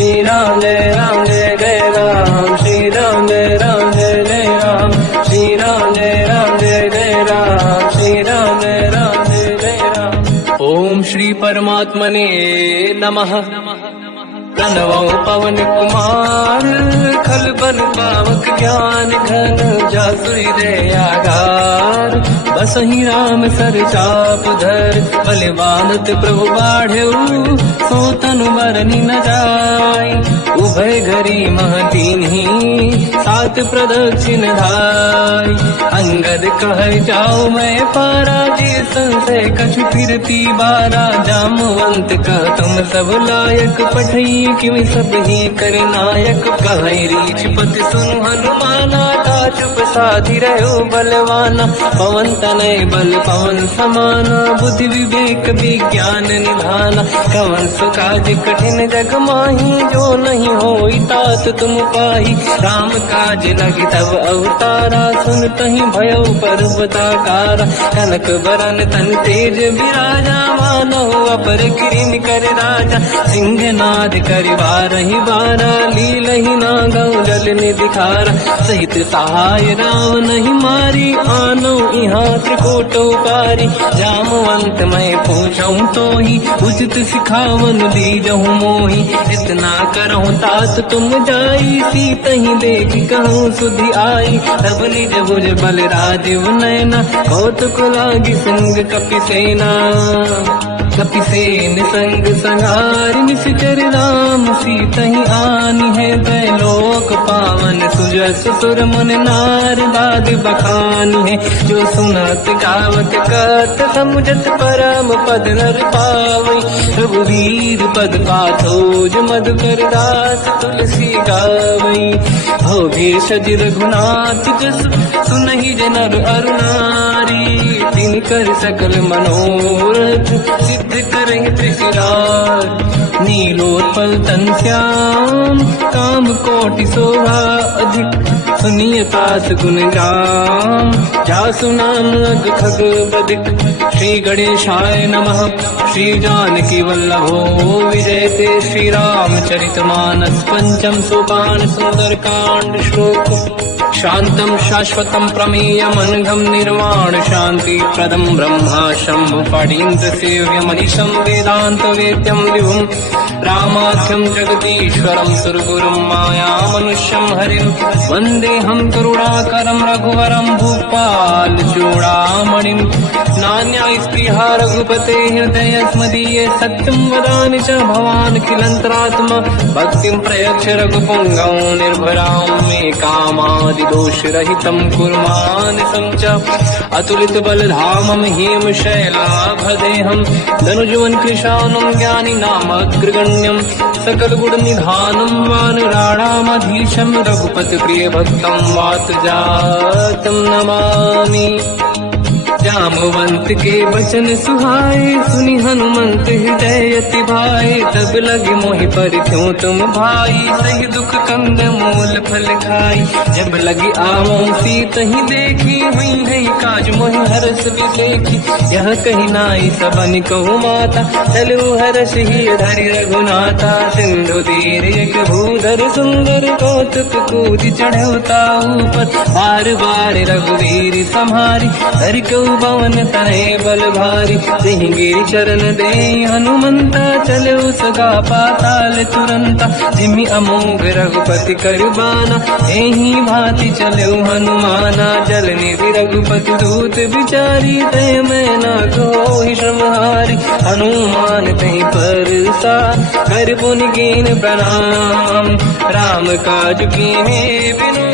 श्री राम जय जय राम, श्री राम जय जय राम, श्री राम जय जय राम, श्री राम जय जय राम। ओम श्री परमात्मने नमः। प्रणवो पवन कुमार, खल बन पावक ज्ञान घन, जासुरी दयागार, बसहि राम सर चाप धर, बलवानत प्रभु बाढ़ऊ, सो तनु मरनि न जाय, उभय घरी महतीन्ही, सात प्रदक्षिण धाय, अंगद कह जाओ मैं पारा, जी संशय कछु फिरती बारा, जामवंत कह तुम सब लायक, पठई किमि सब ही कर नायक, कहि रीछ पति सुनु हनुमाना, चुप साधि रहो बलवाना, पवन तनय बल पवन समाना, बुद्धि विवेक विज्ञान निधाना, कवन सुकाज कठिन जग माही, जो नहीं होई तात तुम पाही, राम काज लगी तब अवतारा, सुनतहि भयउ पर्वताकारा, कनक बरन तन तेज विराजा, मानव अपर किरिन कर राजा, सिंहनाद करिवारहि बारा, लीलहि नागौ जल निधिखारा, सहित सहाय राम नहीं मारी, आनो यहाँ त्रिकोटो पारी, जामवंत मैं पूछऊं तो ही, उचित सिखावन दीजहु मोही, इतना करहु तात तुम जाई, सीतहि देख कहूँ सुधि आई, तब निज भुज बल राजीव नैना, कौतुक लागी संग कपिसेना, कपिसेन संग संहार, निश्चर राम सीतहि आनी है, दैलोक पावन सुजस सुर मुन नार, बाद बखानी है, जो सुनत गावत कत, समुझत परम पद नर पावई, रघुवीर पद पाथोज मधुकर दास, तुलसी गावई, हो भेषज रघुनाथ जस, सुनहि जनर अरुणारी, तिन कर सकल मनोरथ, सिद्ध करहि त्रिशिरार, नीलोत्पल तन श्याम, काम कोटि शोभा अधिक, सुनिय पास गुण राम, जासु नाम अग खग बदिक, श्री गणेशाय नमः। श्री जानकी वल्लभो विजयते, श्री रामचरित मानस पंचम सोपान, सुंदर कांड श्लोक, शांतम शाश्वतम प्रमेयम अनघम निर्वाण शांति प्रदम ब्रह्मा शंभु फणीन्द्र सेव्य मनीषम वेदांत वेद्यम विभुम, रामाख्यम जगदीश्वरम सुरगुरुम माया मनुष्यम हरिम, वंदे हम करुणाकरम रघुवरम भूपाल चूड़ामणिम, नान्या स्पृहा रघुपते हृदय स्मदीये, सत्यम वदामि च भवान् खिलंतरात्मा, भक्तिं प्रयच्छ रघुपुंगव निर्भरां मे कामादि दोष रहितं कुर्मानिसं च, अतुलित बलधामं हेम शैलाभदेहं, धनुजवन कृशानं ज्ञानी नामग्रगण्यं, सकल गुण निधानं वानराणामधीशं, रघुपति प्रिय भक्तं वात जातं नमामि। जामवंत के वचन सुहाए, सुनि हनुमंत हृदय अति भाए, तब लगे मोहि पर क्यों तुम भाई, सही दुख कंद मूल फल खाई, जब लगी आवों सीतहि देखी, हुई है काज मोहि हरस विसेखी, यह कही नाई सबन कहु माता, चलु हरस ही धरि रघुनाथा, सिंधु तीर एक भूधर सुंदर, कौतुक कूद चढ़ौता ऊपर, बार बार रघुवीर सम्हारी, हरि को पवन तनय बल भारी, सिंह चरण दे हनुमंता, चलो सगा पाताल तुरंता, जिमि अमोघ रघुपति कर बाना, एहि भांति चलो हनुमाना, जल निधि रघुपति दूत विचारी, तय मैं ना कोहि श्रमहारी, हनुमान तहि परसा, कर पुनि कीन प्रणाम, राम काज कीन्हे बिनु,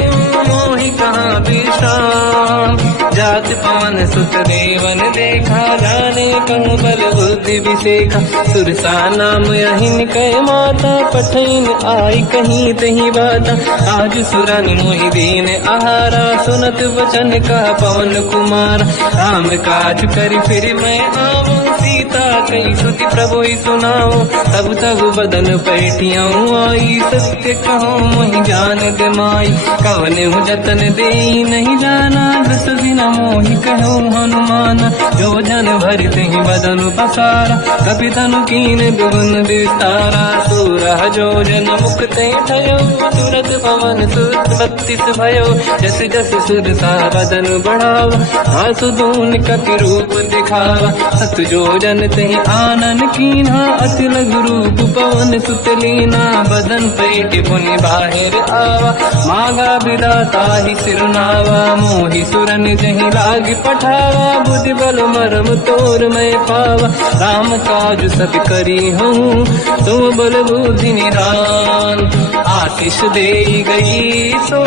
मोहि कहाँ विश्राम, जात पवन सुत देवन देखा, जाने कहूँ बल बुद्धि विसेखा, सुरसा नाम अहिन कह माता, पठैन आई कहीं तही बाता, आज सुरनि मोहि दीन आहारा, सुनत वचन का पवन कुमार, राम काज कर फिर मैं आवूं, सीता कई सुति प्रभु सुनाओ, तब तब बदन पैठियाँ आई, सत्य कहो मोहि जान गमाई, कवन जतन दे कई नहीं जाना, दस दिन मोहि कहो हनुमान। जो जन भरते ही बदन पसारा, कपि तनु कीन दुगुन विस्तारा। सूरह जो जन मुक्ते भयो, तुरत पवन सुत 32 भयो। जस जस सुर सा बदन बढ़ावा, आसु दून कपि रूप दिखावा। सत जो जन ते आनन कीन्हा, अति लघु रूप पवन सुत लीना। बदन पेट पुनि बाहिर आवा, मांगा विदाता ही सिरनावा। मोहि सुरन जहि लाग पठावा, बुद्धि बल मरम तोर मैं पावा। राम काज सब करी हूँ, तुम बल बुद्धि निदान। आशीष दे गई सो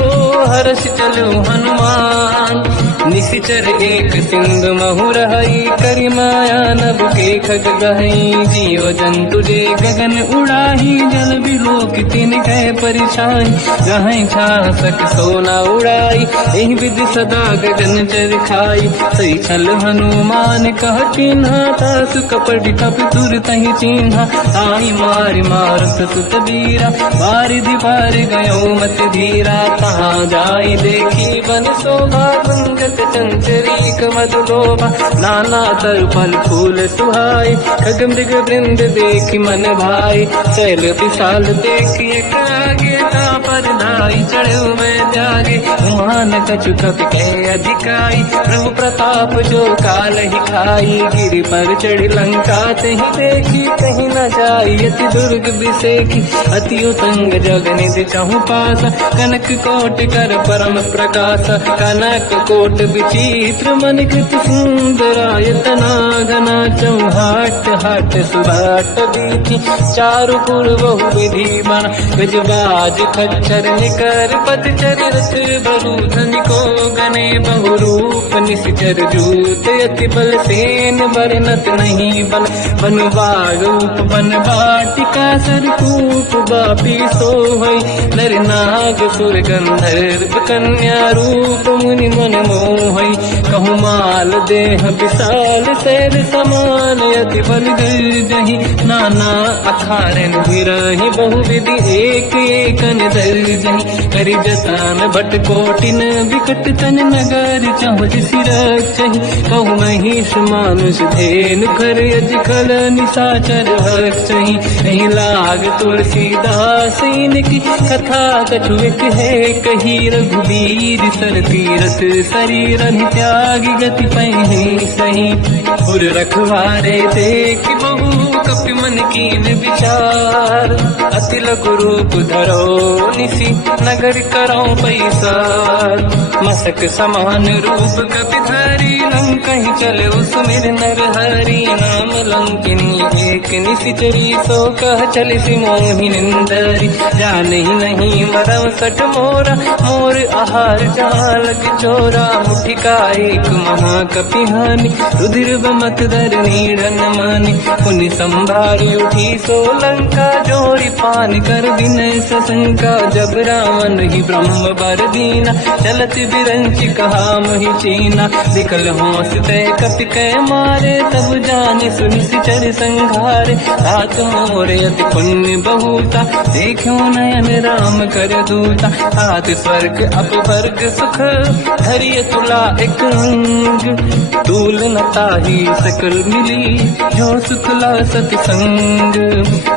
हर्ष चलो हनुमान। निशिचर एक सिंधु महु रहई, करि माया नभ के खग गहई। जीव जंतु जे गगन उड़ाही, जल बिलोक तिन कह परिछाई। जहाँ छा सक सोना उड़ाई, एहि विधि सदा गगन चर खाई। सही छल हनुमान कह किन्हा, तासु कपट कप तुर तहि चिन्हा। ताई मारि मारुत सुत बीरा, बारिधि पार गयो मत धीरा। कहाँ जाई देखी बन शोभा, गुंजत चंचरीक मधुलोभा। नाना तर फल फूल सुहाई, खग मृग वृंद देखी मन भाई। शैल विशाल देखी एक आगे, पर धाई चढ़ो मैं त्यागे। मान कछु कपि कह अधिकाई, प्रभु प्रताप जो काल ही खाई। गिरि पर चढ़ी लंका ते ही देखी, कहीं न जाई अति दुर्ग बिसेखी। अति उत्तंग जग निधि चहु पासा, कनक कोट कर परम प्रकाश। कनक कोट विचित्र मन कृत सुंदरायतना घना। चौहाट हाट सुराट बीती, चारु पुर बहु विधि बना। गजबाज खच्चर निकर पतचर, रथ बरु धनिको गने बहु रूप। निशिचर जूत अति बल सेन, बरनत नहीं बल। बन बारूप बन बाटिका, सरकूप बापी सोहई। नर नाग सुर गंधर्व कन्या, रूप मुनि मन मोहई। कहु माल देह विशाल, शैल समान अति बल गर्जहि। नाना अखारन बिरहि, बहु विधि एक एकन दर्जहि। करि जसान भट कोटिन, विकट तन नगर चहु सिरक्षहि। कहु महिष मानुष धेनु, खर यज खल निशाचर भक्षहि। एहि लाग तुलसीदास इनकी, कथा कछु एक है कही। रघुबीर सर तीरथ शरीर, त्यागी गति पहि सही। उर रखवारे देख बहु, कपि मन कीन विचार। अति लघु रूप धरो निसी, नगर करौ पैसार। मसक समान रूप कपि धरी, लंकहि चले सुमिर नर हरि। नाम लंकिनी एक निशिचरी, सो कह चलिसि मोहि निंदरी। जानहि नहीं मरम सठ मोरा, मोर आहार जालक चोरा। मुठिका एक महाकपि हानि, रुधिर बमत धर नीड़न मानि। पुनि संभारी उठी सो लंका, जोरी पान कर विनय सशंका। जब रावण ही ब्रह्म बर दीना, चलत बिरंचि कहा मोहि चीना। विकल होश तय कपि कह मारे, तब जाने सुनि सिचर संघारे। तात मोर अति पुण्य बहुता, देखो नयन राम कर दूता। हाथ स्वर्ग अपवर्ग सुख, धरिय तुला एक अंग। तूल न ताहि सकल मिली, जो सुखला सतसंग।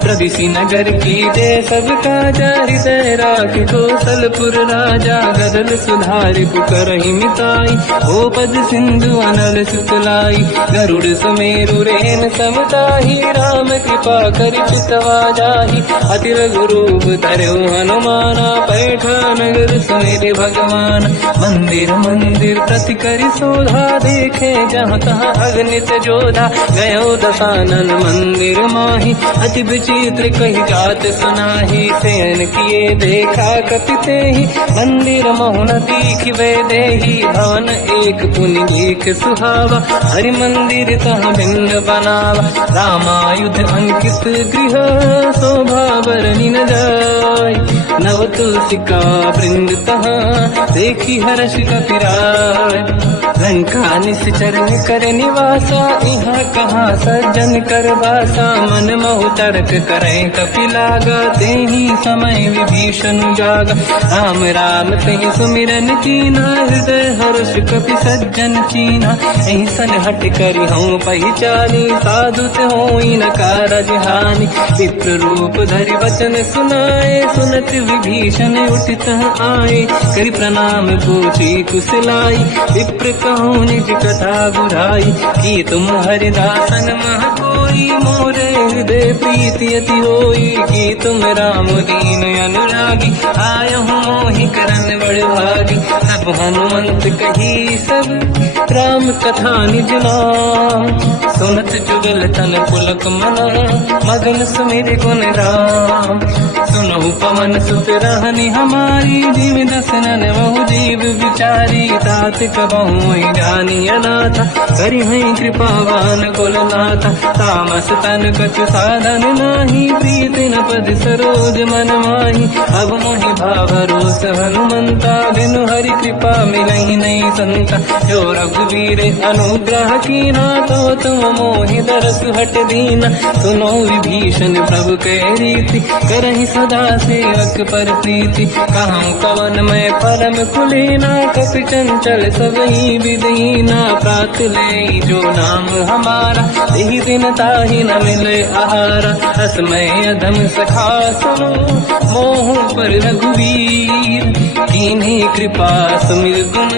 प्रदिशि नगर की दे सब काजा, हृदय राख कौशलपुर राजा। गदल सुधारि पुकरहि मिताई, हो पद सिंधु अनल सुतलाई। गरुड़ सुमेरु रेन समताहि, राम कृपा करि चितवा जाहि। अति लघु रूप धरौ हनुमाना, पैठा नगर सुमिरि भगवान। मंदिर मंदिर प्रति करि शोधा, देखे जहाँ तहाँ अगणित जोधा। गयो दशानन मंदिर माहि, अति विचित्र कही जात सुनाहि। शयन किए देखा कपि तेहि, मंदिर महु न दीखिबे देहि। भवन एक पुनि देख सुहावा, हरि मंदिर तहाँ भिन्न बनावा। रामायुध अंकित गृह, शोभा बरनि न जाय। नव तुलसिका वृंद तहाँ, देखी हर्ष कपि राय। लंका निश्चर कर निवासा, यहाँ कहाँ सज्जन कर वासा। मन महु तर्क करें कपिलागा, ते ही समय विभीषण जागा। राम राम कहीं सुमिरन कीना, हृदय हर्ष कपि सज्जन चीना। ऐसन हट करी हूँ पहचानी, साधु ते होई न कारज हानि। विप्र रूप धरि वचन सुनाए, सुनत विभीषण उठित आए। करि प्रणाम पूछी कुशलाई, विप्र कहूँ निज कथा बुझाई। कि तुम हरिदासन मह कोई, मोरे हृदय प्रीति अति होई। कि तुम राम दीन अनुरागी, आय हूँ मोहि करन बड़ भागी। तब हनुमंत कही सब राम कथा निज नाम, सुनत जुगल तन पुलक मना, मगन सुमिर गुण राम। सुनहु पवन सुत रहनी हमारी, जीव दसनन बहु जीव विचारी। तात कबहु जानी अनाथा, करि हैं कृपावान कुलनाथा। तामस तन कछु साधन नाही, प्रीत न पद सरोज मन माही। अब मोहि भावरोस हनुमंता, बिनु हरि कृपा मिलहि नहीं संता। जो रघुवीर अनुग्रह कीना, तो तुम मोहि दरस हट दीना। सुनो विभीषण प्रभु के रीति, करहि सदा सेवक पर प्रीति। कहूँ कवन मैं परम कुलीना, कपि चंचल सबहि विदहीना। प्रात ले जो नाम हमारा, यही दिन ताहि न मिले आहारा। असमय अधम सखा सुनो, मोह पर रघुवीर। कीन्ही कृपा सुमिर गुण,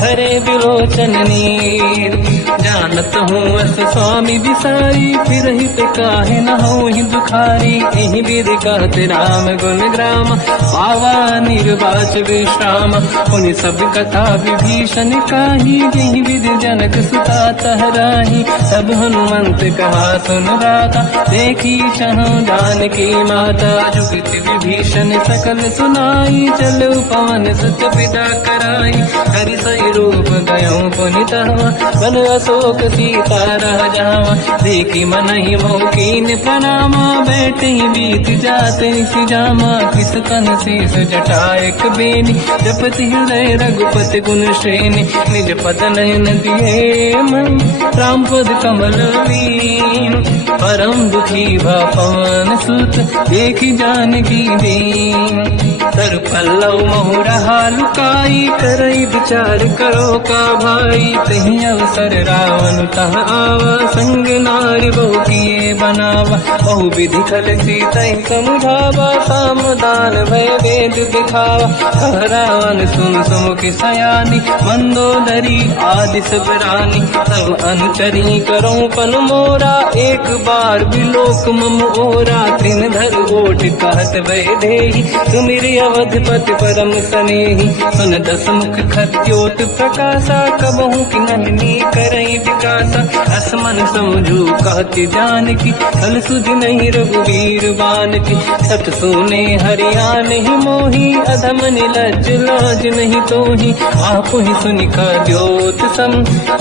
हरे बिलोचन नीर। जानत हूँ अस स्वामी बिसारी, फिर हित काहे न होहि दुखारी। एहि विधि कहते राम गुण ग्राम, पावा निर्वाच विश्राम। पुनि सब कथा विभीषण काही, जेहि विधि जनक सुता तहराही। तब हनुमंत कहा सुन राता, देखी चहु जानकी माता। जुगति विभीषण सकल सुनाई, चलो पवन सुत पिता कराई। हरि सही रूप गयो पुनितवा, बन अशोक सीता रह जावा। देखी मनहि मोह कीन प्रणामा, बैठे ही बीत जाते निसि जामा। किस तन शेष जटायक बेनी, जपति हृदय रघुपति गुण श्रेणी। निज पद नयन दिए मन, राम पद कमल लीन। परम दुखी भा पवन सुत, देखी जानकी दीन। तर पल्लव महु रहा लुकाई, करई विचार करो का भाई। तही अवसर रावण तह आवा, संग नारी बहु किए बनावा। बहु विधि खल सीता समुझावा, साम दान भय वेद दिखावा। कह रावण सुन सुमुखि सयानी, मंदोदरी आदि सब रानी। सब अनुचरी करो पन मोरा, एक बार बिलोक मम ओरा। त्रिन धर ओठ कहत भय ढेही, सुमिरि अवधपति परम सनेही। सुन दस मुख खद्योत प्रकाशा, कबहु कि नहिनी करई विकासा। असमन समझू कहति जानकी, कल सुध नहीं रघुवीर बानकी। सत सुने हरिया नहीं मोही, अधम निलज लाज नहीं तोही। आप ही सुनि खद्योत सम,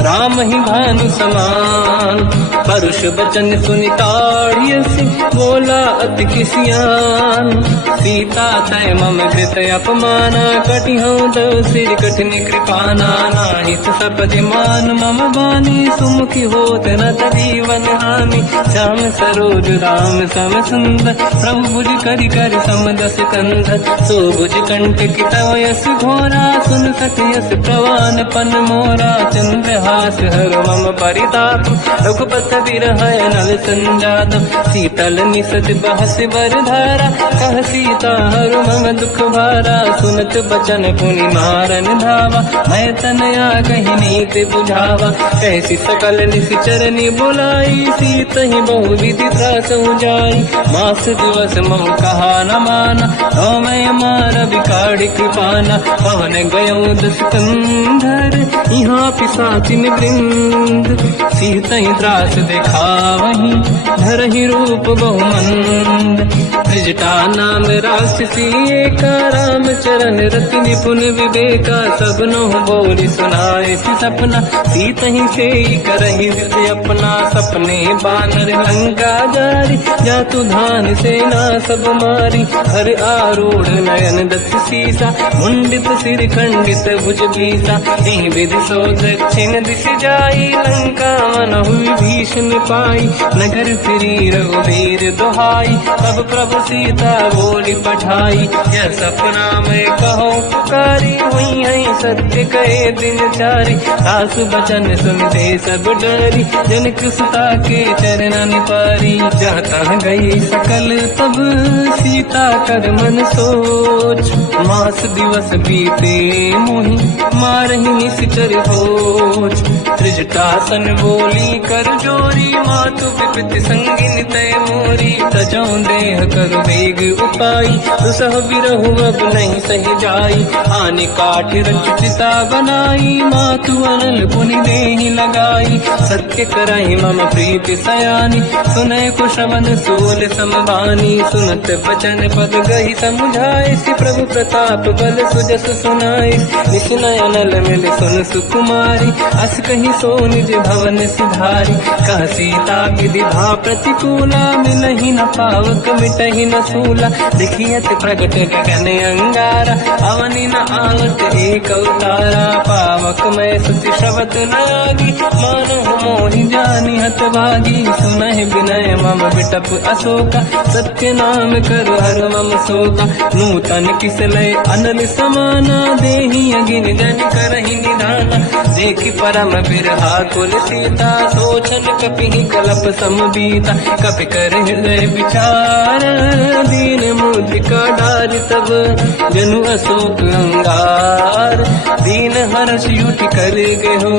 राम ही भानु समान। परुष बचन सुनि ताड़ियसि, बोला अति किसियान। सीता तय मम कृत अपमाना, कटिहउँ दो सिर कठिन कृपाना। नाहित सपदि मान मम बानी, सुमुखी होत न जीवन हानि। श्याम सरोज राम सम सुंदर, प्रभु भुज करि कर समदस कंधर। सो भुज कंठ की तव यस घोरा, सुन सत यस प्रवान पन मोरा। चंद्रहास हर मम परिताप, रघुपत बिरह नल संजात। शीतल निसत बहस बर धारा, कह सीता हर मम दुख भारा। सुनत बचन पुनि मारन धावा, मैं तनया कहीं नीति बुझावा। कैसी सकल निश्चरनी बुलाई, सीत ही बहु विधि त्रासहु जाई। मास दिवस मोह कहा न माना, तो मैं मार बिकाड़ी कृपाना। पवन गयो दस कंधर, यहाँ पिशाचिन वृंद। सीत ही त्रास दिखावहीं, धरहि रूप बहुमंद। त्रिजटा नाम राक्षसी एका, राम चरण रति निपुण विवेका, सबनो बोली सुनाए सी सपना, सीत ही से करहि हृदय अपना, सपने बानर लंका जारी, जातु धान सेना सब मारी, हर आरूढ़ नयन दत्त सीसा, मुंडित सिर खंडित भुज बीसा, यही विधि सो दक्षिण दिश जाई, लंका मन हुई भीषण पाई, नगर फिरी रघुबीर दुहाई, तब प्रभु सीता बोली पठाई, यह सपना मैं कहो पुकारी, हुई है सत्य कहे दिन चारी, सास बचन सुन दे सब डरी, जनक सुता के चरणन पारी, जाता गई सकल तब सीता कर मन सोच, मास दिवस बीते मोहि मारहि निश्चर होच, त्रिजटासन बोली कर जोरी, मातु विपति संगिन तय मोरी, तजौ देह कर वेग उपाई, दुसह बिरहु अब नहीं सही जाई, आने काठ रचिता बनाई, मातु अनल पुनि देहि लगाई, सत्य कराई मम प्रीति सयानी, सुनय कुशवन सोल समबानी, सुनत बचन पद गही समुझाए, सि प्रभु प्रताप बल सुजस सुनाई, निश्नय अनल मिल सुन सुकुमारी, अस कही सो निज भवन सिधारी, कह सीता विधि भा प्रतिकूला, मिलहि न पावक मिटहि न सूला, दिखियत प्रगट गगन अंगारा, अवनि न आवत एक अवतारा, पावक मैं सुति श्रवत न आगी, मानहु मोहि जानि हत भागी, सुनहि विनय मम बिटप अशोका, सत्य नाम कर हर मम शोका, नूतन किसलय अनल समाना, देहि अगिन जन करहि निधाना, देखि परम बिरहा कुल सीता, सोचन कपिहि कलप समबीता, कपि कर हृदय विचार, दीन मुद्रिका डार तब जनु अशोक अंगार, दीन हर्ष युति कर गेहो,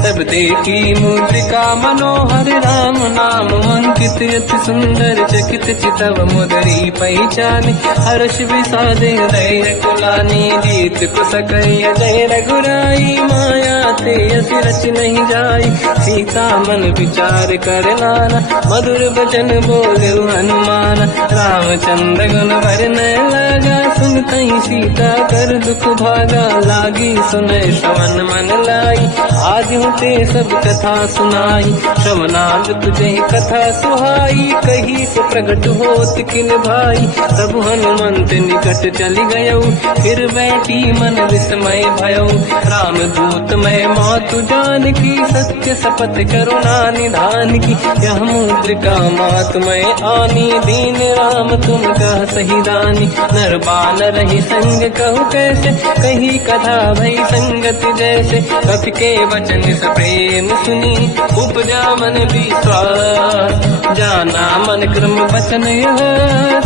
तब देखी मुद्रिका मनोहर, राम नाम अंकित अति सुंदर, चकित चितव मुदरी पहचान, हर्ष विषादे हृदय कुलानी, जीत कुसकय जय रघुराई, माया ते अति रच नहीं जाई, सीता मन विचार कर नाना, मधुर बचन बोले हनुमान, रामचंद्र गुण वर्णय लगा, सुनतहि सीता कर दुख भागा, लागी सुनय श्रवण मन लाई, आज होते सब कथा सुनाई, श्रवणाद तुझे कथा सुहाई, कही से प्रगट होत किन भाई, तब हनुमंत निकट चली गयो, फिर बैठी मन विस्मय भयो, राम दूत मैं मातु जान की, सत्य शपथ करुणा निधान की, यह मुद्रिका मात मैं आनी, दीन राम तुम कह सही दानी, नर बानर ही संग कहु कैसे, कही कथा भई संगत जैसे, कपि के वचन सप्रेम सुनी, उपजा मन विश्वास, जाना मन क्रम वचन यह,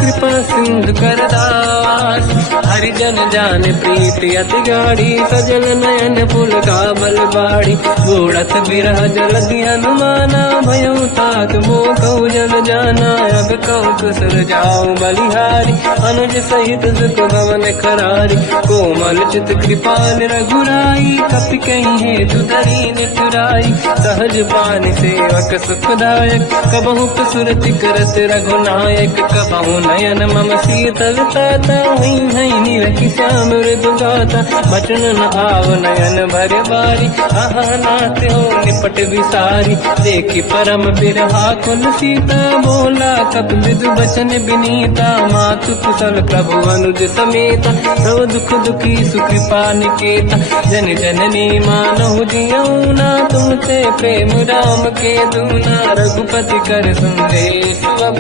कृपा सिंधु कर दास, हरिजन जान प्रीति अति गाढ़ी, सजल नयन पुल का बल बाड़ी, गोड़थ बिरह जलधि हनुमाना, भयो तात मोह जल जाना, अब कहु कुशल जाओ बलिहारी, अनुज सहित सुख भवन करारी, कोमल चित कृपाल रघुराई, कपि कहीं हेतु दरीन तुराई, सहज पान सेवक सुखदायक, कबहु सुरति करत रघुनायक, कबहु नयन मम शीतल ताता, हुई है निरखि श्याम मृदु गाता, बचन न आव नयन भर बारी, आहा नाथ हो निपट विसारी, देखि परम बिरहा कुल सीता, बोला कपि मृदु बचन विनीता, मातु कुशल प्रभु अनुज समेता, सब दुख दुखी सुकृपा निकेता, जन जननी मानहु जियौना, तुमसे प्रेम राम के दूना, रघुपति कर संदेश अब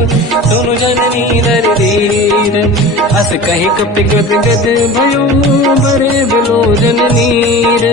सुनु जननी नर धीर, अस कहि कपि गद गद भयो, बरे बिलोचन नीर,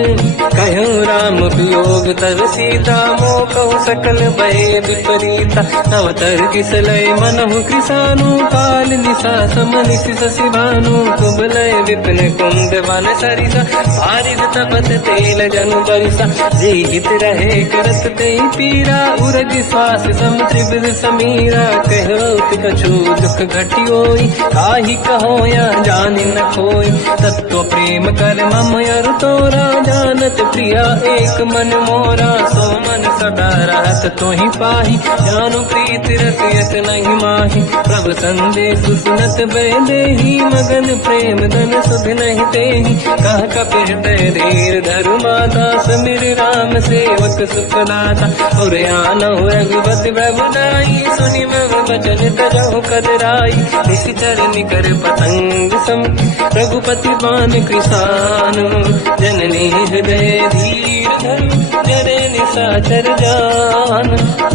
कहूँ राम वियोग तर सीता, मोह कहु सकल भय विपरीता, तव तर किसलय मनहु कृसानु, काल निशा समनिशि शशि भानु, कुबलय विपिन कुंद वन सरिसा बारिद तपत तेल जनु बरिसा जीवित रहे करत ते पीरा उरग श्वास सम त्रिविध समीरा कहत कछु दुख घटियोई काहि कहो या जानि न खोई तत्व प्रेम कर मम अरु तोरा जानत प्रिया एक मन मोरा सो मन सदा रहत तोहि पाहि जानु प्रीत रसियत नहीं माहि प्रभु संदेश सुनत बेदेहि मगन प्रेम धन सुध नहीं तेहि कह कपिल धीर धरु माता समिर राम सेवक सुखदाता और आनो रघुपति प्रभुदाई सुनि मम वचन तरहु कदराई निश्चर निकर पतंग सम रघुपति पान कृषानु जननी हृदय धीर धरु जरे निशाचर जान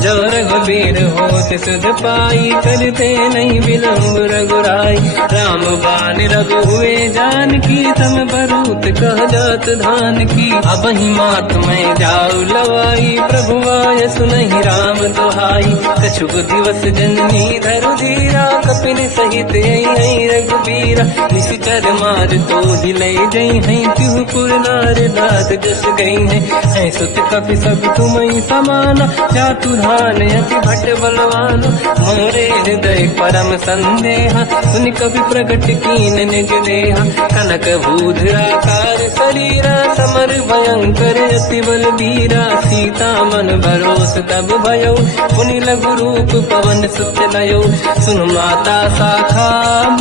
जो रघुबीर होत सुध पाई करते नहीं विलम्ब रघुराई राम बान रघु हुए जान की तम बरूत कह जात धान की अब ही मात में जाऊ लवाई प्रभु आय सुनहि राम दुहाई कछुक दिवस जननी धरु धीरा कपिल सहित आई रघुबीरा निश्चर मार तो ही ले जई है तिहु पुर नार दात जस गई है सुत कपि सब तुमहि समाना जातु धान अति भट बलवान मोरे हृदय परम संदेहा सुनि कपि प्रगट कीन निज देहा कनक भूधराकार शरीरा समर भयंकर अति बल बीरा सीता मन भरोस तब भयो पुनि लघु रूप पवन सुत लयो सुन माता शाखा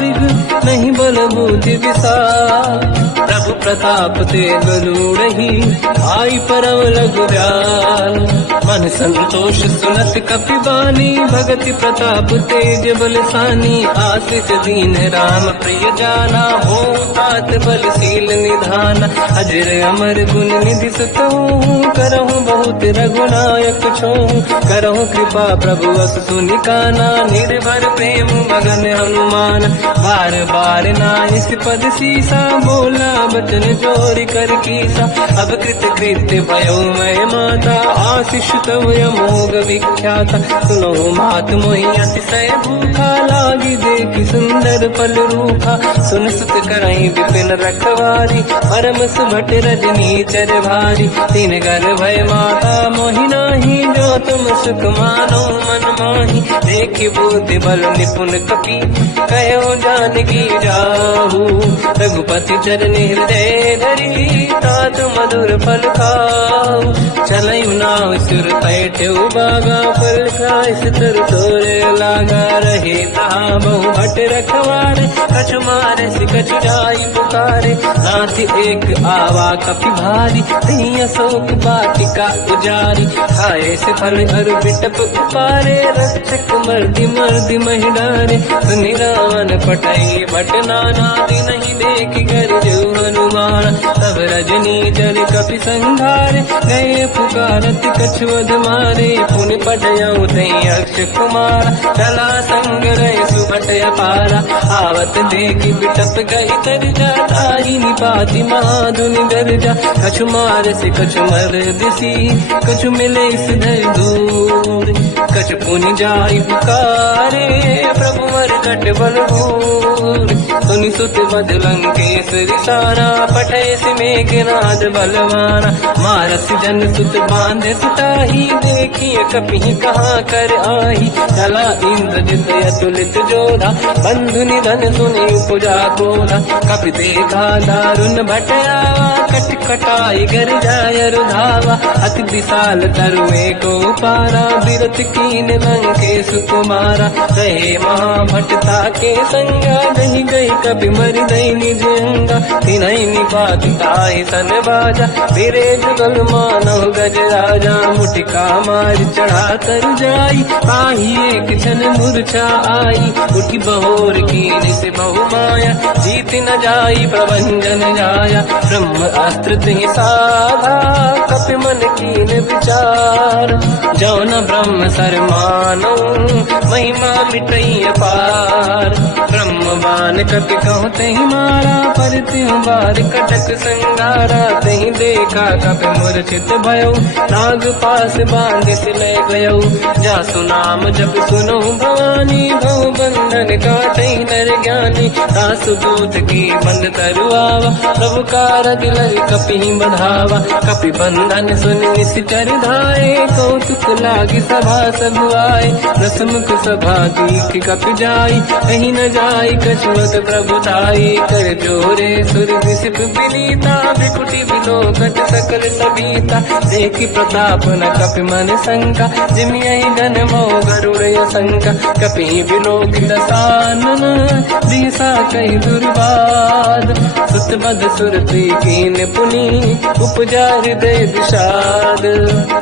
मृग नहीं बल बुद्धि विशाल प्रभु प्रताप ते गरुड़हि आई परम लघु दयाल मन संतोष सुनत कपि बानी भगति प्रताप तेज बलसानी आशिष दीन राम प्रिय जाना हो तात बलशील निधान अजर अमर गुण निधि सुतहु करहु बहुत रघुनायक छोहु करहु कृपा प्रभु अस सुनि काना निर्भर प्रेम मगन हनुमान बार बार नाइस पद सीसा बोला बचन जोरि कर कीसा अब कृत कृत्य भयो मैं माता आशीष तव अमोघ विख्याता सुनो मात मोहि अतिशय भूखा लागी देखी सुंदर फल रूखा सुन सुत करई विपिन रखवारी परम सुभट रजनी चर भारी तीन घर भय माता मोहि नाही जो तुम सुख मानो मन माही देखी बुद्धि बल निपुण कपि कहो जानकी जाहू रघुपति चरनि हृदय धरी तात मधुर फल खाऊ चलयु नाव सुर पैठे बागा फल खाय सितर तोरे लागा रहे तहाँ बहु भट रखवारे कछु मारे सि कछु जाई पुकारे नाथ एक आवा कपि भारी तीय अशोक वाटिका उजारी खाए से फल अरु बिटप उपारे रक्षक मर्दि मर्दि महि डारे सुनि रावण पटई भट नाना दिन नहीं देख कर जो हनुमान तब रजनी जल कपि संघारे गए पुकारत कछुअध मारे पुनि पटयऊ तई अक्ष कुमार चला संग रहे सुभट अपारा आवत देखी बिटप गई तर जाताई निपाति महाधुनि गर्जा कछु मार से कछु मर दिसी कछु मिले सिधर दूर कछु पुनि जाई पुकारे प्रभु मर कट बल भूर सुनि सुत बद लंकेश रिसारा पठय से मेघनाद बलवाना मारस जन सुत बांधे सुताही देखिए कपि कहाँ कर आही चला इंद्रजित अतुलित जोधा बंधु निधन सुनि उपजा क्रोधा कपि देखा दारुण भटयावा कट कटाई गर जाय रुधावा अति विशाल तरुए को पारा बिरत कीन लंकेश कुमारा रहे महाभटता के संगा दही गई कपि मरि दई निज अंगा तिनहि निपात ताहि सन बाजा फिरे जुगल मानव गज राजा मुटिका मार चढ़ा तर जाई पाही एक क्षण मूर्छा आई उठी बहोर कीन से बहु माया जीत न जाई प्रभंजन जाया ब्रह्म अस्त्र तिहि साधा कपि मन कीन विचार जो न ब्रह्म सर मानो महिमा मिटई अपार ब्रह्म बान कपि कहु तहि मारा पर तिहु बार कटक संगारा तहि देखा कपि मूर्छित भयो नाग पास बांध सिले गयो जासु नाम जप सुनो भवानी भव बंधन काटई नर ज्ञानी। दास दूत की बंद तरुआवा, प्रभु कारज लय कपि बढ़ावा। कपि बंधन सुनि निश्चर धाये, कौतुक लागी सभा सब आए। दसमुख सभा दीख कपि जाई, कहीं न जाई कछुअत प्रभु ताई। कर जोरे सुर विसिप विनीता, विकुटी विलोकट सकल सबीता। देखि प्रताप न कपि मन शंका, जिमियहि जन्मो गरुड़ शंका। कपि विलोकित सानन, दिशा कहि दुर्वाद। सुत बद सुरति कीन पुनि, उपजा हृदय विषाद।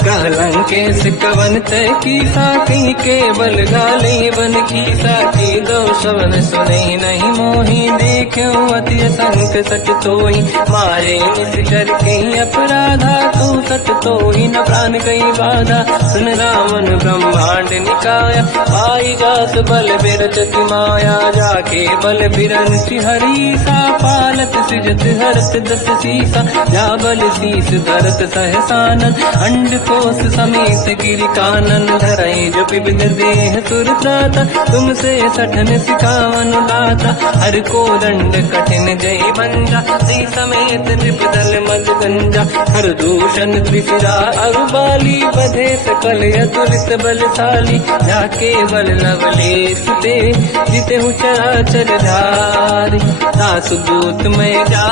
कहलंकेश कवन तय कीसा, कहीं केवल गाले बन कीसा। की दो शवन सुने नहीं मोहि, देख्यो अति संक सट तोहि। मारे निश्चर कहीं अपराधा, तू सट तोहि न प्राण कहीं बाधा। सुन रावण ब्रह्मांड निकाया, पाई जास बल बिरचति माया। जाके बल बिरंच हरीसा, पालत सृजत हरत दस सीसा। जा बल शीस धरत सहसानन, अंड कोश समेत गिरि कानन। धरई जो विविध देह सुर त्राता, तुमसे सठन सिखावन दाता। हर को दंड कठिन जय बंजा, श्री समेत नृपदल मद गंजा। हर दूषण त्रिशिरा अरुबाली, बधे सकल अतुलित बलशाली। जाके बल लवलेश ते, जिते चराचर धारी। दास दूत में जा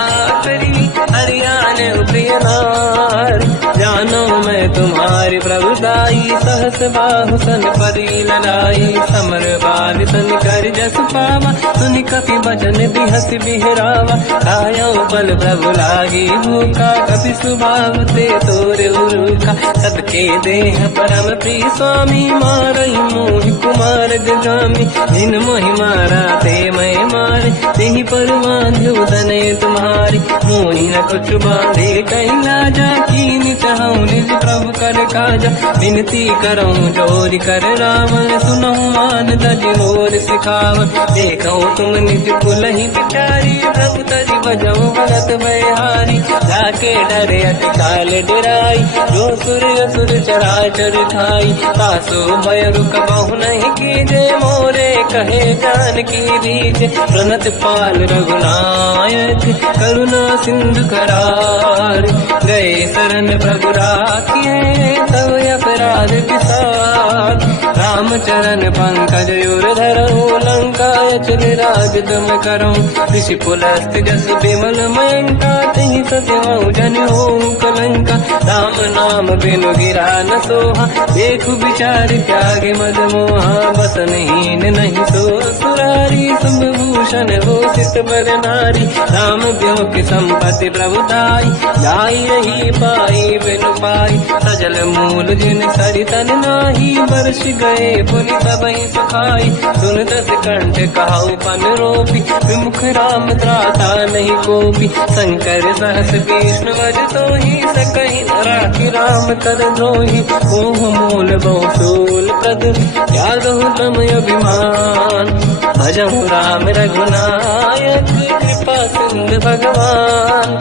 करी, हरियाण प्रिय नारी। जानो मैं तुम्हारी प्रभुदाई, सहस बाहु सन परी लड़ाई। समर बाल सन कर जस पावा, सुनि कपि बचन बिहस बिहरावा। खायो बल प्रभु लागी भूखा, कपि स्वभाव ते तोर उरुखा। सबके देह परम प्रिय स्वामी, मारई मोहि कुमार जगामी। जिन मोहि मारा ते मैं मारे, तेहि पर बांधो दने तुम्हारी। मोहि न कुछ बांधे कहीं लाजा, कीन चाहूं निज प्रभु कर काजा। विनती करऊं जोरि कर रावण, सुनहु मान तज मोर सिखावन। देखो तुम निज कुलहि बिचारी, प्रभु तज बजऊ भगत बहारी। जाके डरे अति काल डराई, जो सुर असुर चराचर खाई। तासो भय रुक बहु नहीं कीजे, मोरे कहे जान की दीजे। प्रणत पाल रघुनायक, करुणा सिंधु करार। गए शरण प्रभु राखिए, तब अपराध विसार। रामचरण पंकज उर धरऊ, लंका चल राज तुम करो। ऋषि पुलस्त जस विमल मयंका, तहि सत्यवौ जन हो कलंका। राम नाम बिनु गिरा न सोहा, देखु विचार त्यागे मद मोहा। बसनहीन नहीं सो सुरारी, शुभ भूषण हो सित बर नारी। राम ब्यों की संपत्ति प्रभुताई, जाई रही पाई बिनु पाई। सजल मूल जिन सरितन नाही, बरस गए पुनि सबहि सुखाई। सुन दस कंठ कहाऊ पन रोपी, विमुख राम त्राता नहीं कोपी। शंकर सहस विष्णु वज तोहि, सकहि न राखि राम कर द्रोही। मोह मूल बहु शूल प्रद, त्यागहु तम अभिमान। भजहु राम रघुनायक, कृपा सिंधु भगवान।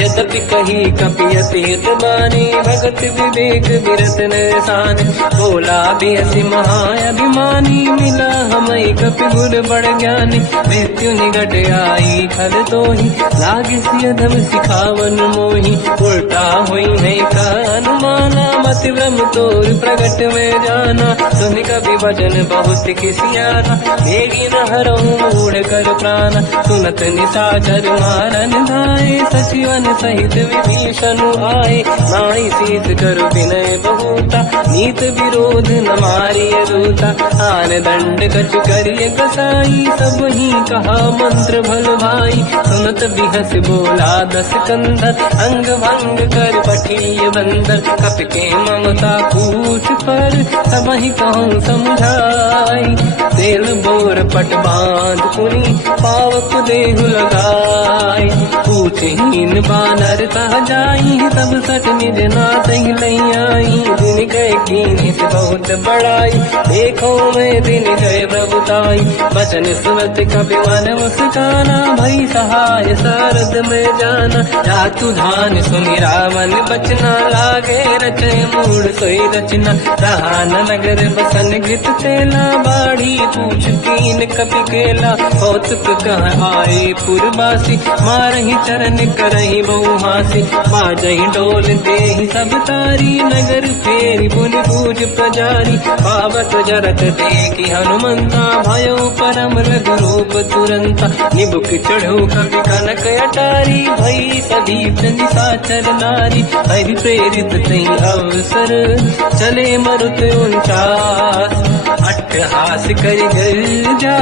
यद्यपि कही कपि अतीत बानी, भगत विवेक विरत निशान। बोला बियसि महाअभिमानी, मिला हमई कपि गुर बड़ ज्ञानी। मृत्यु निकट आई खल तोहि, लागे सियधम सिखावन मोहि। उल्टा हुई नहीं का अनुमाना, मति भ्रम तोर प्रगट में जाना। सुन कपि वचन बहुत किसियाना, मेरी न हरऊं मूढ़ कर प्राण। सुनत निशाचर मारन धाये, सचिवन सहित विभीषण आए। नाई शीत करु विनय बहुता, नीत विरोध न मारिय दूता। आन दंड कछु करिय कसाई, सब ही कहा मंत्र भल भाई। सुनत बिहस बोला दस कंधर, अंग भंग कर पठिय बंदर। कपि के ममता पूछ पर, सब ही कहूँ समझाई। तेल बोर पट बांध पुनि, पावक देहु लगाई। पूछहीन बात नर तह जाई सब सट निज नाथ ही लई आई। दिन गए कीनी से बहुत बड़ाई देखो मैं दिन गए प्रभुताई। बचन सुनत कपि मन मुस्काना भई सहाय सारद में जाना। जातु धान सुनि रावण बचना लागे रचे मूड सोई रचना। रहा नगर बसन गीत तेला बाढ़ी पूछ कीन कपि केला। कौतुक कह आए पुरवासी मारही चरण करही बहु हासी। बाजही डोल देहि सब तारी नगर फेरी पुनि पूज प्रजारी। पावत जरत देखी हनुमंता भयो परम रघुरूप तुरंता। निबुक चढ़ो कवि कनक अटारी भई सभी निशाचर नारी। हरि प्रेरित तई अवसर चले मरुत 49। अट्टहास करि गर्जा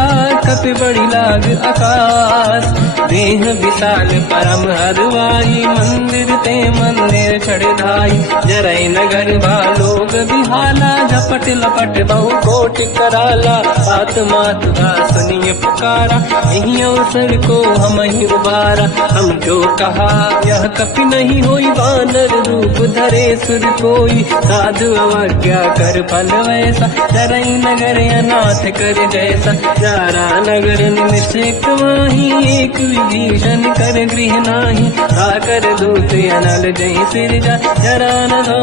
कपि बड़ी लाग आकाश। देह विशाल परम हरवाई मंदिर ते मंदिर चढ़ धाई। जरई नगर भालोग बिहाला झपट लपट बहु कोट कराला। बात मात का सुनिए पुकारा यही अवसर को हम ही उबारा। हम जो कहा यह कपि नहीं होई वानर रूप धरे सुर कोई। साधु अवज्ञा कर फल वैसा जरई नगर अनाथ कर जैसा। जारा नगर निमिषेक माही एक विभीषण कर गृह नाही। आकर दूत अनल जय सिर जा जरा न दो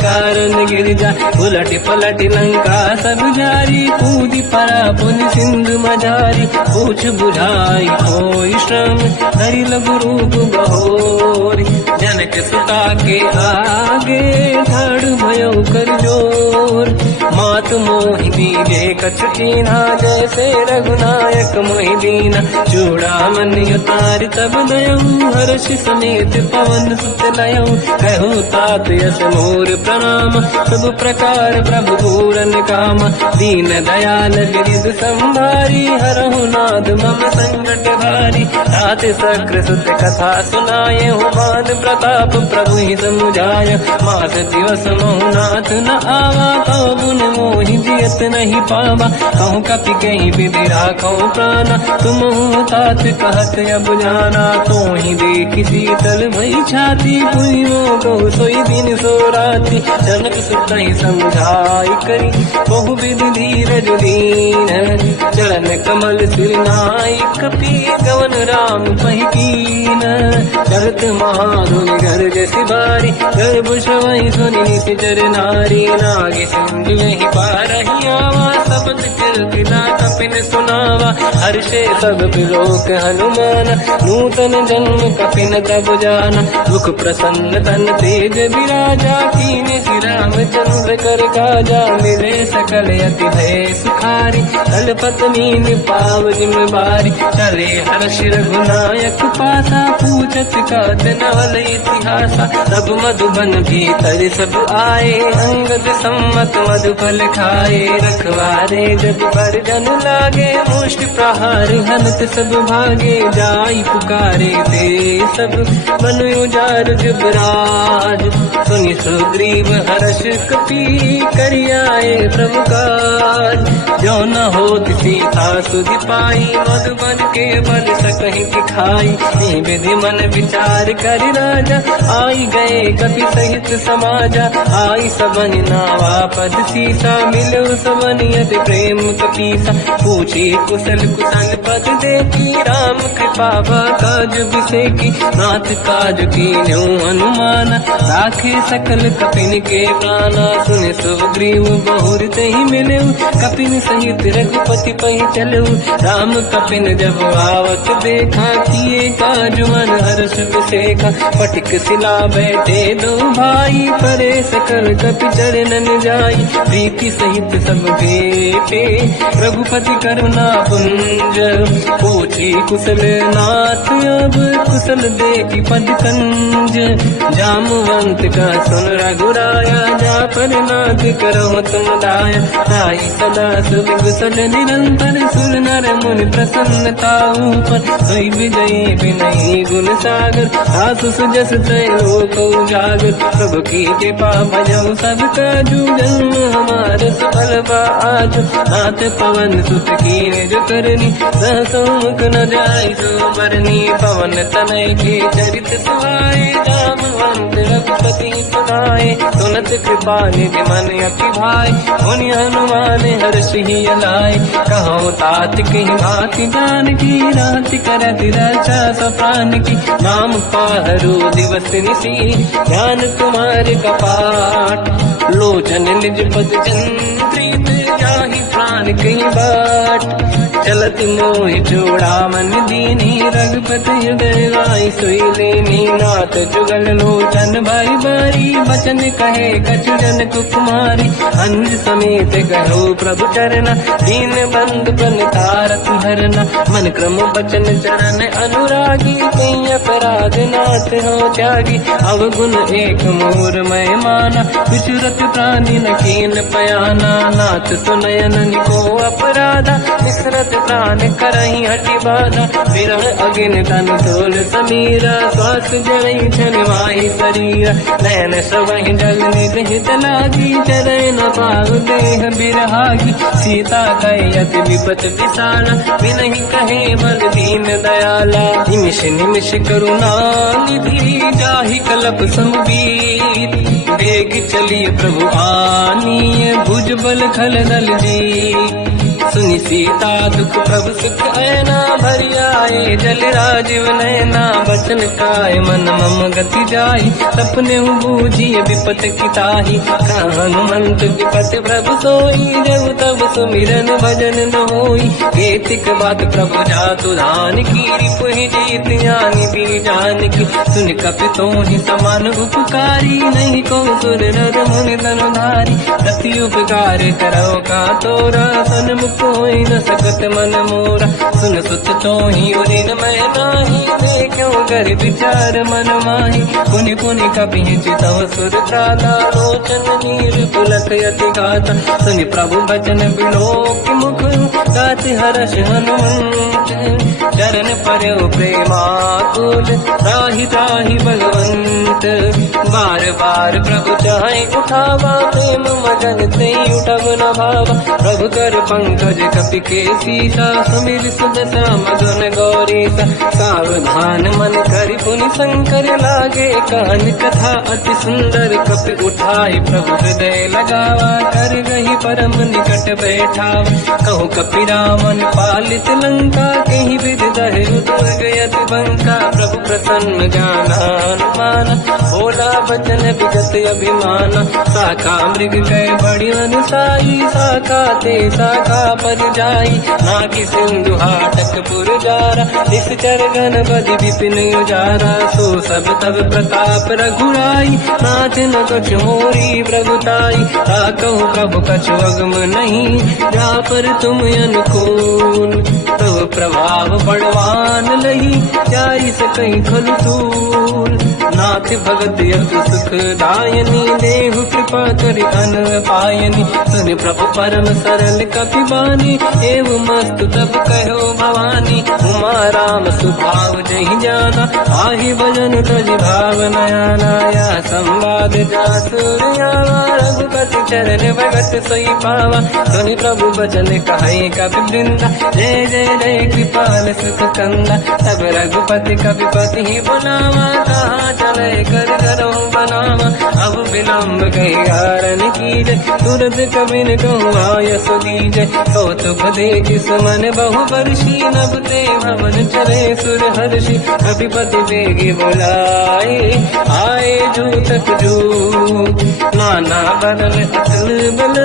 कारण गिर जा। उलट पलट लंका सब जारी कूदी परा पुन सिंधु मजारी। पूछ बुझाई कोई श्रम हरि लघु रूप बहोरी। जनक सुता के आगे ठाड़ भयो कर जोर। मात मोहि दीजे कछु कीन्हा जैसे रघुनायक मोहि दीना। चूड़ामणि उतारि तब दयऊ हर्ष समेत पवन सुत लयऊ। कहो तात यस मोर प्रणाम सब प्रकार प्रभु पूरन काम। दीन दयाल गिरिध संभारी हरहु नाद मम संकट भारी। तात सक्र सुत कथा सुनाये हो मान प्रताप प्रभु ही समुझाय। मास दिवस महु नाथ न आवा कहो गुण मोहि जियत नहीं पावा। कहूँ कपि कहीं विधि राखो प्राणा तुम तात कहत अब जाना। तो ही देखी शीतल भई छाती पुइयो को सोई दिन सो राती। जनक सुत ही समझाई करी बहु विधि धीरज दीन। चरण कमल सिर नाई कपि गवन राम पहि कीन। चलत महाधुनि गर्ज सिबारी गर्भ श्रवहि सुनि निशिचर नारी। नागे सिंधु ही पारही आवा सबद कीर्तिना कपिन सुनावा। हर्षे सब बिलोक हनुमान नूतन जन्म कपिन तब जाना। दुख प्रसन्न तन तेज विराजा कीने श्री रामचंद्र कर काजा। मिले सकल अति भय सुखारी कलपत मीन पाव जिम्मेवारी। चले हर्ष रघुनायक पासा पूछत कात नवल इतिहासा। सब मधुबन भीतर सब आए अंगद सम्मत मधुफल खाए। रखवारे जब पर जन लागे मुष्टि प्रहार हनत सब भागे। जाई पुकारे ते सब मन उजार जुबराज। सुनि सुग्रीव हर्ष कपि करियाए प्रभु काज। जो न होत सीता सुधि पाई मधुबन के बल सकहि दिखाई। विधि मन विचार कर राजा आई गए कपि सहित समाजा। आई सबन नावा पद सीसा मिलो सबन यदि प्रेम कपीसा। पूछी कुशल कुशल पद देखी राम कृपा काज बिसेकी। नाथ काज कीन्यो हनुमाना राखे सकल कपिन के प्राणा। सुन सुग्रीव बहुर तहि मिलऊ कपिन सहित रघुपति पहि चलऊ। राम कपिन जब आवत देखा किए काज मन हर्ष बिसेखा। पटिक सिला बैठे दो भाई परे सकल कपि चरणन जाई। प्रीति सहित सब भेटे रघुपति करुणा पुंज। पूछी कुशल नाथ अब कुशल देखी पद कंज। जामवंत का सुन रघुराया जा पर नाथ करो तुम दाया। ताई सदा सुख कुशल निरंतर सुर नर मुनि प्रसन्नता ऊपर। सोई विजयी विनयी गुण सागर आसु सुजस तय लोक उजागर। प्रभु की कृपा भजऊ सब काजू जन्म हमारे सफल बा आज। नाथ पवन सुत कीन्ह जो करनी सहसो मुख न जाय सो बरनी पवन तनय के चरित सुहाए जामवंत रघुपति सुनाए सुनत कृपा निधि मन अति भाई मुनि हनुमान हर्षि अलाय कहो तात कहीं भांति जान की रात करत रक्षा सप्रान की नाम पाहरो दिवस निसी ध्यान तुम्हारे कपाट लोचन निज पद चंद्रित जाहि प्राण कहीं बाट चलत मोहि जोड़ा मन दीनी रघुपति हृदय राय सोई लेनी नाथ जुगल लोचन भाई बारी बचन कहे कछु जन कुमारी अंज समेत कहो प्रभु चरना दीन बंधु प्रणतारत हरना मन क्रम बचन चरण अनुरागी कहीं अपराध नाथ हो त्यागी अवगुण एक मोर मैं माना विचुरत प्राणी न कीन पयाना नाथ सुनयन को अपराधा विसरत प्राण करही हटि बाधा विरह अगिन तन तोल समीरा श्वास जड़ई छनवाही शरीर नयन सवहि जल निज हित लागी चरण न पाहु देह बिरहागी सीता कहि अति विपत विसाला बिनहि कहे बल दीन दयाला निमिष निमिष करुणा निधि जाहि कलप समबीत वेग चलिए प्रभु आनीय भुज बल खल दल जी सुनि सीता दुख प्रभु सुख ऐना भरि आए जल राजीव नैना बचन काय मन मम गति जाई सपने बूझिए विपत किताही हनुमंत विपत प्रभु सोई जब तब सुमिरन भजन न होई केतिक बात प्रभु जातु धान की रिपुहि जीत ज्ञानी भी जान की सुन कपि तोहि समान उपकारी नहीं को सुर नर मुनि तनुधारी दति उपकार करो का तोरा सन्मुख कोई न सकत मन मोरा सुन सुत तोहि उरिन मैं नाही देखो कर विचार मन माही पुनि पुनि कपि चितव सुर त्राता लोचन नीर पुलक यति गाता सुनि प्रभु बचन बिलोक मुख गाति हर्ष हनुमंत चरण पर्यो प्रेमाकुल त्राहि त्राहि भगवंत बार बार प्रभु चाहे उठावा प्रेम मगन ते उठब न भावा प्रभु कर पंकज कपि के सीसा समीर सुदशा मगन गौरीसा सावधान मन करि पुनि शंकर लागे कान कथा अति सुंदर कपि उठाई प्रभु हृदय लगावा कर गही परम निकट बैठावा कहु कपि रामन पालित लंका कहीं विधि दहे दुर्ग यति बंका प्रभु प्रसन्न ज्ञानानुमान भोला बचन विगत अभिमान शाखा मृग गए बड़ी अनुसाई शाखा ते शाखा पर जाई नाकि सिंधु हाटक पुरजारा निश्चर गण बदि विपिन उजारा सो सब तब प्रताप रघुराई नाथ न कछु मोरी प्रभुताई ताकहु प्रभु कछु अगम नहीं जा पर तुम अनुकूल तब प्रभाव बड़वान लही जाई सकई खल तूल नाथ भगत यतु सुख दायनी देहु कृपा करि अन पायनी सुनि प्रभु परम सरल कपि बानी एव मस्तु तब कहो भवानी उमा राम सुभाव जहि जाना आहि भजन तज भाव नयाना या संवाद जासुर आवा रघुपति चरण भगत सोई पावा सुनि प्रभु बचन कहे कपि वृंदा जय जय जय कृपाल सुख कंदा तब रघुपति कपिपति ही बुलावा कहाँ चले कर करो बनावा अब विलम्ब कही कारण कीजय तुरंत कबिन कहूँ आयस दीजय कौतुक देख सुमन बहु वर्षी नभ ते भवन चले सुर हर्षि कपिपति बेगी बुलाए आए जूतक जू नाना बदल अतल बल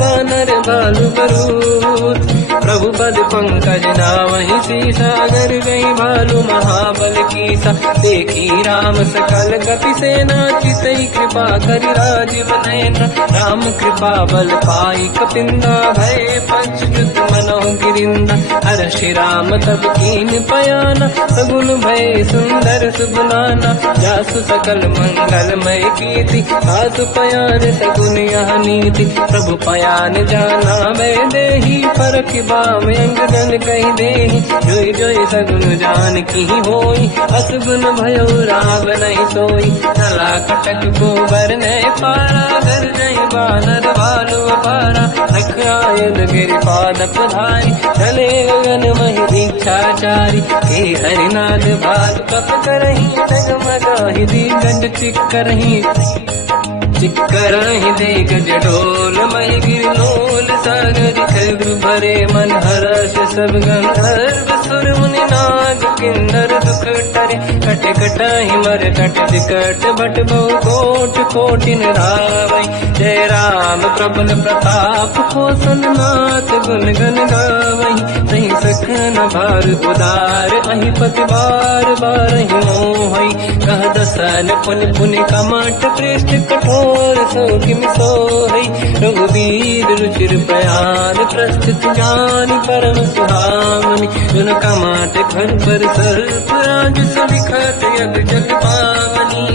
बानर बालु बरूद प्रभु पद पंकज नामहि सीसागर गई भालू महाबल कीसा देखी राम सकल कपि सेना चितई कृपा करि राजीव नयना राम कृपा बल पाई कपिंदा भय पंचयुत मनो गिरिंदा हर श्री राम तब कीन पयाना सगुन भय सुंदर सुगुनाना जासु सकल मंगलमय कीर्ति आसु पयान सगुन यह नीति प्रभु पयान जाना मैं देही परख बाम अंगजन कही देही जोई जोई सगुन जान की होई असगुन भयो राव नहीं सोई नला कटक को बर ने पारा घर जई बानर भालू अपारा रख आयल गिर पाद पधारी चले गगन मही इच्छाचारी हे हरिनाथ भाल कप करही डगमगाहि दी गंड चिक्करहि दे गज ढोल महि गिरलोल सागर खैर भरे मन हर्ष सब गंधर्व सुर मुनि नाग किन्नर दुख टरे कट कटाहि मर कट विकट भट बहु कोट कोटिन रावै जय राम प्रबल प्रताप कौशल नाथ गुण गन गावै तहि सखन भार उदार अहि पति बार बारहि मोहै कह दसन पुनि पुनि कमठ पृष्ठ कठोर सो किम सोहै रघुवीर रुचिर प्रयाण प्रस्थित ज्ञान परम सुहामनि जुन कमठ घर पर सर्प राज सविखत यग जग पावनी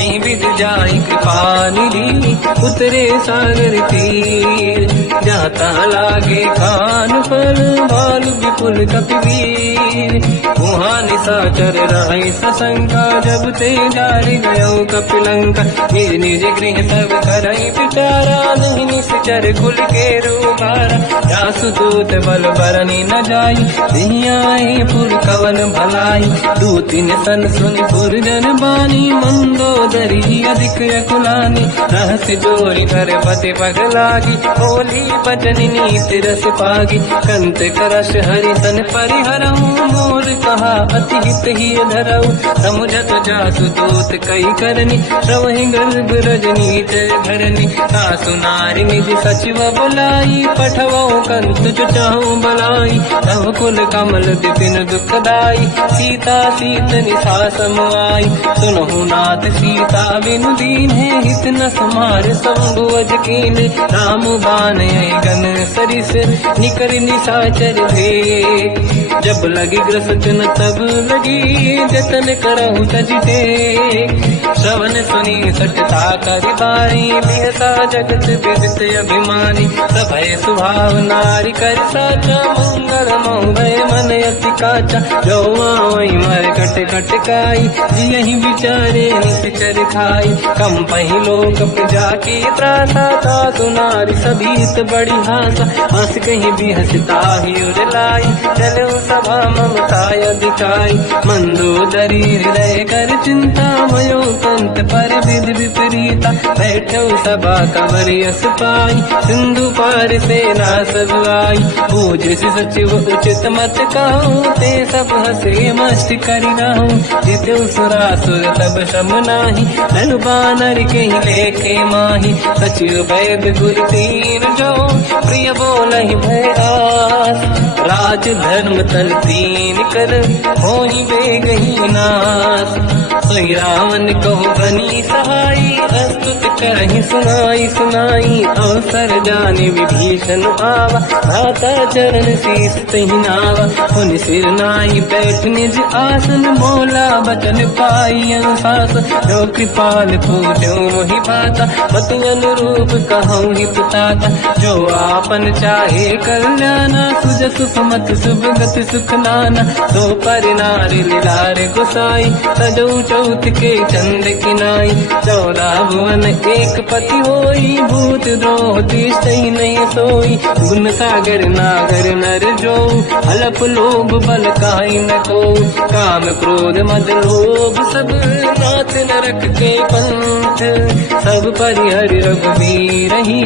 एहि विध जाहि कृपा निधि उतरे सागर तीर जाता लागे कान फल भालु विपुल कपिवीर वहाँ निशाचर रहि सशंका जब ते जारि गयो कपिलंका निज निज गृह सब करहि विचारा नहीं निश्चर कुल के रूबारा जासुदूत बल बरनि न जाई दिहियाहि पुर कवन भलाई दूतिन सन सुनि पुर जन बानी मंदोदरी अधिक अकुलानी रहस्य जोरी कर पति पगलागी होली बचन नीति रस पागी कंत करश हरि सन परिहरऊ मोर कहा अति हित ही धरऊ समुझत जासुदूत कई करनी श्रवहि गर्भ रजनी जय धरनी सासु नारी निज सचिव बुलाई पठवऊ कंत जो चाहू बलाई तव कुल कमल विपिन दुखदाई सीता सीतनि सासम आई सुनहु नाथ सीता बिनु दीन है हित न समार संभुवज कीन राम बान गन सरिस निकर निशाचर भेद जब लगी ग्रसन तब लगी जतन करहु तजते श्रवण सुनी सटता करि बारी बिहसा जगत विदित अभिमानी सभय सुभाव नारी कर साचा मंगल मोहय मन अति काचा जो आवई मर कट कट काई जियहि विचारे निश्चर खाई कम पहि लोक प्रजा की त्रासा था सुनारी सभीत बड़ी हासा हंस कहीं भी हंसता ही उर लाई चलो सभा ममता अधिकाई मंदोदरी हृदय कर चिंता मयो कंत पर विध विपरीता बैठो सभा कंवर यस पाई सिंधु पार सेना सब आई पूज सचिव उचित मत कहूँ ते सब हसे मस्त करि रहूं जितु सुरासुर तब शम नाही धनु बानर के लेखे माही सचिव वैद गुर तीन जो प्रिय बोलहि भय आस राज धर्म तल तीन कर होई बेगही नास सोई रावण कहो बनी सहाई अस्तुत करहि सुनाई सुनाई अवसर जाने विभीषण आवा भ्राता चरण शीस तहि नावा पुनि सिर नाई बैठ निज आसन बोला बचन पाई अनुशास जो कृपाल पूजो मोहि पाता मति अनुरूप कहूँ हित ताता जो आपन चाहे कल्याणा सुजस सुमति सुभगति सुख नाना तो पर नारी लीलार गोसाई सजौ चौथ के चंद किनाई 14 भुवन एक पति होई भूत द्रोह तिष्ठइ नहीं सोई गुण सागर नागर नर जो हलप लोभ बल काई न को काम क्रोध मद लोभ सब नाथ नरक के पंथ सब परिहरि रघुवीर ही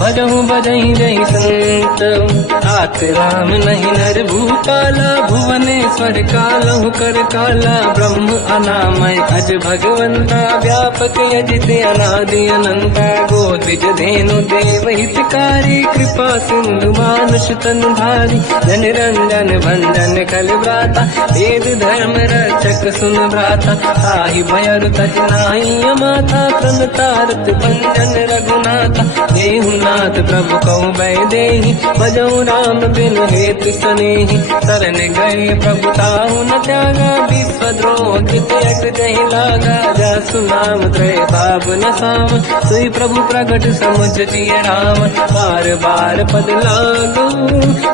भजहु बजहि जहि संत हाथ राम नहीं नर भूपाला भुवनेश्वर कालहु कर काला ब्रह्म अनामय अज भगवंता व्यापक यजित अनादि अनंता गोद्विज धेनु देव हितकारी कृपा सिंधु मानुष तनु धारी जन रंजन भंजन कल व्राता वेद धर्म रक्षक सुन भ्राता ताहि भयर तज नाहि माथा प्रणतारत भंजन रघुनाथा देहुनाथ प्रभु कहु बै देहि भजऊ राम बिनु हेतु सनेहि शरण गए प्रभु ताहु न त्यागा विश्वद्रोह कृत यक जहि लागा जासु नाम त्रय पाप न साम सोई प्रभु प्रगट समुझ जिय राम बार बार पद लागू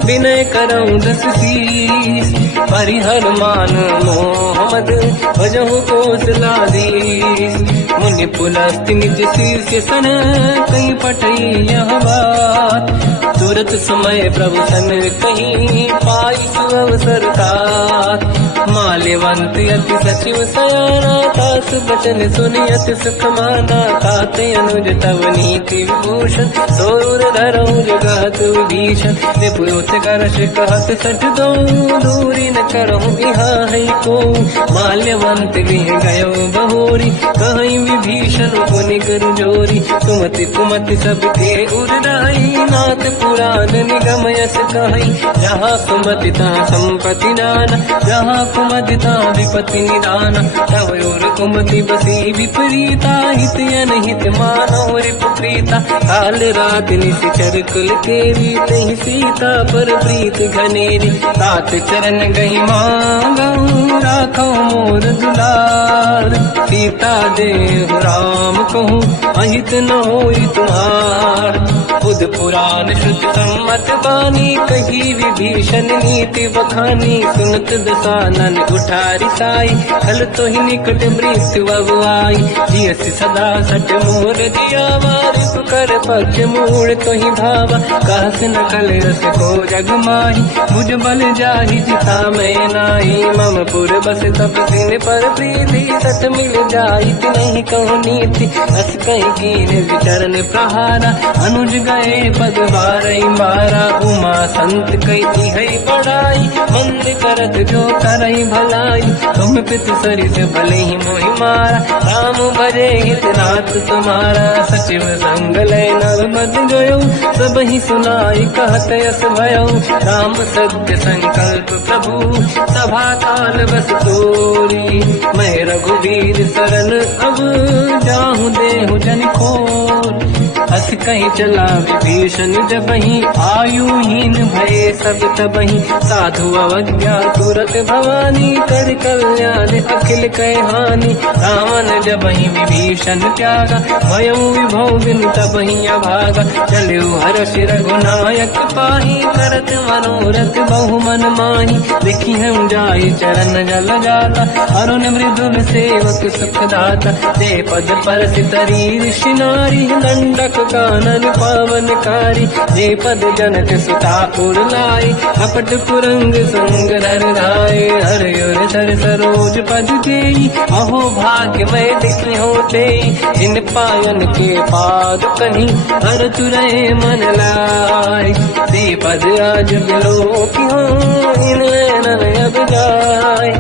विनय करऊं दस शीस परिहर मान मोहम्मद भजहु कौशलाधीश मुनि पुलस्त्य निज शीर्ष सन कहीं पटई यह बात। तुरत समय प्रभु सन कहीं पाई सुअवसर तात। माल्यवंत अति सचिव सयाना तास बचन सुनियत सुख माना। ताते अनुज तव नीति विभूषण सोर धरऊ जगत विभीषण। निपुत करश कहत सठ दो दूरी न करहु बिहा है को। माल्यवंत गृह गयो बहोरी कहीं विभीषण पुनि कर जोरी। सुमति कुमति सबके उर्राई नाथ पुराण निगम यस कहीं। जहाँ कुमति तहाँ संपत्ति नाना जहाँ कुमति तहाँ विपत्ति निदाना। तव और कुमति बसी विपरीता हित अनहित मानव रिपुप्रीता। काल रात निशिचर कुल केरी तहि सीता पर प्रीत घनेरी। तात चरण गई मांगऊ राखो मोर दुलार। सीता देव राम कहूँ अहित न होई तुम्हार। बुध पुराण श्रुति सम्मत बानी कही विभीषण नीति बखानी। सुनत दसानन उठारी साई खल तो ही निकट मृत्यु अब आई। जियस सदा सट मोर दिया वारिप कर पक्ष मूड़ तो ही भावा। कहस न कल रस को जग माही भुज बल जाहि जिता मैं नाई। मम पुर बस तब सिन पर प्रीति सत मिल जाई नहीं कहूँ नीति। अस कहीं कीन विचरण प्रहारा अनुज गए पद बारई मारा। उमा संत कही है बड़ाई मंद करत जो करई भलाई। तुम पित सरिस भले ही मोहि मारा राम भजे हित नाथ तुम्हारा। सचिव संग लय नव मद गयो सब ही सुनाई कहत यस भयो। राम सत्य संकल्प प्रभु सभा काल बस तोरी। मैं रघुवीर शरण अब जाहूँ देहु जन खोर। अस कहीं चला विभीषण जबहि आयुहीन भये सब तबहि। साधु अवज्ञा तुरत भवानी कर कल्याण अखिल कह हानि। रावण जबहि विभीषण त्यागा भयउ विभव बिनु तबहि अभागा। चलु हर्ष रघुनायक पाहि करत मनोरथ बहु मन माहि। देखी हम जाय चरण जल जाता अरुण मृदुल सेवक सुख दाता। ते पद परस तरी ऋषि नारी दंडक कानन पावनकारी। जे पद जनक सुता पुर लाई कपट पुरंग संग धर धाय। हर सर सरोज पद देई अहो भाग्य मैं देखी होते। इन पायन के पाद कहीं हर तुरहे मन लाई। दे पद आज बिलो की हो इन नैनन अब जाय।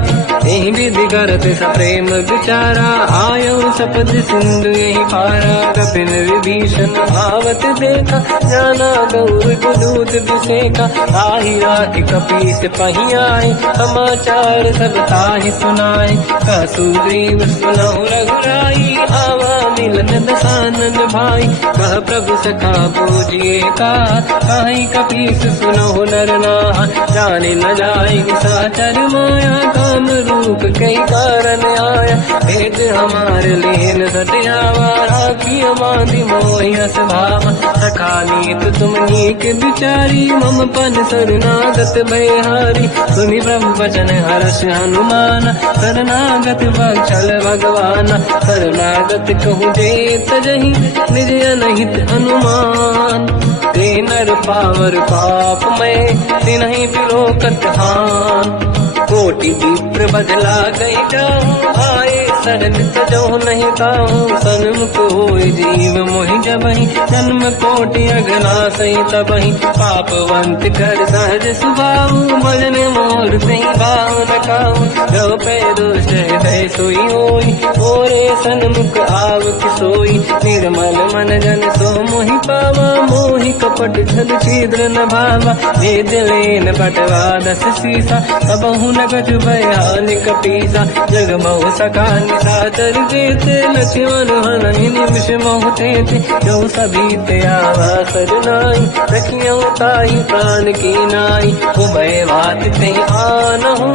यही विधि करत सप्रेम विचारा आयो सपद सिंधु यही पारा। कपिन विभीषण आवत देखा जाना गौर गुदूत विसेका। आही राख कपीस पही आए समाचार सब ताहि सुनाए। कह सुग्रीव सुनहु रघुराई आवा मिलन दसानन भाई। कह प्रभु सखा पूजिए का कहीं कपीस सुनहु नर नाहा। जाने न जाए साचर माया काम रूप कई कारण आया। भेद हमार लेन सत्यावा राखी बांधि मोहि हस भावा। सखा नीत तुम नीक विचारी मम पन शरणागत भयहारी। सुनि प्रभु वचन हर्ष हनुमान शरणागत वत्सल भगवाना। शरणागत कहूँ जे तजहि निज अनहित अनुमान। ते नर पावर पाप में तिन्हि बिलोकत हान। कोटि विप्र बदला गई जाऊँ आए शरण तजो नहीं ताऊँ। सन्मुख होय जीव मोहि जबहि जन्म कोटि अगना सही तबहि। पापवंत कर सहज सुभाऊ भजन मोर सही भाव न खाऊँ। जो पे दुष्ट हृदय सोई होई ओरे सन्मुख आव सोई। निर्मल मन जन सो मोहि पावा मोहि कपट छल छिद्र न भावा। भेद लेन बटवा दस सीसा सबहु न गज भयान कपीसा। जग बहु सका निशाचर जेते लक्ष्मण हनहि निमिष मोह तेते। जो सभी ते आवा सरनाई रखियो ताई प्राण की नाई। उभय बात ते आनहु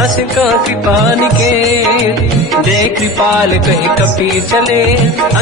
हस का कृपान के। जय कृपाल कहि कपी चले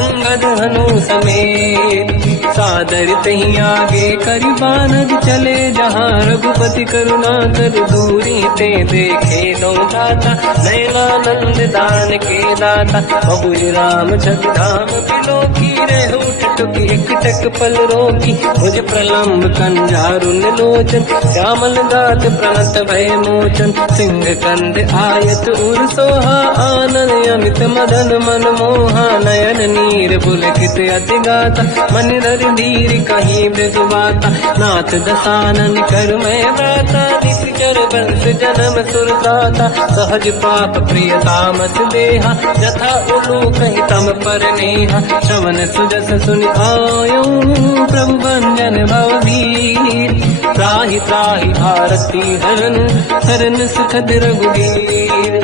अंगद हनु समेत। सादर तहीं आगे करी बानग चले जहाँ रघुपति करुणा कर दूरी ते देखे दो दाता नयनानंद दान के दाता बहुज राम जगधाम बिलो की रह उठ टुक एक टक पल रोकी मुझ प्रलम्ब कंजारुन लोचन श्यामल दात प्रणत भय मोचन सिंह कंद आयत उर सोहा आनंद अमित मदन मन मोहा नयन नीर पुलकित अति गाता मन धर धीर कहीं मृदुबाता नाथ दसानन कर मैं व्राता निश्चर वंश जन्म सुरदाता सहज पाप प्रिय तामस देहा जथा उलू कहीं तम पर नेहा श्रवण सुजस सुनि आयो प्रभु भंजन भववीर त्राहि त्राहि आरती हरन हरन सुखद रघुवीर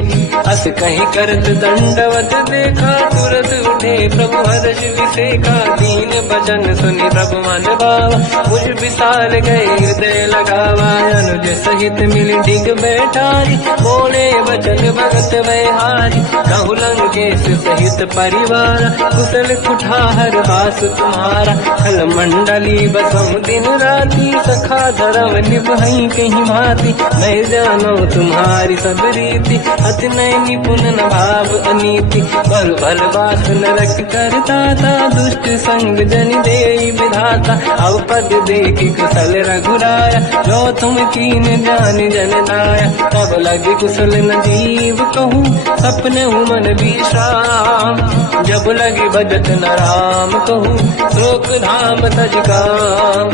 अस कहीं करत दंडवत देखा तुरत उठे प्रभु हर्ष विसेखा दीन भजन सुनि प्रभु मन भावा मुझ विसार गए हृदय लगावा अनुज सहित मिल डिग बैठारी बोले वचन भगत वैहारी कहु लंकेश सहित परिवार कुशल कुठार वास तुम्हारा खल मंडली बसम दिन राती सखा धर्म निभई कहीं भांति मैं जानो तुम्हारी सब रीति अति नय निपुण न भाव अनीति पर भल बात नरक करता था दुष्ट संग जन दे विधाता अब पद देखी कुशल रघुराया जो तुम कीन जान जन नाया तब लगे कुशल न जीव कहूँ सपने मन विश्राम जब लगे भजत न राम कहूँ शोक धाम तज काम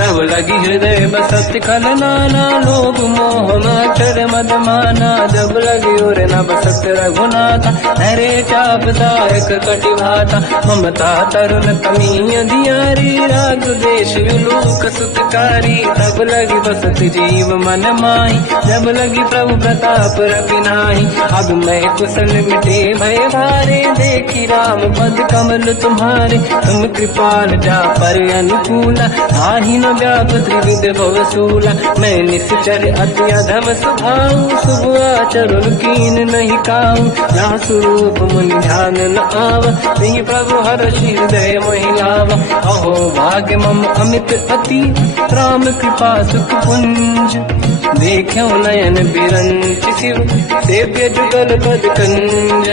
तब लगी हृदय बसत खल नाना लोभ मोह मचर मद माना जब लगी और न बसत रघुनाथा हरे चाप दायक कटिभाता ममता तरुण कमीय दियारी राग देश विलूक सुतकारी तब लगी बसत जीव मन माही जब लगी प्रभु प्रताप रविनाही अब मैं कुशल मिटे भय भारे देखी राम पद कमल तुम्हारे तुम कृपाल जा पर अनुकूला आही न व्याप त्रिविध भवसूला मैं निश्चर अति अधम स्वभाव शुभ आचरण कीन नहीं काऊ जहाँ स्वरूप मुनि ध्यान न आव नहीं प्रभु हर्ष हृदय महिलाव अहो भाग्य मम अमित अति राम कृपा सुख पुंज देखो नयन बिरंच शिव सेव्य जुगल पद कंज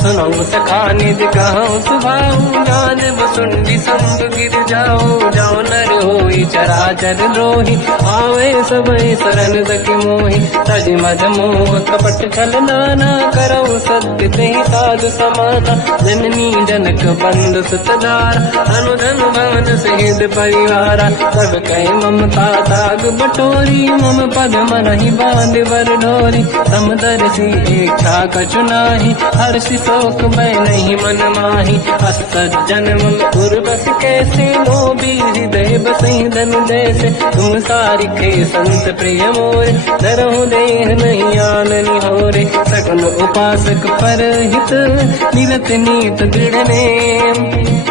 सुनो सखा निध कहो सुभाऊ जान बसुंडी संग गिर जाओ जाओ नर होई चराचर द्रोही आवे सबई शरण सखी मोहि तज मद मोह कपट छल नाना करौ सत्य तेहि साधु समाना जननी जनक बंधु सुतदार अनुधन भवन सहित परिवारा सब कहे ममता ताग बटोरी मम पद मनहि बांध बर डोरी समदर्शी इच्छा कछु नाही हर्षि शोक मैं नहीं मन माही असज्जन मम उर्वश कैसे लोभी हृदय बसई धन जैसे तुम सारिखे संत प्रिय मोरे धरहु देह नहीं आननि होरे सकल उपासक पर हित निरत नीत दृढ़ नेम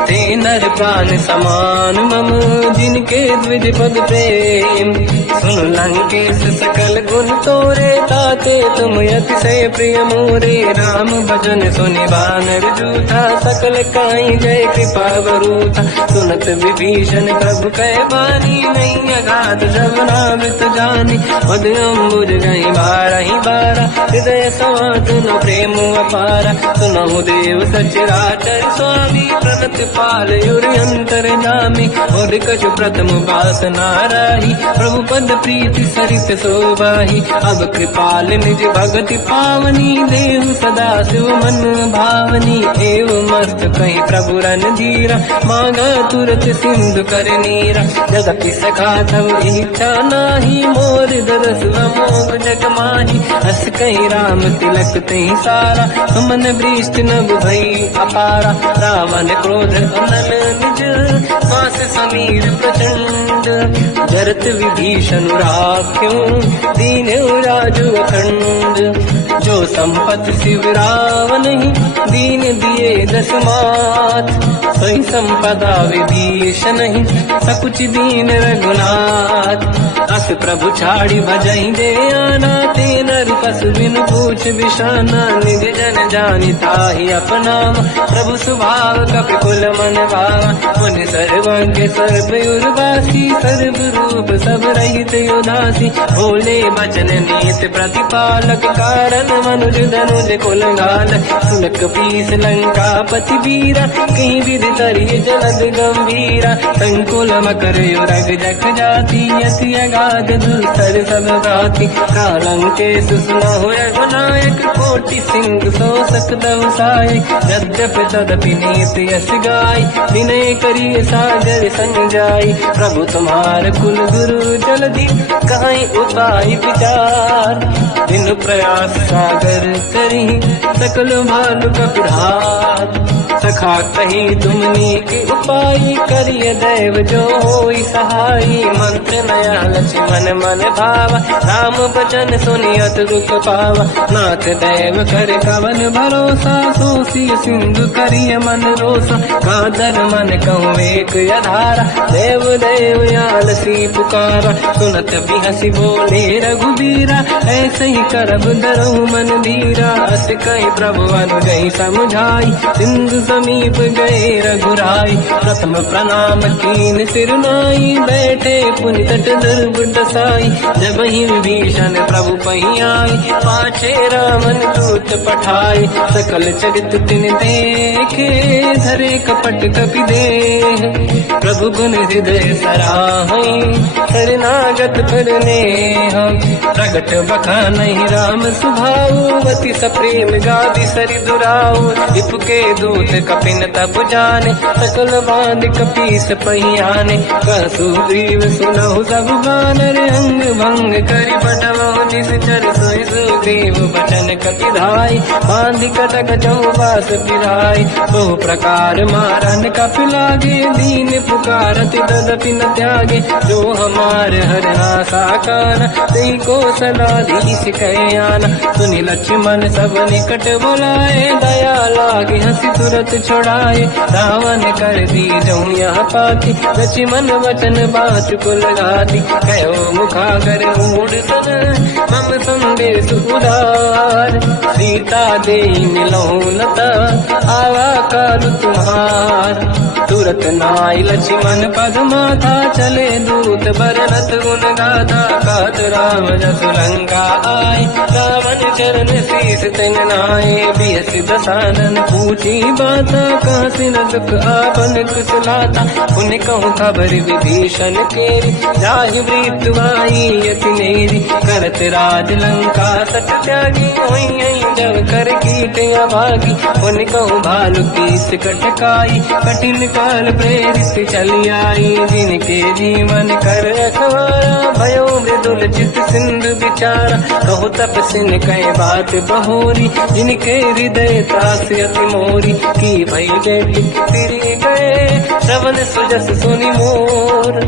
ते नर प्राण समान मम जिनके द्विज पद प्रेम सुन लंकेश सकल गुण तोरे ताते तुम अतिशय प्रिय मोरे राम भजन सुनि बानर जूथा सकल काई जय कृपा वरूथा सुनत विभीषण प्रभु कह बानी नहीं अगाध जब नामित जानी पद अम्बुज गई बारहि बारा हृदय समात न प्रेम अपारा सुनहु देव सचराचर स्वामी प्रणत पाल युरि अंतर जामी और कछु प्रथम बास नाराही प्रभु पद प्रीति सरित शोभाही अब कृपाल निज भगति पावनी देव सदा शिव मन भावनी एवं मस्त कहीं प्रभु रन धीरा मांगा तुरत सिंधु कर नीरा जगति सखा तब इच्छा नाही मोर दरस मोग जग माही हस कहीं राम तिलक तही सारा सुमन वृष्टि नभ भई अपारा रावण क्रोध अनल निज मास समीर प्रचंड जरत विभीषण राख्यों दीन राजु अखंड जो संपत शिवराव नहीं, दीन दिए दस मात। सोई संपदा विभीष नहीं, सकुच दीन रघुनाथ। अस प्रभु छाड़ी भजई दे आना, ते नर पशु बिनु पूछ बिशाना। निज जन जानिता ही अपनाम, प्रभु स्वभाव कपि कुल मन भावा। मुनि सर्वज्ञ सर्व उर्वासी, सर्व रूप सब रहित उदासी। भोले बचन नीत प्रतिपालक, कारण मनुज धनुज कुल घाल। सुनक पीस लंका पति वीरा, कहीं विधि तरिय जलद गंभीरा। संकुल मकर युरग जख जाति, अति अगाध दुस्तर सब भाति। कालंकेश सुनहुँ रघुनायक, कोटि सिंह सो सकदउ साय। यद्यपि तदपि नीत यश गाय, विनय करिय सागर संग जाय। प्रभु तुम्हार कुल गुरु जल्दी, कहीं उपाय विचार। दिन प्रयास सागर करी, सकल भालु कपिधार। सखा कही तुमनी के उपाय, करिय दैव जो होई सहाय। मंत्र नया लक्ष्मण मन भावा, राम बचन सुनियत दुख पावा। नाथ दैव कर कवन भरोसा, सोसी सिंधु करिय मन रोसा। कादर मन कहूँ एक अधारा, देव देव आलसी पुकारा। सुनत बिहसी बोले रघुबीरा, ऐसे ही करब डरहु मन धीरा। अस कहीं प्रभु अनुजहि समझाई, सिंधु समीप गए रघुराई। प्रथम प्रणाम कीन सिर नाई, बैठे पुनि तट दुर्ग दसाई। जब ही विभीषण प्रभु पही आई, पाछे रामन दूत पठाई। सकल चरित तिन देखे, धरे कपट कपि देह। प्रभु गुण हृदय सराहई, शरणागत फिरने हम। प्रगट बखानहि राम सुभाऊ, अति सप्रेम गादि सरि दुराऊ। विपुके दूत कपिन तब जाने, सकल बांध कपीस पहियाने। कह सुग्रीव सुनहु सब बानर, अंग भंग करि बटवहु निश्चर। सोई सुग्रीव बचन कपि धाई, बांध कटक चौबास पिराई। बहु प्रकार मारन कपि लागे, दीन पुकारत तदपि न त्यागे। जो हमार हरना साकाना, तेई को सलाधीश कहे आना। सुनि लक्ष्मण सब निकट बुलाए, दया लागे हंसी तुरत छुड़ाए। रावण कर दी जऊँ यहाँ पाती, लक्ष्मण वचन बात कुल गाती। कहो मुखागर मूढ़ सन, मम संदेश उदार। सीता दे मिलऊँ लता, आवा काल तुम्हार। तुरत नाई लक्ष्मण पद माथा, चले दूत बरनत गुण गाथा। कहत राम जसु लंका आए, रावण चरण शीस तिन नाए। बियस दसानन पूछी बाता, कहाँ सिन दुख आपन कुशलाता। पुन कहूँ खबर विभीषण केरी, जाहि मृत्यु आई यति नेरी। करत राज लंका सट त्यागी, हुई जब कर कीट अभागी। पुन कहूँ भालु कीस कटकाई, कठिन काल प्रेरित चली आई। जिनके जीवन कर रखवारा, भयो मृदुल चित सिंधु विचारा। कहो तपसिन कह बात बहोरी, जिनके हृदय त्रास अति मोरी। की भई बेटी तिरि गए, श्रवण सुजस सुनि मोर।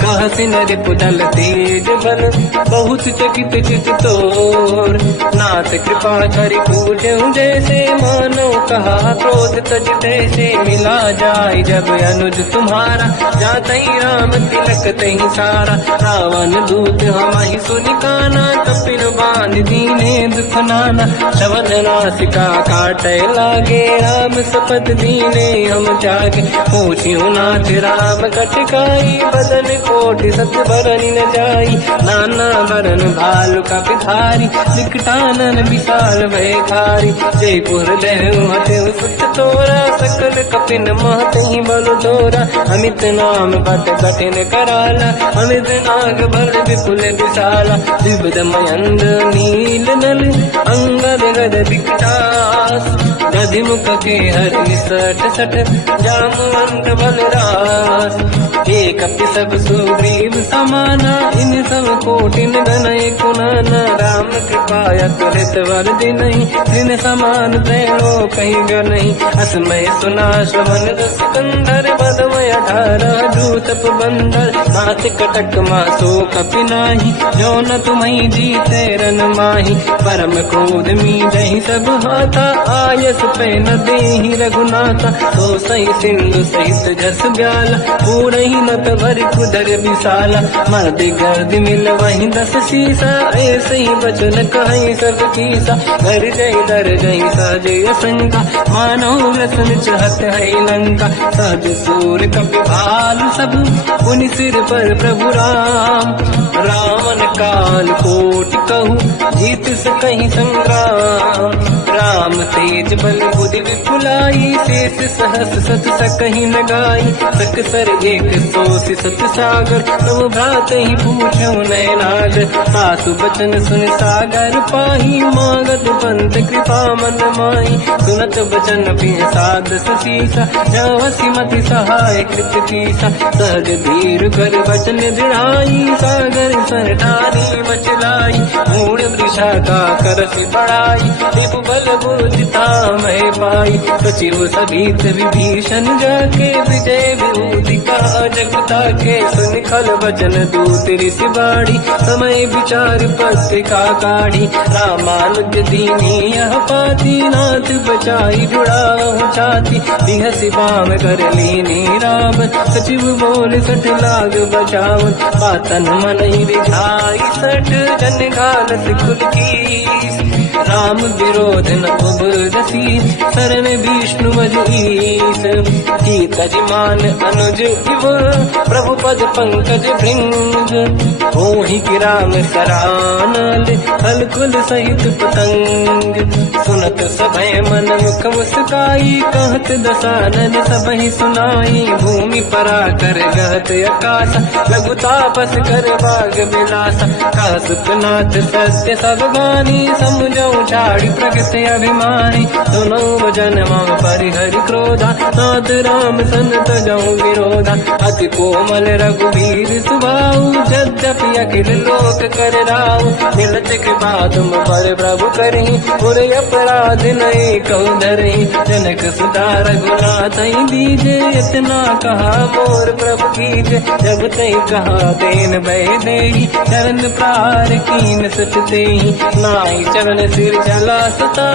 कहसिन रिपुदल तेज बल, बहुत चकित चित तोर। नाथ कृपा करि पूजऊँ जैसे, मानो कहा क्रोध तज तैसे। मिला जाय जब अनुज तुम्हारा, जातहि राम तिलक तहि सारा। रावण दूत हमहि सुनि काना, कपिन बांध दीने दुख नाना। श्रवण नासिका काटय लागे, राम सपथ दीने हम जागे। पूछियो नाथ राम कटकाई, बदन कोटि सत बरनि न जाई। नाना बरन भालु कपिधारी, विकटानन विशाल भयखारी। जयपुर लहु हतेउ सुत तोरा, सकल कपिन महतहि बल तोरा। अमित नाम बट कठिन कराला, अमित नाग बल विपुल विशाला। विबुध मयंद्र नील नल, अंगद गद विकटास। दधिमुख के हरि सठ सठ जामवंत बलराज। एक अपि सब सुग्रीव समाना इन सब कोटिन गनय कुनाना। राम कृपाया तुरत वर दिनहि दिन समान त्रैलो कहीं गनहि। असमय सुना श्रवण रस कंधर बदमय 18 दूतप बंदर। मात कटक मासो कपि नाही जो न तुम्हि जीते रन माही। परम क्रोध मीजहि सब हाथा आयस पे न देहि रघुनाथा। तो सही सिंधु सहित जस ब्याला पूरहि नत भरि कुदर विशाला। मर्द गर्द मिल वही 10 सीसा ऐसे ही बचन कहि सब कीसा। घर जय दर जय सहजय शंका मानो रसन चहत है लंका। सहज सूर कपि भालु सब पुनि सिर पर प्रभु राम। रावण काल कोटि कहूँ जीत सकहि संग्राम। राम तेज बल बुद्धि विपुलाई शेष सहस सत सकहि न गाई। सकसर एक सोसी सत सागर तब भ्रात ही पूछो नयनागर। सासु बचन सुन सागर पाही मागत पंत कृपा मन माही। सुनत बचन पिय साध ससीसा जवसी मति सहाय कृत कीसा। सहज धीर कर बचन दृढ़ाई सागर सन ठानी मचलाई। मूढ़ वृषा का करसि बढ़ाई दिप बल बुद्धि मैं पाई। सचिव सभीत विभीषण जाके विजय विभूति का जगता के। सुन खल बचन दूत ऋषि बाड़ी समय विचार पत्रिका काढ़ी। रामानुज दीनी यह पाती नाथ बचाई जुड़ाहु छाती। बिहसि बाम कर लीनी राम सचिव बोल सठ लाग बचावन। पातन मन ही रिझाई सठ जन घालत कुल कीस। राम विरोध न उबरसी शरण विष्णु मजीस। कीतज मान अनुज इव प्रभु पद पंकज भृंग। होहि कि राम सरानल हलकुल सहित पतंग। सुनत सभय मन मुख मुस्काई कहत दसानन सबहि सुनाई। भूमि परा कर गहत आकाशा लघु तापस कर बाग विलासा। कह सुखनाथ सत्य सब गानी समझौ ठाड़ी प्रगट अभिमानी। सुनो भजन मम परिहरि क्रोधा नाथ राम सन तजौ विरोधा। अति कोमल रघुवीर सुभाऊ यद्यपि अखिल लोक कर राऊ। मिलत कृपा तुम पर प्रभु करहि पुर अपराध नहीं कहु धरहि। जनक सुता रघुनाथ दीजे इतना कहा मोर प्रभु कीजे। जब तई कहा देन भय देहि चरण प्रार कीन सत तेहि। नाई चरण सिर चला सता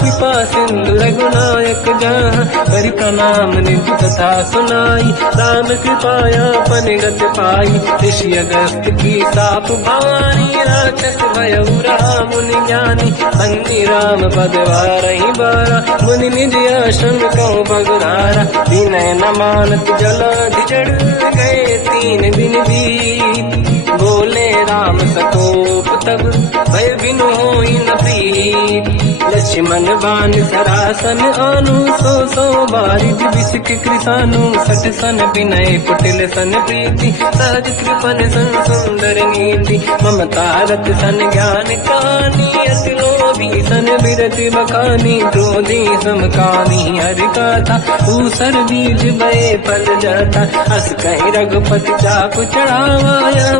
कृपा सिंधु रघुनायक जहाँ। हरि प्रणाम निधि कथा सुनाई राम कृपाया पनिगत पाई। ऋषि अगस्त की साप भवानी राक्षस भयउ राम मुनि ज्ञानी। बंदी राम पद वारहि बारा मुनि निज आश्रम कहु बगुधारा। विनय न मानत जलाधि जड़ गए 3 दिन बीत। बोले राम सकोप तब भय बिनु होई न प्रीत। लक्ष्मण बाण सरासन आनु 100 बारिज बिसिक कृसानु। सठ सन विनय कुटिल सन प्रीति सहज कृपन सन सुंदर नीति। ममता रत सन ज्ञान कहानी अति लोभी सन बिरति बखानी। क्रोधी समकामी हरि गाथा ऊसर बीज बये फल जाता। अस कहि रघुपति चाप चढ़ावा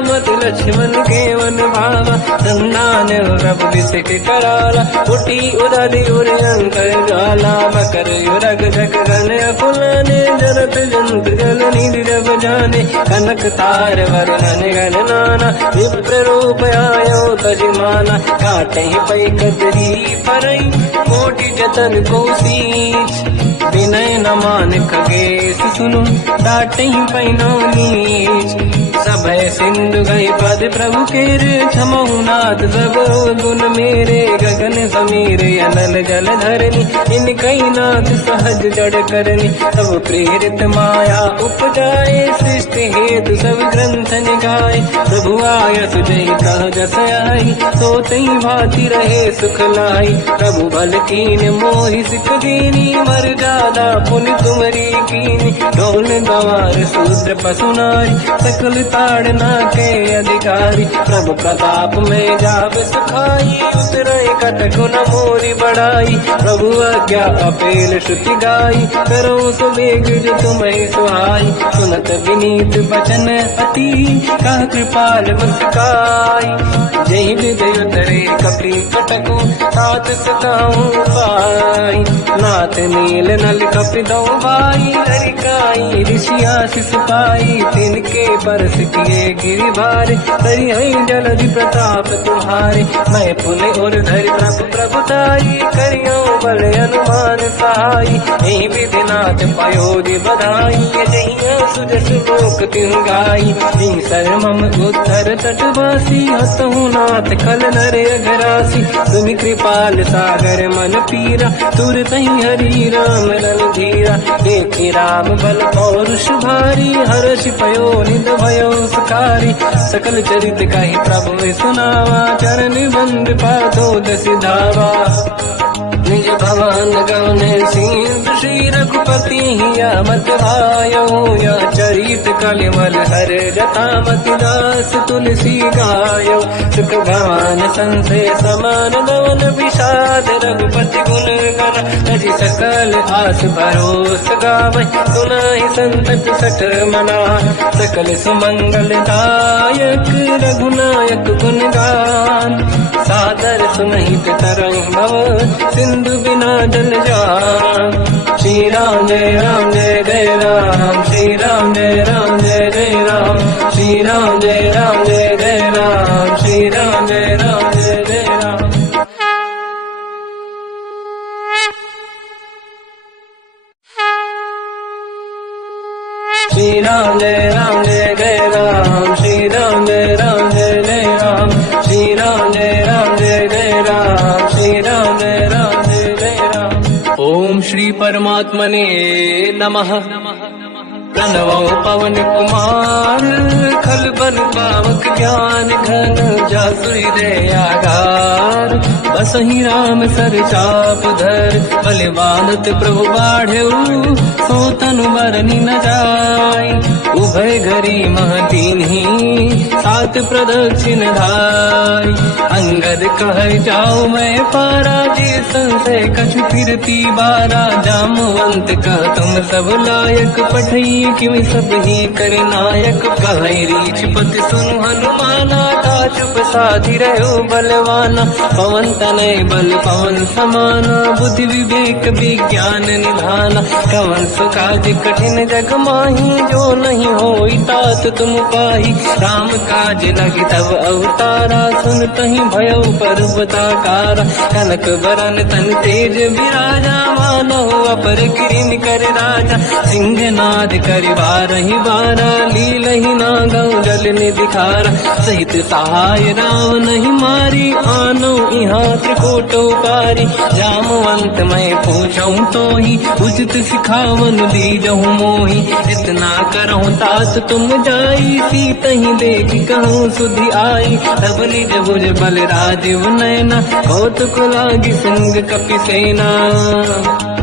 मत लक्ष्मण के वन भावा। संदान प्रभु बिसिक कराला उठी उदधि उर अंकर ज्वाला। मकर युरग जग गण अकुलाने जरत जंत जल निधि जब जाने। कनक तार वरन गण नाना विप्र रूप आयो तजमाना। काटे पै कतरी परई कोटि जतन को सींच। विनय न मान खगेश सुनु डाटे पैनो नीच। सभय सिंधु गई पद प्रभु केरे क्षमहु नाथ सब गुण मेरे। गगन समीर अनल जल धरनी इन कई नाथ सहज जड़ करनी। सब प्रेरित माया उपजाए सृष्टि हेतु सब ग्रंथ निगाए। प्रभु आय सुजय कह जस आई सो तई भांति रहे सुख लाई। प्रभु बल कीन मोहि सिख दीनी मर्यादा पुनि तुमरी कीनी। ढोल गवार शूद्र पशु नारी सकल ताड़ना के अधिकारी। प्रभु प्रताप में जाब सुखाई उतरे कटक न मोरी पढ़ाई। प्रभु आज्ञा अपेल श्रुति गाई, करो सो वेग जो तुम्हें सुहाई। सुनत विनीत बचन अति, कह कृपाल मुस्काई। जय हृदय तरे कपि कटकु, तात सकाऊं पाई। नाथ नील नल कपि दो भाई, हरिकाई ऋषि आशीष पाई। तिनके परस किए गिरि भारे, तरी हई जलधि प्रताप तुम्हारे। मैं पुनि और धरि प्रभु प्रभुताई, करियो बल अनुमान सहाय। यही विधिनाथ पयोधि बधाई, जहिया सुजस लोक तिहु गाई। सर मम उत्तर तटवासी, हसहु नाथ खल नर अघरासी। तुम कृपाल सागर मन पीरा, तुरत ही हरि राम रणधीरा। देखि राम बल पौरुष भारी, हर्ष पयो निध भयो सुखारी। सकल चरित कहि प्रभु सुनावा, चरण बंद पादो सिधावा। निज भवन गवने सिंधु, श्री रघुपति हिया मत आयो। या चरित कलिमल हर जटामति, दास तुलसी गायो। सुख भवन संसे समान, गवन विषाद रघुपति गुण गण। तजि सकल आस भरोस गावै, सुनाहि संतत सठ मना। सकल सुमंगल दायक, रघुनायक गुण गान। सादर सुनहित तरंग भव, सिंधु बिना जल जान। श्री राम जय राम जय जय राम, श्री राम जय राम जय जय राम। श्री राम जय राम जय जय राम, श्री राम जय राम जय जय राम। श्री राम जय राम जय जय राम, श्री राम जय राम जय जय राम। श्री राम जय राम जय जय राम, श्री राम जय राम जय जय राम। ओम श्री परमात्मने नमः। प्रणवो पवन कुमार, खल बन पावक ज्ञान घन। जासुरी दयागार, बसहि राम सर चाप धर। बलवानत प्रभु बाढ़ऊ, सो तनु बरनि न जाय। उभय घरी मह दीन्ही, सात प्रदक्षिण धाय। अंगद कह जाओ मैं पारा, जी संशय कछु फिरती बारा। जामवंत कह तुम सब लायक, पठई किमि सब ही कर नायक। कहै रीछ पति सुनु हनुमाना, चुप साधि रहो बलवाना। पवन तनय बल पवन समाना, बुद्धि विवेक विज्ञान निधाना। कवन सुकाज कठिन जग माही, जो नहीं होई तात तुम पाही। राम काज लगी तब अवतारा, सुनतहि भयो पर्वताकारा। कनक बरन तन तेज विराजा, मानो अपर किरिन कर राजा। सिंहनाद करि बारहि बारा, लीलहि नागौ जल निधिखारा। सहित सहाय राम नहीं मारी, आनो इहाँ त्रिकोटो पारी। जामवंत मैं पूछऊं तो ही, उचित सिखावन दीजहु मोहि। इतना करहु तात तुम जाई, सीतहि देख कहूँ सुधि आई। तब निज भुज बल राजीव नयना, कौतुक लागी संग कपि सेना।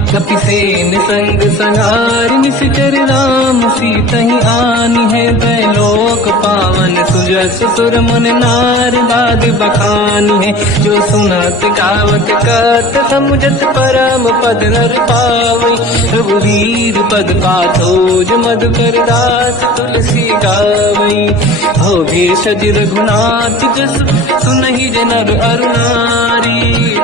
कपिसेन संग संहार, निश्चर राम सीतहि आनी है। दैलोक पावन सुजस सुर मुन नार, बाद बखानी है। जो सुनत गावत कत, समुझत परम पद नर पावै। रघुवीर पद पाथोज, मधुकर दास तुलसी गावै। हो भेषज रघुनाथ जस, सुनहि जनर अरु नारी।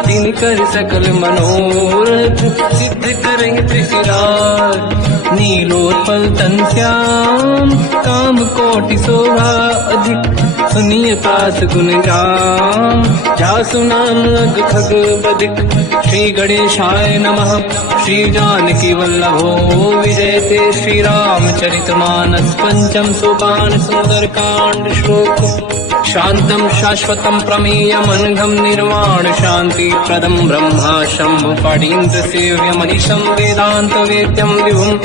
तिनकर सकल मनोरथ, सिद्ध करहि त्रिशिरार। नीलोत्पल तन श्याम, काम कोटि शोभा अधिक। सुनिय पास गुण राम, जासु नाम अग खग बदिक। श्री गणेशाय नमः। श्री जानकी वल्लभो विजयते। श्री रामचरित मानस पंचम सोपान, सुंदर कांड श्लोक। शांतं शाश्वतं प्रमेयम्, अनघं निर्वाण शांति प्रदं। ब्रह्मा शंभु फणीन्द्र सेव्यमनिशं, वेदांत वेद्यं विभुं।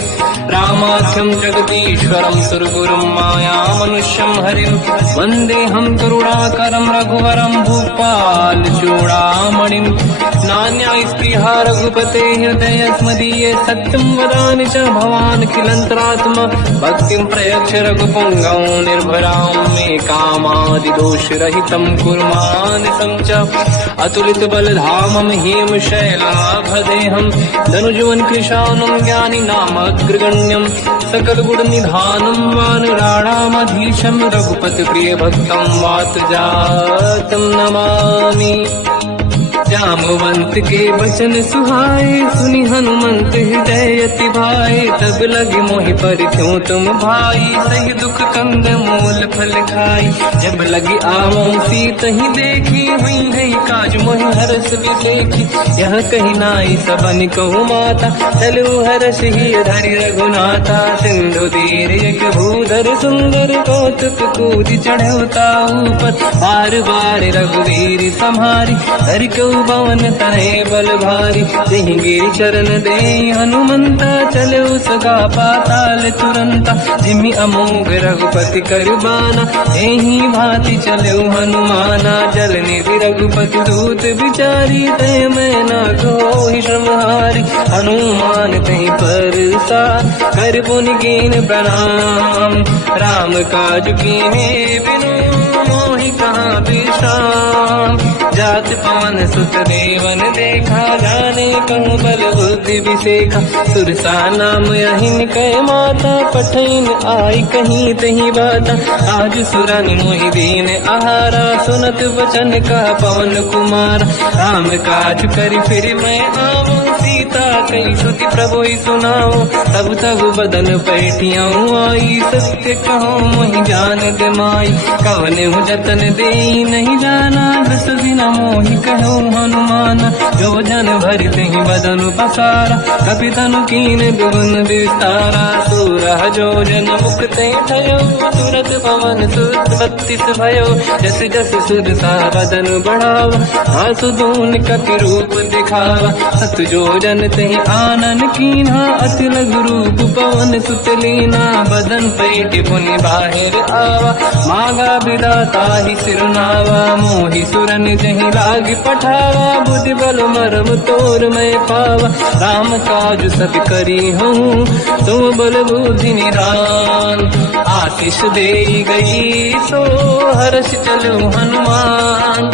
रामाख्यं जगदीश्वरं, सुरगुरुं मायामनुष्यं हरिं। वन्देऽहं करुणाकरं रघुवरं, भूपाल चूडामणिं। नान्यास्पृहा रघुपते हृदयस्मदीये, सत्यं वदामि च भवान् खिलन्तरात्मा। भक्तिं प्रयच्छ रघुपुङ्गं, निर्भरां मे कामादि दोष रहितं कुर्मानिसं च। अतुलित बलधाम वामं हेम शैलाभदेहं धनुजवन कृशानं ज्ञानी नामग्रगण्यं सकल गुण निधानं वानराणामधीशं रघुपति प्रिय भक्तं वातजातं नमामि। जामवंत के वचन सुहाए सुनि हनुमंत हृदय अति भाए तब लगे मोहि पर क्यों तुम भाई सही दुख कंद मूल फल खाई जब लगी आवों सीत ही देखी हुई है काज मोहि हरस विदेखी यह कही नाई सबन कहु माता चलो हरस ही धरि रघुनाथा सिंधु तीर एक भूधर सुंदर कौतुक कूद चढ़ौता ऊपर बार बार रघुवीर सम्हारी हर को पवन तनय बल भारी सिंह गिरि चरण दे हनुमंता चलो सगा पाताल तुरंता जिमि अमोघ रघुपति कर बाना एहि भांति चलो हनुमाना जल निधि रघुपति दूत बिचारी तय मैं न कोहि श्रमहारी हनुमान तहि परसा कर पुनि कीन प्रणाम राम काज कीन्हे बिनु मोहि कहाँ विश्राम जात पवन सुत देवन देखा जाने कहूँ बल बुद्धि विसेखा सुरसा नाम अहिन कह माता पठैन आई कहीं तही बाता आज सुरनि मोहि दीन आहारा सुनत वचन का पवन कुमार राम काज करि फिर मैं आवूं सीता कई सुति प्रभु सुनाओ तब तब बदन पैठियाऊं आई सत्य कहो मोहि जान गमाई कवन हूँ जतन दे नहीं जाना दस दिन मोहि कहो हनुमान जो जन भरि तहि बदन पसारा कपि तनु कीन दुगुन विस्तारा सूरह जो जन मुख ते भयो तुरत पवन सुत 32 भयो जस जस सुरसा बदन बढ़ावा आंसू दून कपि रूप दिखावा सत जो जन तहि आनन कीन्हा अति लघु रूप पवन सुत लीना बदन पैठ पुनि बाहिर आवा मागा विदाता ही सिरनावा मोहि सुरन जहि लाग पठावा बुद्धि बल मरम तोर मैं पावा राम काज सब करी हूँ तुम बल बुद्धि निदान आशीष दे गई सो हर्ष चलो हनुमान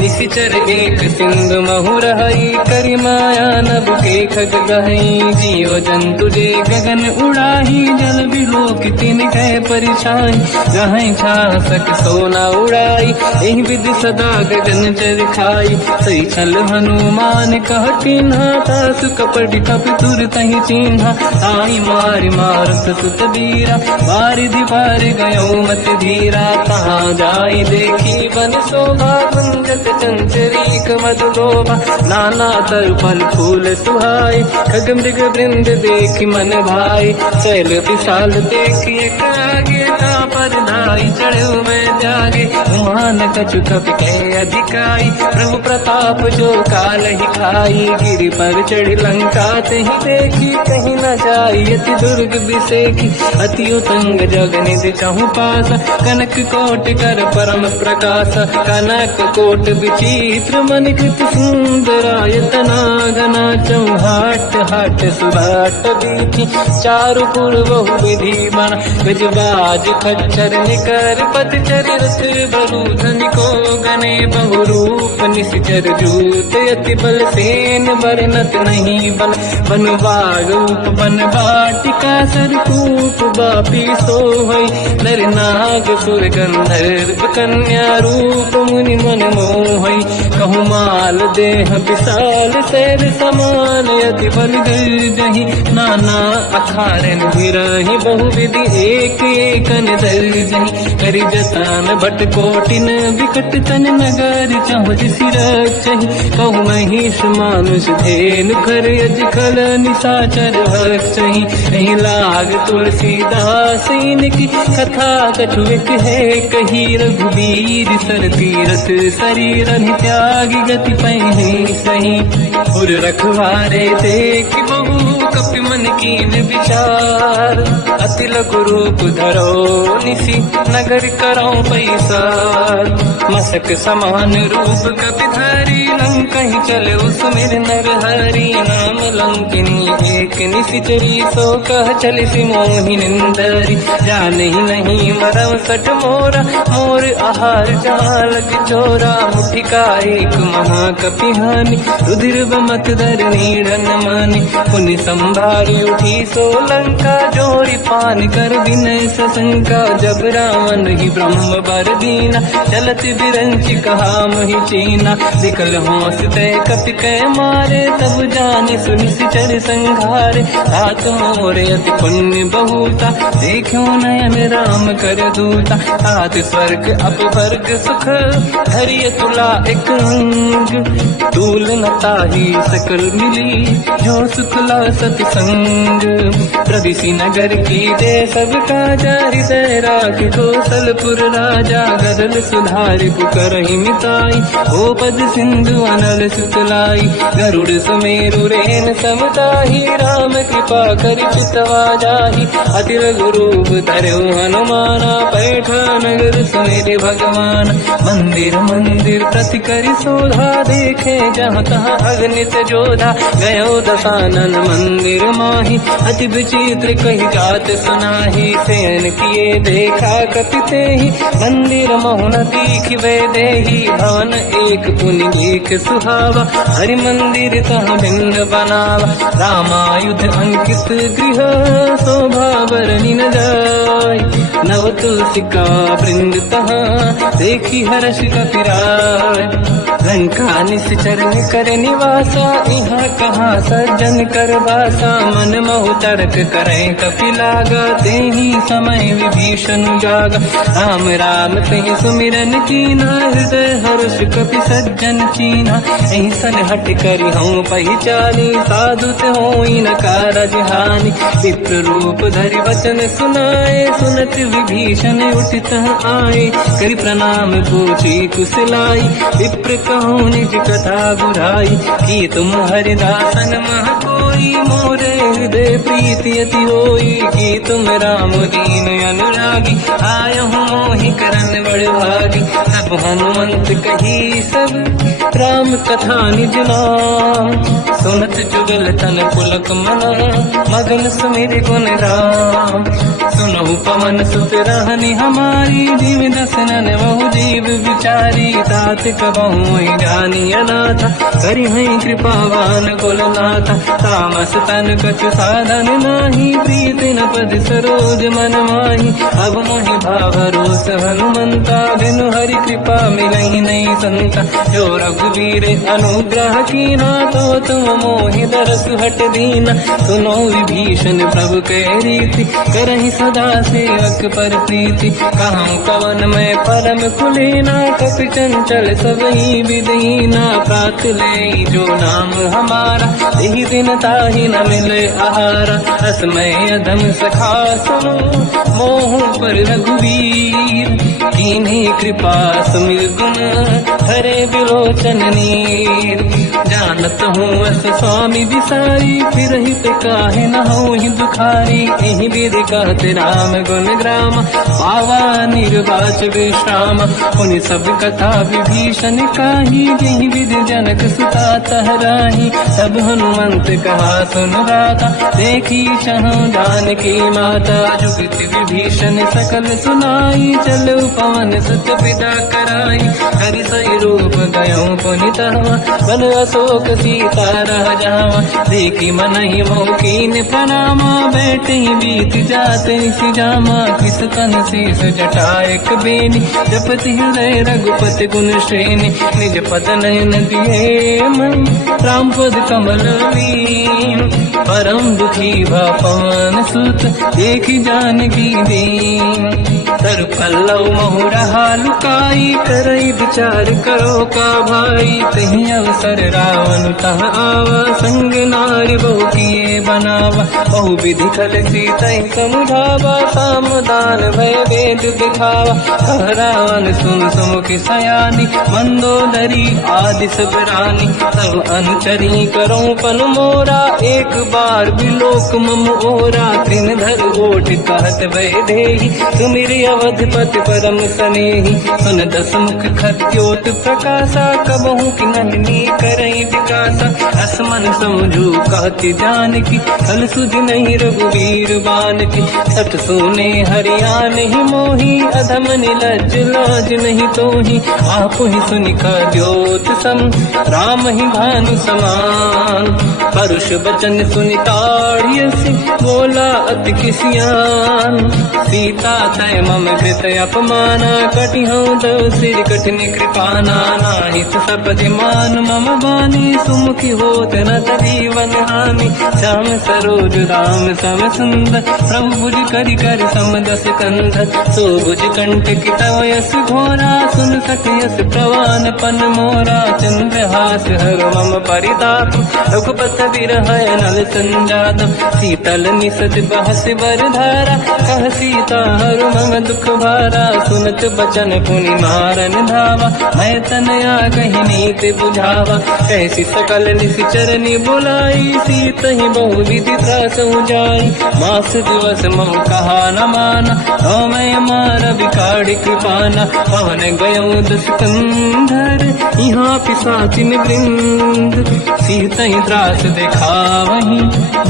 निशिचर एक सिंधु महु रही करि माया नभ के खग गहई जीव जंतु जे गगन उड़ाही जल बिलोक तिन कह परिछाई जहाँ छा सक सोना उड़ाई एहि विधि सदा गगन चर खाई सही छल हनुमान कह चिन्हा तासु कपट कप तुर तहि चिन्हा आई मार मारत सुत बीरा बारिधि पार गयो मत धीरा कहाँ जाई देखी बन शोभा गुंजत चंचरीक मधुलोभा नाना तर फल फूल सुहाई खग मृग वृंद देख मन भाई शैल विशाल देखिए आगे का पर धाई चढ़ो मैं जागे मान कछु कपि के अधिकाई प्रभु प्रताप जो काल ही खाई गिरि पर चढ़ लंका तहि देखी कहीं न जाई अति दुर्ग विसेखी अति उतंग जग निधि चहु पास कनक कोट कर परम प्रकाश कनक कोट विचित्र मन कृत सुंदरायतना घना चौहाट हाट सुभाट बीती चारु पुर बहु विधि बन गजबाज खच्चर निकर पतचर रथ बरु धनिको गने बहु रूप निश्चर जूत अति बल सेन बरनत नहीं बल बन बाग रूप बन बाटिका सरकूप बापी सोहई नर नाग सुर गंधर्व कन्या रूप मुनि मन मोहई कहु माल देह विशाल शैल समान अति बल गर्जहि नाना अखारन बिरहि बहु विधि एक एकन दर्जहि करि जतान भट कोटिन विकट तन नगर चहुज सिरचहि कहु महिष मानुष धेनु खर यज खल निशाचर भक्षहि एहि लाग तुलसीदास इनकी कथा कछु एक है कही रघुवीर सर तीरथ शरीर त्यागी गति पहि सही उर रखवारे देख बहु कपि मन कीन विचार अति लघु रूप धरो निसी नगर करो पैसार मसक समान रूप कपि धरी नंग कहीं चले उसमें नर हरि नाम लंकिनी एक निशिचरी सो कह चल सी मोहि निंदरी जान ही नहीं मरम सट मोरा मोर आहार जाल चोरा मुठिका एक महाकपिहानी रुधिर बमत धर नीड़न मानी पुनि संभारी उठी सोलंका जोड़ी पान कर विनय सशंका जब रावण ही ब्रह्म बर दीना चलत बिरंच कहा मोहि चीना विकल होश तय कपि कै मारे तब जाने सुनि सिचर संघारे तात मोरे अति पुण्य बहुता देखो नयन राम कर दूता तात स्वर्ग अपवर्ग सुख हरिय तुला एक अंग तूल न ताही सकल मिली जो सुखला सतसंग प्रदिशि नगर की दे सब काजा हृदय राख कौशलपुर राजा गदल सुधारि पुकरहि मिताई ओ पद सिंधु अनल सुतलाई गरुड़ सुमेरु रेन समताही राम कृपा कर चितवा जाहि अति रघुरूप धरऊ हनुमाना पैठा नगर सुमेरे भगवान मंदिर मंदिर प्रति करि शोधा देखे जहाँ तहाँ अगणित जोधा गयो दशानन मंदिर माही अति विचित्र कही जात सुनाही शयन किए देखा कपिते ही मंदिर मोहन दीख वे देही भवन एक पुनि देख सुहावा हरि मंदिर तहाँ भिन्न बनावा रामायुध अंकित गृह शोभा बरनि न जाय नव तुलसी का वृंद तहाँ देखी हर्ष कपिराय लंका निश्चर कर निवासा यहाँ कहाँ सज्जन कर वासा मन महु तर्क करे कपि लागा तेहि समय विभीषण जागा राम राम तेहि सुमिरन कीना हृदय हर्ष कपि सज्जन चीना ऐसन हट करि हूँ पहचानी साधुत होई न कारज हानि विप्र रूप धरि वचन सुनाए सुनत विभीषण उठित आए करि प्रणाम पूछी कुशलाई विप्र कहूँ निज कथा बुराई कि तुम हरिदासन मह कोई मोरे हृदय प्रीति अति होई कि तुम राम दीन अनुरागी आय हूँ मोहि करन बड़ भागी सब हनुमंत कही सब राम कथा निज नाम सुनत जुगल तन पुलक मना मगन सुमिर गुण राम सुनहु पवन सुत रहनि हमारी जीव दसनन बहु जीव विचारी तात कबहु जानी अनाथ करि हैं कृपावान कुलनाथ तामस तन कछु साधन नाही प्रीति न पद सरोज मन माही अब मोहि भावरोस हनुमंता बिनु हरि कृपा मिलहि नहीं संता जो रघुवीर अनुग्रह कीना तो तुम मोहि दरस हट दीना सुनो विभीषण प्रभु के रीति करहि सदा सेवक पर प्रीति कहूँ कवन में परम कुलीना कपि चंचल सबही विदहीना प्रात ले जो नाम हमारा यही दिन ताहि न मिले आहारा असमय अधम सखा सुनो मोह पर रघुवीर कीन्ही कृपा सुमिर गुण हरे विलोचन नीर जानत हूँ अस स्वामी विसारी फिर हित काहे न हो ही दुखारी यही विधि कहते राम गुण ग्राम पावा निर्वाच विश्राम उन सब कथा विभीषण काही यही विधि जनक सुता तहराही सब हनुमंत कहा सुन राता देखी चहु जानकी माता जुगति विभीषण सकल सुनाई चल पवन सुत विदा कराई हरि सही रूप गयो पुनितवा बन अशोक सीता रह जावा देखी मन ही मोकीन प्रणामा बैठ ही बीत जाते सी जामा किस तन शीस जटायक बेनी जपति हृदय रघुपति गुण श्रेणी निज पद नयन दिए मन राम पद कमल लीन परम दुखी भा पवन सुत देखी जानकी दीन तर पल्लव महु रहा लुकाई करई विचार करो का भाई तही अवसर रावण तह आवा संग नारी बहु किए बनावा बहु विधि खल सीता समुझावा सामदान भय वेद दिखावा कह रावण सुन सुमुख सयानी मंदोदरी आदि सब रानी सब अनुचरी करो पन मोरा एक बार विलोक मम ओरा तृणधर ओट कहत वैदेही सुमिरि अवधपति परम सनेही सुन दस मुख खद्योत प्रकाशा कबहू की नलिनी करई विकासा असमन समझू कहती जान की कल सुध नहीं रघुवीर बान की सठ सोने हरियाण ही मोही अधम निलज लाज नहीं तोही आप ही सुनिका द्योत सम राम ही भानु समान परुष बचन सुनिताड़ियसि बोला अति किसियान सीता तय मम कृत अपमाना कटिहौ दो सिर कठिन कृपाना नाहित सपदि मान मम बानी सुमुखी होत न जीवन हानि श्याम सरोज राम सम सुंदर प्रभु भुज करि कर समदस कंध सो भुज कंठ की तव यस घोरा सुन सकयस प्रवान पन मोरा चंद्रहास हर मम परिताप रघुपत विरह नल संजात शीतल निसत बहस बरधारा कह सीता हर मम दुख भारा सुनत बचन पुनि मारन धावा मैं तनया कही नीति बुझावा कैसी सकल निश्चरनी बुलाई सीत ही बहु विधि त्रासहु जाई मास दिवस मम कहा न माना तो मैं मार विकाड़ी कृपाना पवन गयो दस कंधर यहाँ पिशाचिन वृंद सीत ही त्रास देखा वही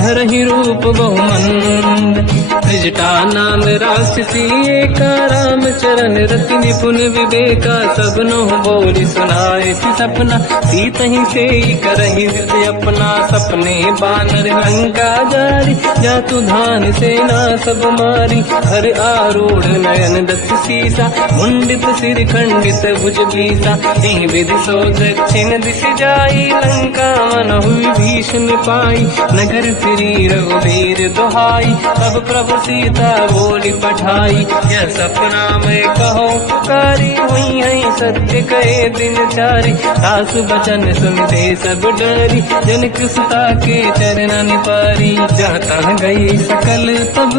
धर ही रूप बहुमंद त्रिजटा नाम राक्षसी एका राम चरण रति निपुण विवेका सबनो बोली सुनाए सपना सीत ही से करही हृदय अपना सपने बानर लंका जारी जातु धान सेना सब मारी हर आरूढ़ नयन दस सीसा मुंडित सिर खंडित भुज भीसा यही विधि सो दक्षिण दिश जाई लंका मन हुई भीषण पाई नगर फिरी रघुवीर दुहाई तब प्रभु सीता बोली पठाई यह सपना मैं कहो पुकारी हुई है सत्य कहे दिन चारी दास बचन सुनते सब डरी जनक सुता के चरण पारी जाता गई सकल तब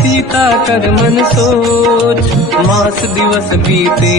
सीता कर मन सोच मास दिवस बीते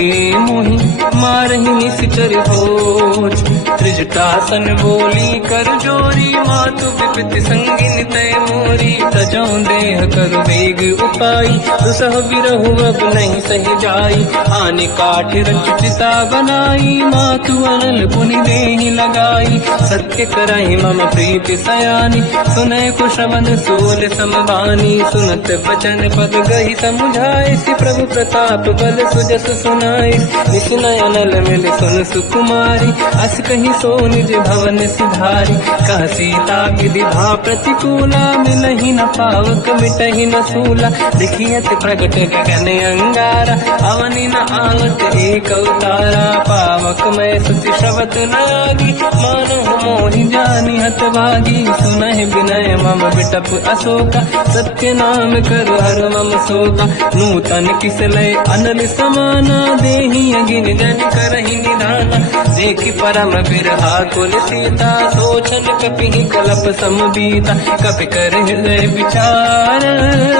मोही मारही निश्चर होच त्रिजटासन बोली कर जोरी मातु विपित संगिन तय मोरी तजौ देह कर वेग उपाई दुसह बिरहु अब नहीं सही जाई आने काठ रचिता बनाई मातु अनल पुनि देहि लगाई सत्य कराई मम प्रीति सयानी सुनय कुशवन सूल समबानी सुनत बचन पद गही समुझाए सि प्रभु प्रताप बल सुजस सुनाई निसुनय अनल मिल सुन सुकुमारी अस कही सो निज भवन सिधारी कह सीता विधि भा प्रतिकूला मिलहि न पावक मिटहि न सूला दिखियत प्रगट गगन अंगारा अवनि न आवत एक अवतारा पावक मैं सुति श्रवत नागी मानो मोहि जानि हत भागी सुनहि विनय मम विटप अशोका सत्य नाम कर हर मम शोका नूतन किसलय अनल समाना देहि अगिन जन करहि निधाना देखि परम बिरहा कुल सीता सोचन कपिहि कलप समबीता कपि कर हृदय विचार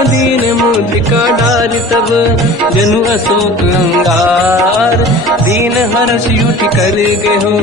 दीन मुद्रिका डार तब जनु अशोक अंगार दीन हर्ष युति कर गयो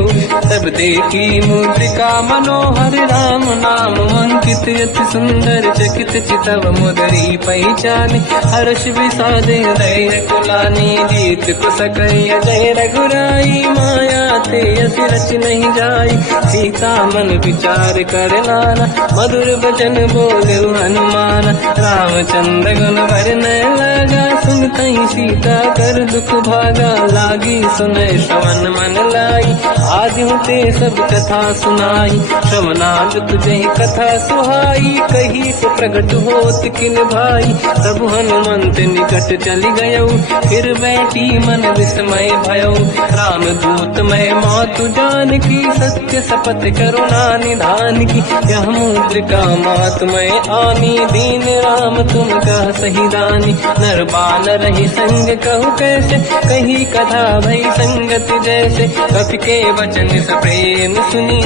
तब देखी मुद्रिका मनोहर राम नाम अंकित अति सुंदर चकित चितव मुदरी पहचान हर्ष विषाद हृदय कुलानी जीत को सकय जय रघुराई माया ते अति रच नहीं जाई सीता मन विचार कर नाना मधुर बचन बोले हनुमान रामचंद्र गुण वरन लगा सुनते ही सीता कर दुख भागा लागी सुनय श्रवण मन लाई आज होते सब कथा सुनाई श्रवणाद तुझे कथा सुहाई कही से प्रकट होत किन भाई सब हनुमंत निकट चली गयो फिर बैठी मन विस्मय भयो राम दूत मैं मातु जान की सत्य शपथ करुणा निधान की यह मुद्रिका मात मैं आनी दीन राम तुम कह सही दानी नर बानर ही संग कहु कैसे कही कथा भई संगत जैसे कपि के वचन सप्रेम सुनी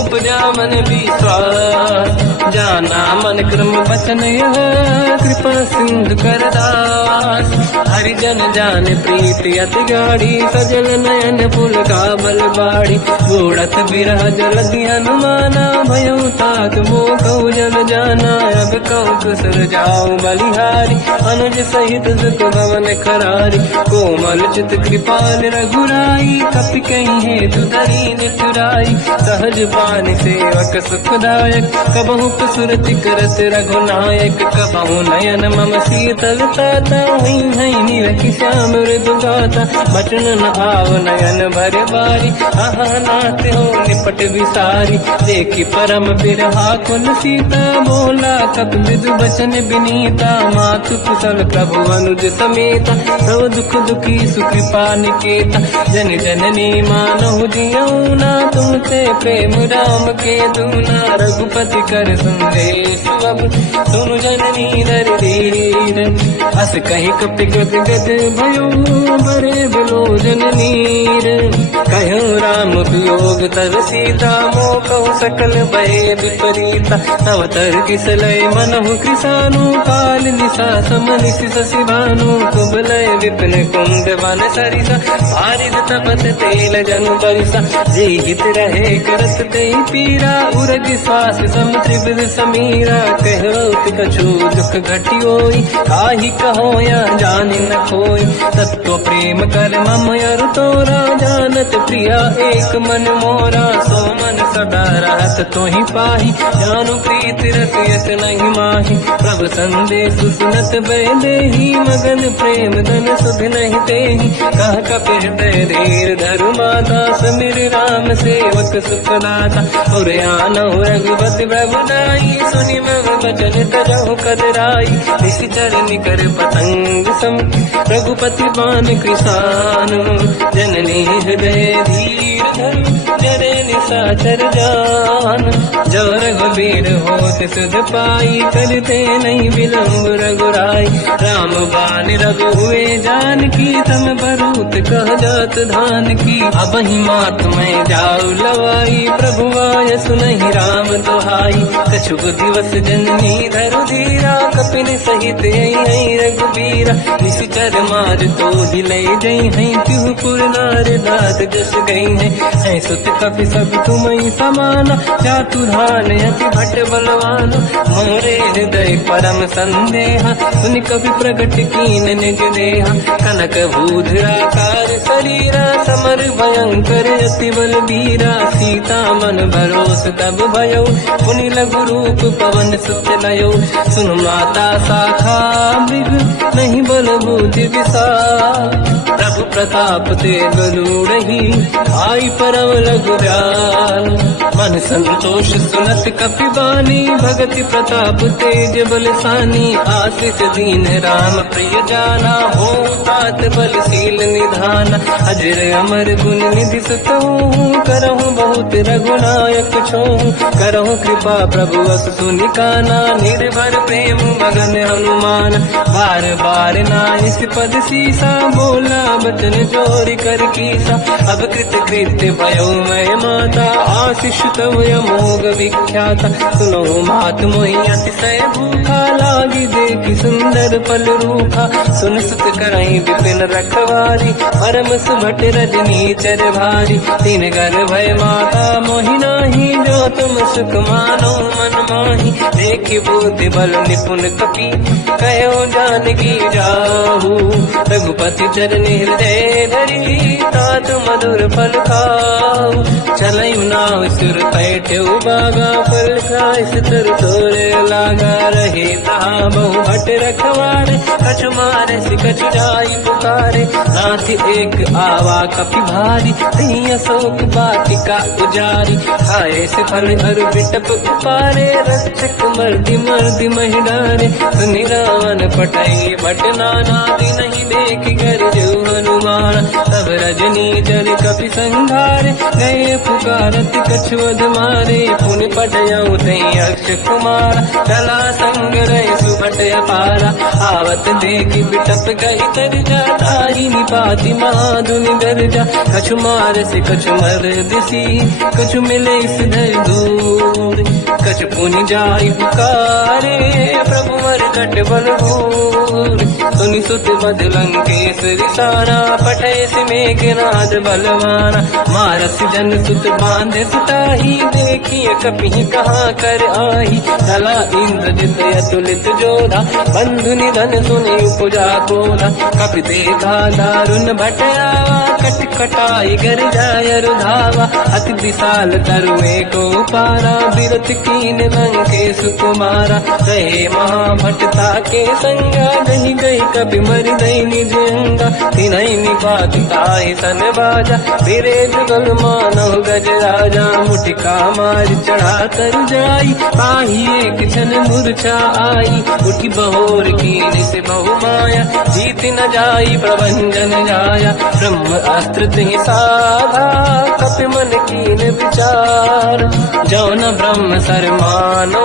उपजा मन विश्वास जाना मन क्रम वचन यह कृपा सिंधु कर दास हरिजन जान प्रीति अति गाढ़ी सजल नयन फूल का बल बाड़ी बूढ़त बिरह जल हनुमाना भयो ताग नाथ मोह कहु जल जाना, अब कहु कुशल जाओ बलिहारी, अनुज सहित सुख भवन खरारी, कोमल चित कृपाल रघुराई, कपि कहीं हेतु धरी निठुराई, सहज पान सेवक सुखदायक, कबहु सुरति करत रघुनायक, कबहु नयन मम शीतलता, हई हई निरखि श्याम मृदु गाता, बचन न आव नयन भर बारी, आहा नाथ हो निपट विसारी, देखी परम बिरहा कुल सीता, बोला कप मृदु बचन बिनीता, मातु कुशल प्रभु अनुज समेता, सब दुख दुखी सुकृपा निकेता, जन जननी मानहु जियऊ ना, तुमसे प्रेम राम के दूना, रघुपति कर संदेश अब सुनु जननी दर धीर, हस कहीं कपि गद गद भयो बरे बिलो जननीर, कहो राम वियोग तब सीता, मोह कहु सकल भय विपरीता, तव तर किसलय मनहु कृसानु, काल निशा समनिश शशि भानु, कुबलय विपिन कुंड वन सरिसा, बारिद तपत तेल जनु बरिसा, जे हित रहे करत ते पीरा, उरग श्वास सम त्रिविध समीरा, कहो कछु दुख घटियोई, काहि कहो या जानि न खोई, तत्व प्रेम कर मम अरु तोरा, जानत प्रिया एक मन मोरा, सो मन सदा रहत तोहि पाहि, जानु प्रीत रसियत नहीं माहि, प्रभु संदेश सुनत बैदेहि, मगन प्रेम धन सुध नहीं तेहि, कह कपि हृदय धीर धरु माता, समिर राम सेवक सुखदाता, और आनहु रघुपति प्रभु नाई, सुनि मम बचन तजहु कदराई, निश्चर निकर पतंग सम, रघुपति बान कृसानु, जननी हृदय धीर धरु, जरे निशाचर जान, जो रघुबीर होत सुध पाई, करते नहीं विलम्ब रघुराई, राम बान रघु हुए जानकी, तम बरूत कह जात धान की, अब ही मात में जाऊ लवाई, प्रभु आय सुनहि राम दोहाई, कछुक दिवस जननी धरु धीरा, कपिन सहित आई रघुबीरा, निश्चर मार तो दिले जई हैं, तिहुपुर नार दात जस गई है, सुत कपि सब तुमहि समाना, चातुधान अति भट बलवान, मोरे हृदय परम संदेहा, सुनि कपि प्रगट कीन निज देहा, कनक भूधराकार शरीरा, समर भयंकर अति बलबीरा, सीता मन भरोस तब भयो, पुनि लघु रूप पवन सुत लयो, सुन माता शाखा मृग नहीं बल बुद्धि विशाल, प्रभु प्रताप ते गरुड़हि, आई परम लघु दयाल, मन संतोष सुनत कपि बानी, भगति प्रताप तेज बलसानी, आशीष दीन राम प्रिय जाना, हो तात बलशील निधान, अजर अमर गुण निधि सुतहु, करहु बहुत रघुनायक छोहु, करहु कृपा प्रभु अस सुनि काना, निर्भर प्रेम मगन हनुमान, बार बार नाइस पद सीसा, बोला बचन जोरि कर कीसा, अब कृत कृत्य भयो मैं माता, आशीष तव अमोघ विख्याता, सुनो मात मोहि अतिशय भूखा, लागी देखी सुंदर पल रूखा, सुन सुत करई विपिन रखवारी, परम सुभट रजनी चर भारी, तीन घर भय माता मोहि नाही, जो तुम सुख मानो मन माही, देखि बुद्धि बल निपुण कपि, कहो जानकी जाहू, रघुपति चरनि हृदय धरी, तात मधुर फल खाऊ, चलऊ नाव सुर पैठे बागा, फल खाय सितर तोरे लागा, रहे तहाँ बहु भट रखवारे, कछु मारे सि कछु जाई पुकारे, नाथ एक आवा कपि भारी, तही अशोक वाटिका उजारी, खाए से फल हर बिटप उपारे, रक्षक मर्दि मर्दि महि डारे, सुनि रावण पटई भट नाना, नहीं देख कर जो हनुमान, तब रजनी जल कपि संघारे, गए पुकारत कछुअध मारे, पुनि पटयऊ तई अक्ष कुमार, चला संग रहे सुभट अपारा, आवत देखि बिटप गई तरजा, ताहि निपाति महाधुनि गरजा, कछु मार से कछु मर दिसी, कछु मिले सिधर दूर, कछ पुनि जाई पुकारे, प्रभु मरकट बल भूर। सुनि सुत बद लंकेश रिसाना, पठे मेघनाद बलवाना। मारस जन सुत बांधे सुताही, देखिए कपि कहाँ कर आई। चला इंद्रजित अतुलित जोधा, बंधु निधन सुनि उपजा क्रोधा। कपि देखा दारुण भट आवा, कट कटाई गर जाय रुधावा। अति विशाल तरुए को पारा, बिरत कीन लंकेश कुमारा। कहे महाभटता के संगा, गही गई कपि मरि दई निज अंगा। तिन्हि निपात ताहि सन बाजा, फिरे जुगल मानव गज राजा। मुटिका मार चढ़ा तर जाई, पाही एक क्षण मूर्छा आई। उठी बहोर कीन से बहु माया, जीत न जाई प्रभंजन जाया। ब्रह्म अस्त्र तिहि साधा, कपि मन कीन विचार। जो न ब्रह्म सर मानो,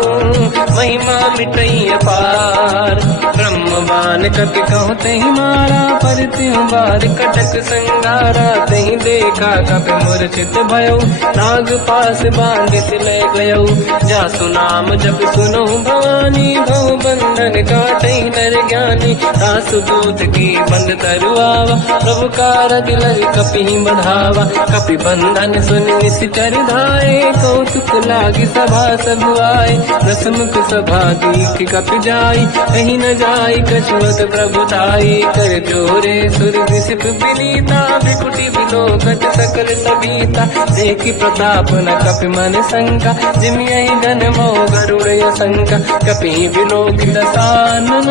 महिमा मिटई अपार। ब्रह्मवान कपि कहु तहि मारा, पर त्यों बार कटक संगारा। तहि देखा कपि मूर्छित भयो, नाग पास बांध ले गयो। जासु नाम जब सुनो भवानी, भव बंधन काटई नर ज्ञानी। दासु दूत की बंद तरुआवा, प्रभु कारज लग कपि बढ़ावा। कपि बंधन सुन निश्चर धाये, कौतुक लागी सभा सब आए। दसमुख सभा दीख कपि जाई, कहीं न जाई कछुअत प्रभुताई। कर जोरे सुर विसिप विनीता, विकुटी विलोकट सकल सबीता। देखि प्रताप न कपि मन शंका, जिमियहि गन मोह गरुड़ शंका। कपि विलोकित सानन,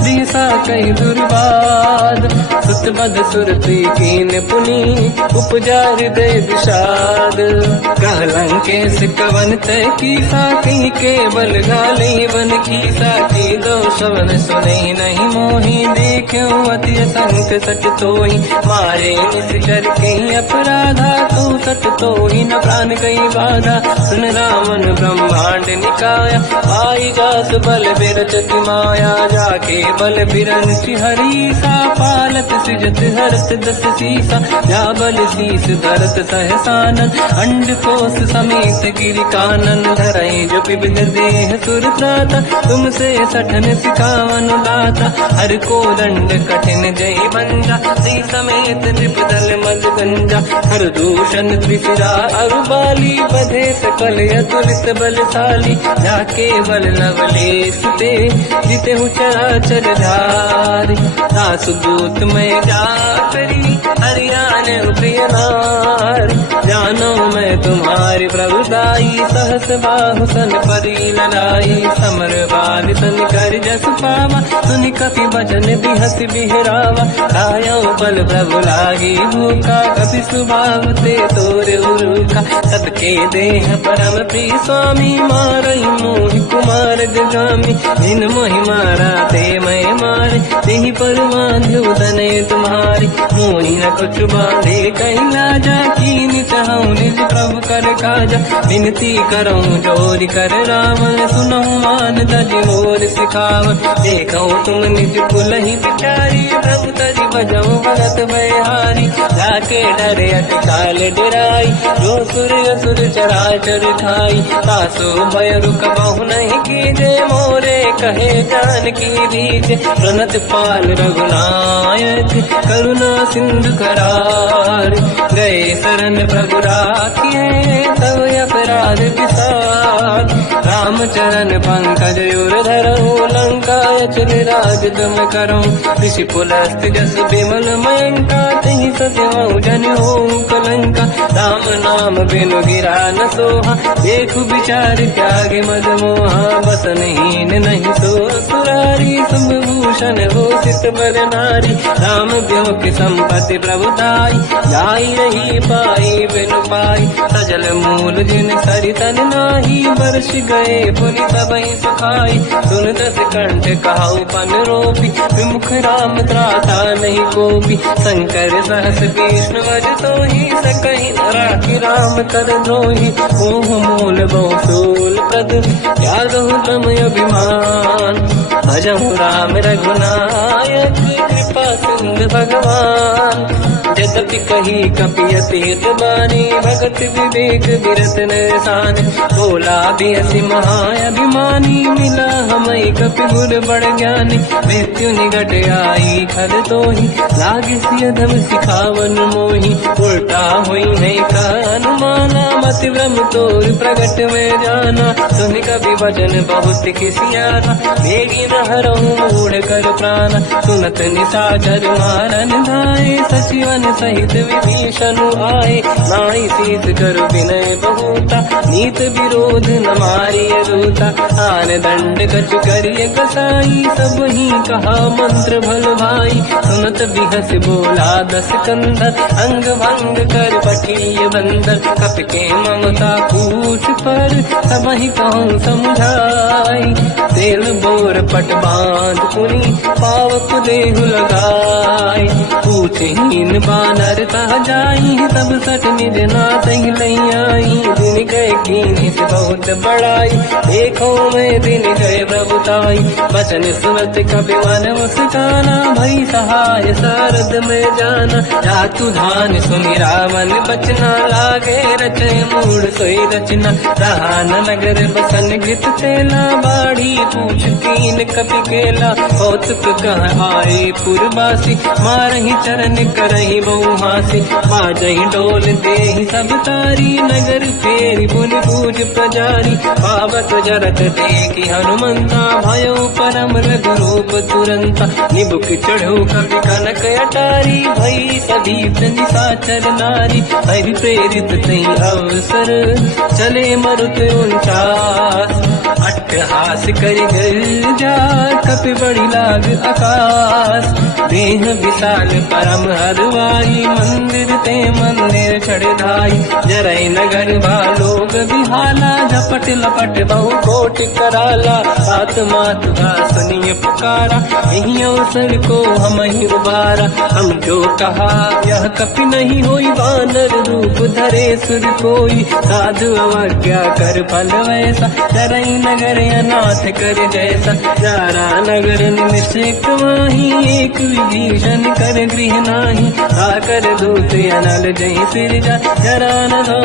दिशा कहि दुर्वाद। सुत बद सुरति कीन पुनि, उपजा हृदय विषाद। कह लंकेश कवन तय कीसा, कहीं केवल गाली बन कीसा। की दो शवन सुने नहीं मोही, देखो अति संक सट तोहि। मारे निश्चर कहीं अपराधा, तो सट तोहि न प्राण कहीं बाधा। सुन रावण ब्रह्मांड निकाया, आई जास बल बिरचति माया। जाके बल बिरन हरीसा, पालत सृजत हरत दस सीसा। जा बल शीस धरत सहसानन, अंड कोश समेत गिरि कानन। धरई जो विविध देह सुर त्राता, तुमसे सठन सिखावन दाता। हर को दंड कठिन जय बंजा, सी समेत त्रिपदल मद गंजा। हर दूषण त्रिशिरा अरुबाली, बधे सकल अतुलित बलशाली। जाके बल लवलेश ते, जिते हु चराचर धारी। दासु दूत में जाकरी, हरियाण प्रिय नारी। जानो मैं तुम्हारी प्रभुताई, सहस बाहु सन परी ललाई। समर बाल सन कर जस पावा, सुनि कपि बचन बिहस बिहरावा। आयो बल प्रभु लागी भूखा, कपि स्वभाव ते तोरे उरुखा। सबके देह परम प्रिय स्वामी, मारई मोहि कुमार जगामी। जिन मोहि मारा ते मैं मारे, तेहि पर बांधु तने तुम्हारी। मोहि न कुछ बांधे कहीं लाजा, कीन चाहूं निज प्रभु कर काजा। विनती करऊं जोरि कर रावण, सुनऊं मान तज मोर सिखावन। देखऊं तुम निज कुलहि बिचारी, प्रभु तज बजऊं भगत बलिहारी। जाके डरे अति काल डराई, जो सुर असुर चराचर खाई। तासो भय रुक बहु नहीं कीजे, मोरे कहे जान की दीजे। प्रणत पाल रघुनायक, करुणा सिंधु करार। गए शरण प्रभु राखिए, तब अपराध विसार। रामचरण पंकज उर धरऊं, लंका चल राज तुम करऊं। ऋषि पुलस्त जस विमल मयंका, तहि सत्यवं जन होऊं कलंका। राम नाम बिनु गिरा न सोहा, देखु विचार त्यागे मद मोहा। बसनहीन नहीं सो सुरारी, शुभभूषण हो सित बर नारी। राम ब्यों की संपत्ति प्रभुताई, जाई रही पाई बिनु पाई। सजल मूल जिन सरितन नाही, वर्ष गए पुनि सबहि सुखाई। सुन दस कंठ कहाऊ पन रोपी, विमुख राम त्राता नहीं कोपी। शंकर सहस विष्णु वज तोहि, सकहि न राखि राम कर द्रोही। ओह मूल बहु सूल प्रद, त्यागहु तम अभिमान। भजहु राम रघुनायक, कृपा सिंधु भगवान। यद्यपि कही कपियति हित बानी, भगत विवेक बिरत निशान। बोला भी हसी महाअभिमानी, मिला हमें कपि गुर बड़ ज्ञानी। मृत्यु निकट आई खल तोहि, लागे सिय धम सिखावन मोहि। उल्टा हुई है का अनुमाना, मति भ्रम तोर प्रगट में जाना। सुन कवि वचन बहुत खिसियाना, मेरी न हरहु मूढ़ कर प्राण। सुनत निशाचर मारन धाये, सचिवन सहित विभीषण आए। नाई शीत कर विनय बहुता, नीत विरोध न मारिय रूता। आन दंड कछ करिय कसाई, सब ही कहा मंत्र भल भाई। सुनत बिहस बोला दस कंधर, अंग भंग कर पठिय बंदर। कप के ममता पूछ पर, सब ही कहूँ समझाई। तेल बोर पट बांध पुनी, पावक देहु लगाई। पूछहीन बानर तह जाई, तब सट निज नाथ लई आई। दिन गए कीनी से बहुत बड़ाई, देखो मैं दिन गए प्रभुताई। बचन सुनत कपि मन मुस्काना, भई सहाय सारद में जाना। जातु धान सुनि रावण बचना, लागे रचे मूढ़ सोई रचना। रहा न नगर बसन घृत तेला, बाढ़ी पूछ कीन कपि केला। कौतुक कह आए पुरवासी, मारहि चरण करहि बहु हासी। बाजहि डोल देहि सब तारी, नगर फेरि पुनि पूज प्रजारी। पावत जरत देखि हनुमंता, भयो परम रघुरूप तुरंता। निबुक चढ़ो कपि कनक अटारी, भई सभीत निशाचर नारी। हरि प्रेरित तई अवसर, चले मरुत 49। अट्टहास करि गर्जा, कपि बड़ी लाग आकाश। देह विशाल परम हरवाई, मंदिर ते मंदिर चढ़ धाई। जरई नगर भालोग बिहाला, झपट लपट बहु कोट कराला। सात मात का सुनिय पुकारा, यही अवसर को हम ही उबारा। हम जो कहा यह कपि नहीं होई, वानर रूप धरे सुर कोई। साधु अवज्ञा कर फल वैसा, जरई नगर अनाथ कर जैसा। जारा नगर निमिषेक माही, एक विभीषण कर गृह नाही। आकर दूत अनल जय सिर जा, जरा न दो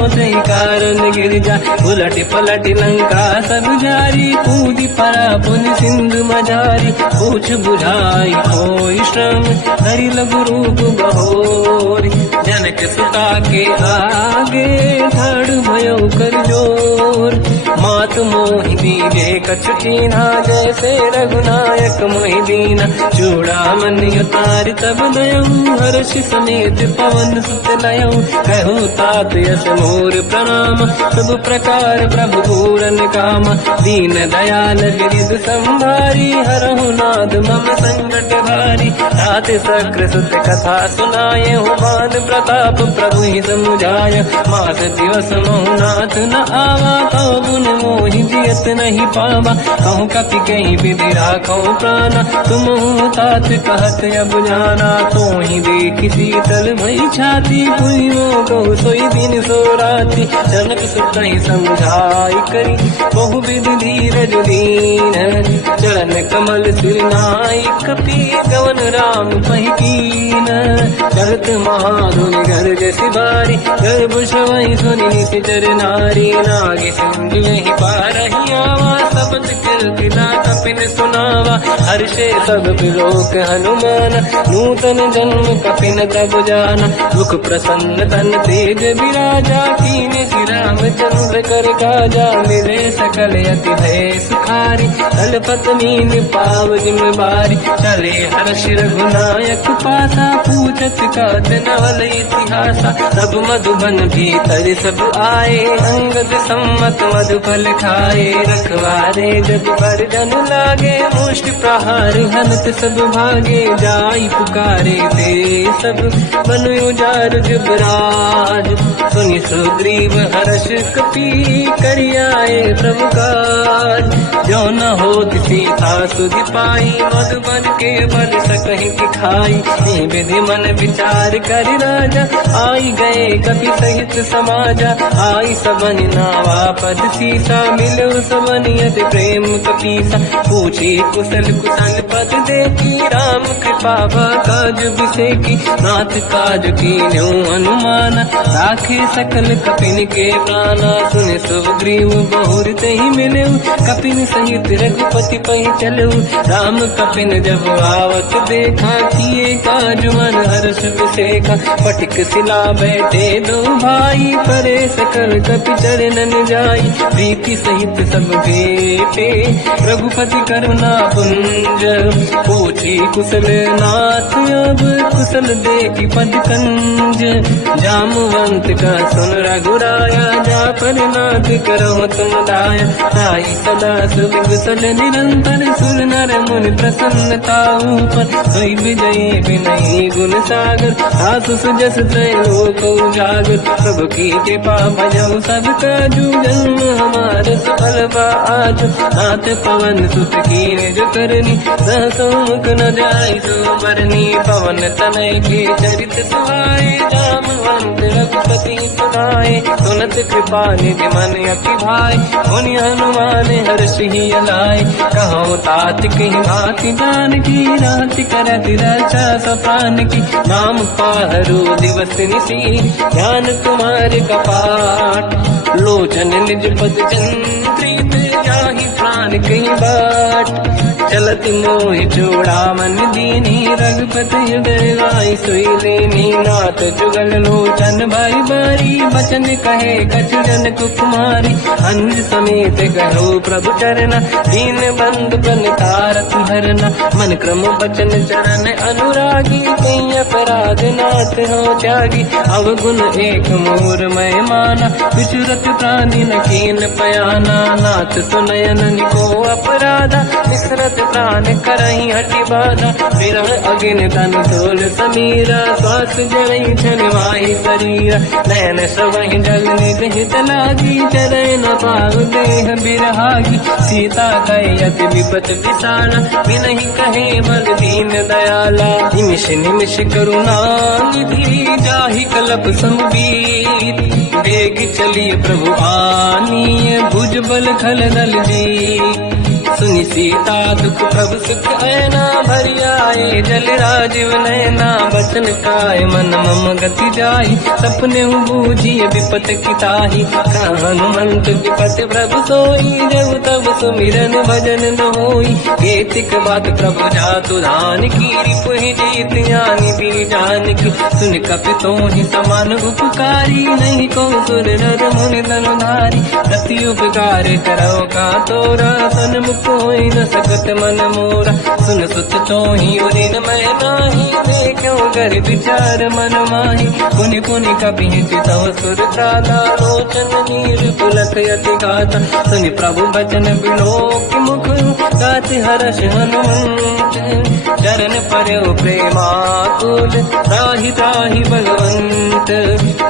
कारण गिर जा। उलट पलट लंका सब जारी, कूदी परा पुन सिंधु मजारी। पूछ बुझाई कोई श्रम, हरि लघु रूप बहोरी। जनक सुता के आगे, ठाड़ भयो कर जोर। मात मोहि दीजे कछु कीन्हा, जैसे रघुनायक मोहि दीना। चूड़ामणि उतारि तब दयऊ, हर्ष समेत पवन सुत लयऊ। कहु तात यस मोर प्रणाम, सब प्रकार प्रभु पूरन काम। दीन दयाल गिरिधु संभारी, हरहु नाद मम संकट भारी। तात सकृ सुत कथा सुनाए, मान प्रताप प्रभु ही समुझाय। मास दिवस महु नाथ न आवा, कौ गुण मोहि जियत नहीं पावा। कहूँ कपि कहीं विधि राखो प्राणा, तुम तात कहत अब जाना। तो ही देखि शीतल भई छाती, पुनि मोह कहु सोई दिन सो राति। जनक सुत ही समझाई करी, बहु विधि धीरज दीन। चरण कमल सिर नाई, कपि गवन राम पहि कीन। चलत महाधुनि गर्ज सिबारी, गर्भ श्रवहि सुनि निशिचर नारी। नागे सिंधु यहि पारहि आवा, सबद कीर्ति दाता पिन सुनावा। हर्षे सब बिलोक हनुमान, नूतन जन्म कपिन तब जाना। दुख प्रसन्न तन तेज विराजा, कीने श्री रामचंद्र कर काजा। मिले सकल अति भय सुखारी, तलपत मीन पाव जिम्मेवारी। चले हर्ष रघुनायक पासा, पूछत कात नवल इतिहासा। सब मधुबन भीतर सब आए, अंगद सम्मत मधुफल खाए। रखवारे जब पर जन लागे, मुष्टि प्रहार हनत सब भागे। जाई पुकारे ते सब, बन उजार जुबराज। सुनि सुग्रीव हर्ष कपि, करियाए प्रभु काज। जो न होत सीता सुधि पाई, मधुबन के बल सकहि दिखाई। विधि मन विचार कर राजा, आई गए कपि सहित समाजा। आई सबन नावा पद सीसा, मिलो सब मनियत प्रेम कपीसा, पूछी कुशल कुशल पद देखी, राम कृपा काज बिसेकी, नाथ काज की न्यू अनुमाना, राखे सकल कपिन के प्राणा, सुन सुग्रीव बहुरत ही मिले, कपिन सहित रघुपति पहि चलऊ, राम कपिन जब आवत देखा, किए काज मन हर्ष विसेखा, पटिक सिला बैठे दो भाई, परे सकल कपि चरणन जाई, प्रीति सहित सब भेटे, रघुपति करुणा पुंज, पूछी कुशल नाथ अब कुशल देखी पद कंज, जामवंत का सुन रघुराया, जा पर नाथ करो तुम दाया, ताई सदा सुविकुशल निरंतर, सुर नर मुनि प्रसन्नता ऊपर, सोई विजयी विनयी गुण सागर, आसु सुजस त्रैलोक उजागर, प्रभु की कृपा भजऊ सब काजू, जन्म हमार सफल आज, नाथ पवन सुत की निज करनी, सहसो मुख न जाय सो बरनी, पवन तनय के चरित सुहाए, जामवंत रघुपति सुनाए, सुनत कृपा निधि मन अति भाई, मुनि हनुमान हर्ष ही अलाय, कहो तात कहीं बात जान की, रात करत रक्षा सपान की, नाम पाहरो दिवस निसी, ध्यान तुम्हारे कपाट, लोचन निज पद चंद्रित, जाहि प्राण कहीं बाट, चलत मोहि चूड़ा मन दीनी, रघुपति हृदय राय सोई लेनी, नाथ जुगल लोचन भाई बारी, बचन कहे कछु जन कुमारी, अंज समेत कहो प्रभु चरना, दीन बंधु प्रणतारत हरना, मन क्रम बचन चरण अनुरागी, कहीं अपराध नाथ हो त्यागी, अवगुण एक मोर मैं माना, विचुरत प्राणी न कीन पयाना, नाथ सुनयन को अपराधा, विसरत प्राण करही हटि बाधा, विरह अगिन तन तोल समीरा, श्वास जरई छन वाहि शरीरा, नयन सवहि जल निज हित लागी, चरै न पाउ देह बिरहागी, सीता कहे अति विपत विसाला, बिनहि कहे बल दीन दयाला, निमिष निमिष करुणा निधि, जाहि कलप समुबीर, बेग चलिए प्रभु आनीय, भुज बल खल दल जी, सुनि सीता दुख प्रभु सुख ऐना, भरि आए जल राजीव नैना, बचन काय मन मम गति जाहि, सपने बूझिए विपत किताहि, हनुमंत विपत प्रभु सोई, जब तब सुमिरन भजन न होई, केतिक बात प्रभु जातु धान की, रिपुहि जीत ज्ञानी भी जान की, सुन कपि तोहि समान उपकारी, नहीं को सुर नर मुनि धनुधारी, प्रति उपकार करो का तोरा, सन्मुख होई न सकत मन मोरा, सुन सुत तोहि उदिन मैं नाही, देखो कर विचार मन माही, पुनि पुनि कपि चितव सुर त्राता, लोचन नीर पुलक अति गाता, सुनि प्रभु बचन बिलोक मुख, गाति हर्ष हनुमंत, चरण परयो प्रेमाकुल, त्राहि त्राहि भगवंत,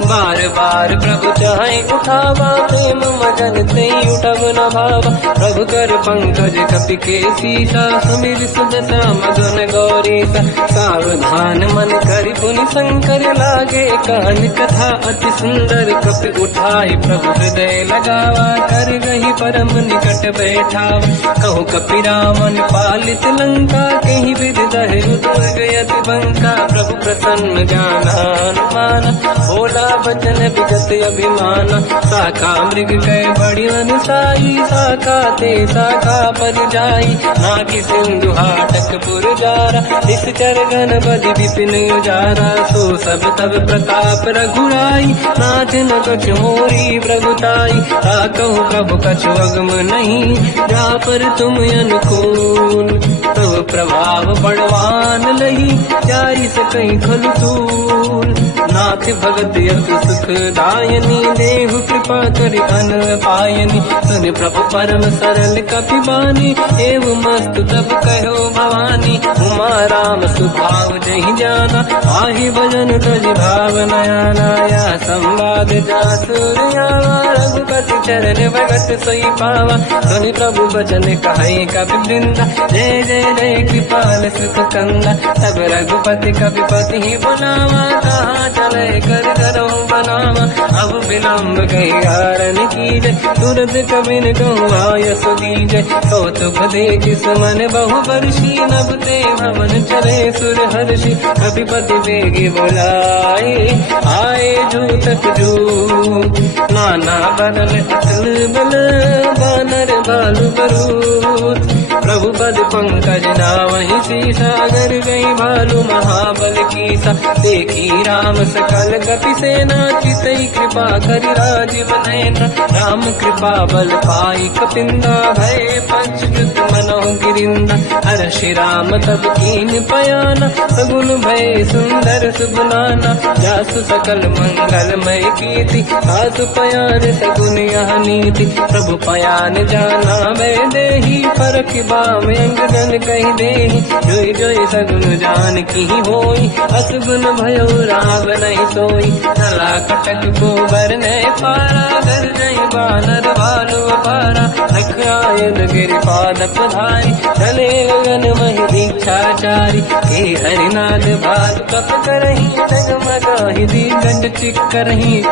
बार बार प्रभु चाहे उठावा, प्रेम मगन ते उठब न भावा, प्रभु कर पंकज कपि के सीसा, सुमिर सुदशा मगन गौरीसा, सावधान मन करि पुनि शंकर लागे, कहन कथा अति सुंदर, कपि उठाई प्रभु हृदय लगावा, कर गही परम निकट बैठावा, कहु कपि रामन पालित लंका, कहीं विधि दहे दुर्ग यति बंका, प्रभु प्रसन्न ज्ञानानुमाना, भोला बचन विगत अभिमाना, शाखा मृग कै बड़ी अनुसाई, शाखा ते शाखा पर जाई, नाकि सिंधु हाटक पुरजारा, निश्चर घन बदि विपिन उजारा, सो सब तब प्रताप रघुराई, नाथ न कछु मोरी प्रभुताई, ताकहु प्रभु कछु अगम नहीं, जा पर तुम अनुकूल, तब प्रभाव बड़वान लही, जाई सकई खलु तूल, नाथ भगत यत सुख दायनी, देहु कृपा करि अन पायनी, सुन प्रभु परम सरल कपि बानी, एव मस्त तब कहो भवानी, उमा राम सुभाव जहि जाना, आहि भजन तज भाव नयाना, या संवाद जासुर आवा, रघुपति चरण भगत सोई पावा, सुनि प्रभु बचन कहे कपि वृंदा, जय जय जय कृपाल सुख कंदा। तब रघुपति कपिपति ही बुलावा, कहा चले कर करो बनावा। अब विलम्ब कही कारण कीजे, तुरंत कबिन कहूँ आयस दीजे। कौतुक देख सुमन बहु बरसी, नभ ते भवन चले सुर हर्षि। कपिपति बेगी बुलाए, आए जूतक जूत। नाना बदल अतल बल, बानर बालु बरूत। प्रभु पद पंकज नावहि सीसा, गर गई भालु महाबल कीसा। देखी राम सकल कपि सेना, चितई कृपा करि राजीव नयन। राम कृपा बल पाई कपिंदा, भय पंचकृत मनो गिरिंदा। हर्षि राम तब कीन पयाना, सगुन भय सुंदर सुबनाना। जासु सकल मंगलमय कीर्ति, आसु पयान सगुन यह नीति। प्रभु पयान जाना मैं देही, फरक बाम अंगदन कही देही। जोई जोई सगुन जान की होई, असगुन भयो राम नहीं सोई। चला कटक को बरने पारा, घर नहीं बानर बालु अपारा। लख आयन गिरिपाद पधारी, चले गगन महि दीक्षाचारी। हे हरिनाथ भाल कप करही, डगमगाहि दीगंज चिक्करही।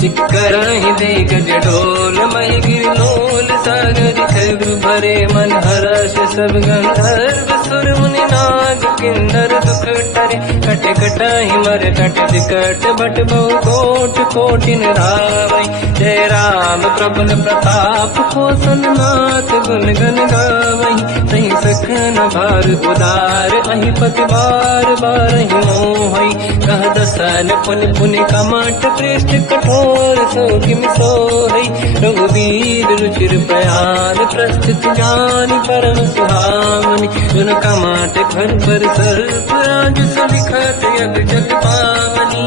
चिक्करहि देख जडोल महि गिरलोल, सागर खग भरे मन हर्ष सब गंधर्व। सुर मुनि नाग किन्नर दुख टरे, कट कटाहि मर तट विकट भट बहु कोट कोटिन रावै। जय राम प्रबल प्रताप, कौशल नाथ गुण गन गावै। तहि सखन भार उदार, अहि पति बार बार ही मोहै। कह दसन पुनि पुनि कमठ, पृष्ठ कठोर सो किम सोहै। रघुवीर रुचिर प्रयान, प्रस्थित ज्ञान परम सुहावनी। सुन कमाट घर पर सर्प, आज सविखत यग जग पावनी।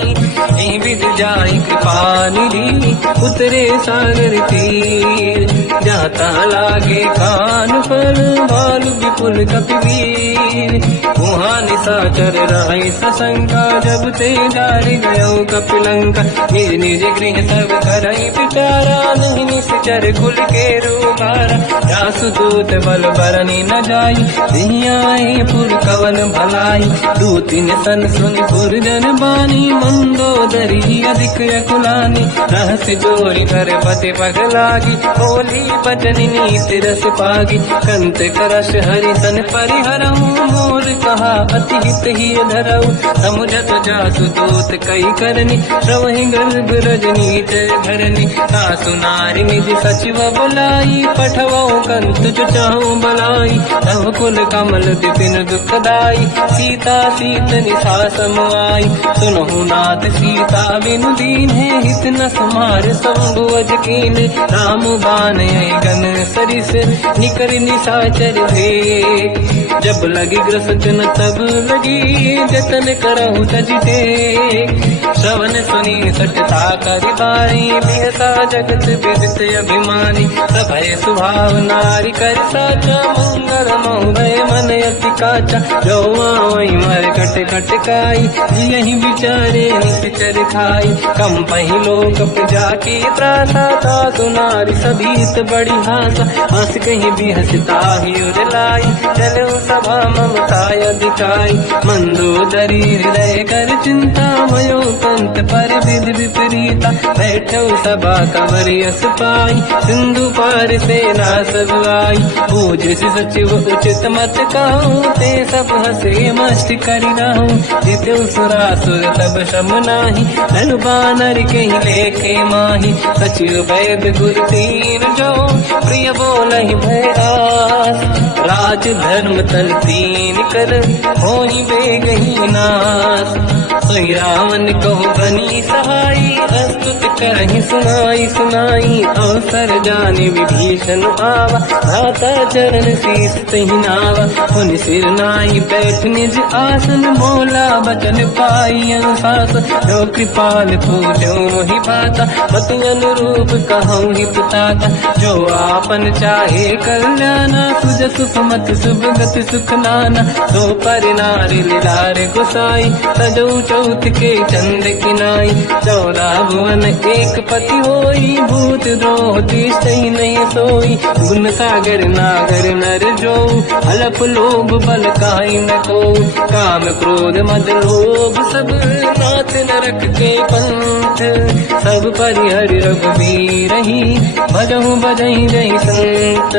यही विध जाई कृपा निधि, उतरे सागर तीर। जाता लागे कान पर, भालु विपुल कपिवीर। वहाँ निशाचर रहि सशंका, जब ते डारि गयो कपिलंका। निज निज गृह सब करई पिटारा, नहीं निश्चर कुल के रूबारा। जासु दूत बल बरनी न जाई, दियाए पुर कवन भलाई। दूतिन सन सुन पुर जन बानी, मंदोदरी अधिक अकुलानी। रहस्य जोरी कर पति पगलागी, होली बचन नीति रस पागी। कंत करश हरि सन परिहरऊ, मोर कहा अति हित ही धरऊ। समुझत जासु दूत कई करनी, श्रवहि गर्भ रजनी जय धरनी। सासु नारी निज सचिव बुलाई, पठवऊ कंत जो चाहूं बलाई। तव कुल कमल विपिन दुखदाई, सीता सीत निशा समाई। सुनहु नाथ सीता बिनु दीन्हे, हित न समार शंभु अज कीन्हे। राम बाण गन सरिस, निकर निशाचर भेद। जब लगी ग्रसन तब लगी, जतन करहु तज टेक। श्रवण सुनी सटता करि बारी, बिहसा जगत विदित अभिमानी। सभय स्वभाव नारी कर साचा, मंगल मोह भय मन अति काचा। जो आवै मर कट कट काई, यही विचारे निश्चर खाई। कम पही लोक जाके त्रासा, तासु नारी सभीत बड़ी हासा। हंस कहीं भी हंसता ही उरलाई, चलो सभा ममता अधिकाई। मंदोदरी हृदय कर चिंता, भयो पंत पर विध विपरीता। बैठो सभा कंवरि यस पाई, सिंधु पार सेना सब आई। पूज सचिव उचित मत कहूँ, ते सब हंसे मस्त करि रहूं। जितु सुरासुर तब शम नाही, धनु बानर कहीं लेखे माही। सचिव वैद गुर तीन जो, प्रिय बोलहि भय आस। राज धर्म तल तीन कर, होई बेगहि नास। सोई रावण कहो बनी सहाई, अस्तुत करहि सुनाई सुनाई। अवसर जाने विभीषण आवा, भ्राता चरण शीस तहि नावा। पुनि सिर नाई बैठ निज आसन, बोला बचन पाई अनुशास। जो कृपाल पूजो मोहि भाता, मति अनुरूप कहूँ हित ताता। जो आपन चाहे कल्याणा, सुजसु सुमति सुभगति सुख नाना, सो पर नारी लीलार गोसाई, सजौ चौथ के चंद की नाई, 14 भुवन एक पति होई, भूत द्रोह तीसई नहीं सोई, गुण सागर नागर नर जो, अलप लोभ बल काई न को, काम क्रोध मद लोभ सब नाथ नरक के पंथ, सब परिहरि रघुबीर ही, भजहु बजहि जय संत,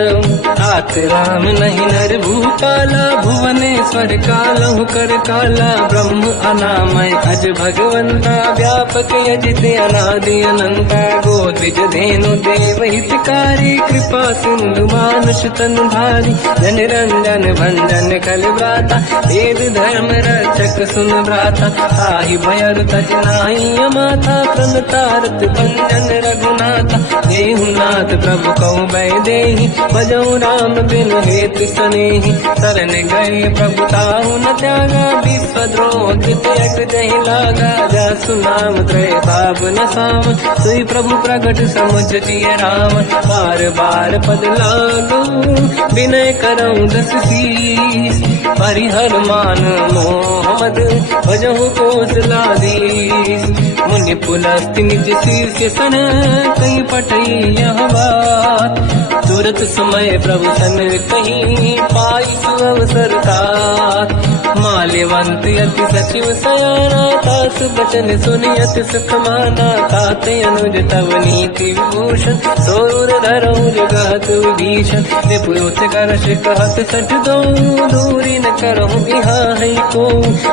तात राम नहीं नर भूपाला, भुवनेश्वर कालहु कर काला, ब्रह्म अनामय अज भगवंता, व्यापक यजित अनादि अनंता, गोद्विज धेनु देव हितकारी, कृपा सिंधु मानुष तनु धारी, जन रंजन भंजन कल व्राता, वेद धर्म रक्षक सुन व्राता, ताहि भयर तज नाहि अमाता, प्रणतारत भंजन रघुनाथा, देहु नाथ प्रभु कौ बै देहि, भजऊ राम बिनु हेतु सनेहि, शरण गए प्रभु ताहु न त्यागा, विश्वद्रोह कृतयक जहि लागा, जासु नाम त्रय भाव न साम, सोई प्रभु प्रगट समुझ जिय राम, बार बार पद लागू, विनय करऊं दस शीस, परिहर मान मोहम्मद, भजहु कौशलाधीश, मुनि पुलस्ति निज शीर्ष सन, कहीं पटई यह बात, तुरत समय प्रभु सन कहीं, पाई सुअवसर तात, माल्यवंत अति सचिव सयाना, तास बचन सुनियत सुख माना, तात अनुज तव नीति विभूषण, सोर धरऊ जगत विभीषण, निपुत करश कहत सठ दो, दूरी न करहु बिहा है को,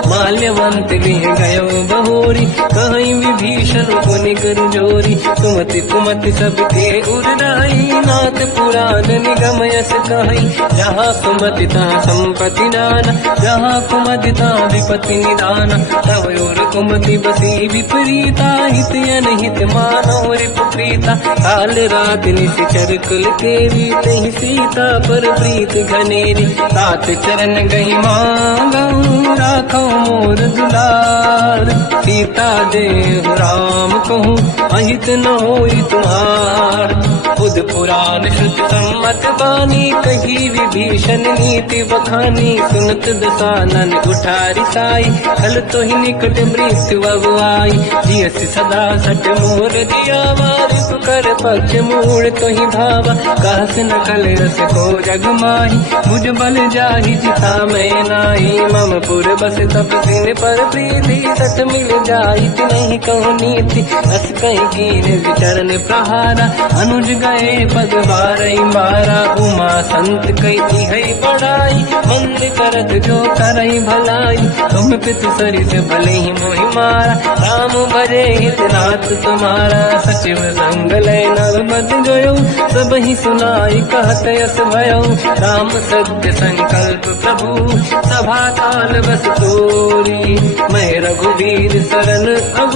माल्यवंत लिह गयो बहोरी, कहीं विभीषण पुनि कर जोरी, सुमति कुमति सबके उरनाई, नाथ पुराण निगम यस कहीं, जहाँ सुमति तहाँ संपत्ति नाना, जहाँ कुमति तहाँ विपत्ति निदाना, तव और कुमति बसी विपरीता, हित अनहित मानव रिपुप्रीता, काल रात निशिचर कुल केरी, तहि सीता पर प्रीत घनेरी, तात चरण गई मांगऊ, राखो मोर दुलार, सीता देहु राम कहूँ, अहित न होई तुम्हार, बुध पुराण श्रुति सम्मत बानी, कही विभीषण नीति बखानी, सुनत दसानन उठारी साई, कल तो ही निकट मृत्यु अब आई, जियस सदा सट मोर दिया, मारिप कर पक्ष मूल तो ही भावा, कहस न कल रस को जग माही, मुझ बल जाहि जिता मैं नाई, मम पुर बस तप सिन पर प्रीति, सत मिल जाई नहीं कहूँ नीति, अस कहीं कीन विचरण प्रहारा, अनुज गए पद बारई मारा, उमा संत कही है बड़ाई, मंद करत जो करई भलाई, तुम पितु सरिस भले ही मोहि मारा, राम भजे हित नाथ तुम्हारा, सचिव संग लय नव मत गयो, सब ही सुनाई कहत यस भयो, राम सत्य संकल्प प्रभु, सभा काल बस तोरी, मैं रघुवीर शरण अब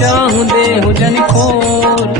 जाहु देहु जन खोर,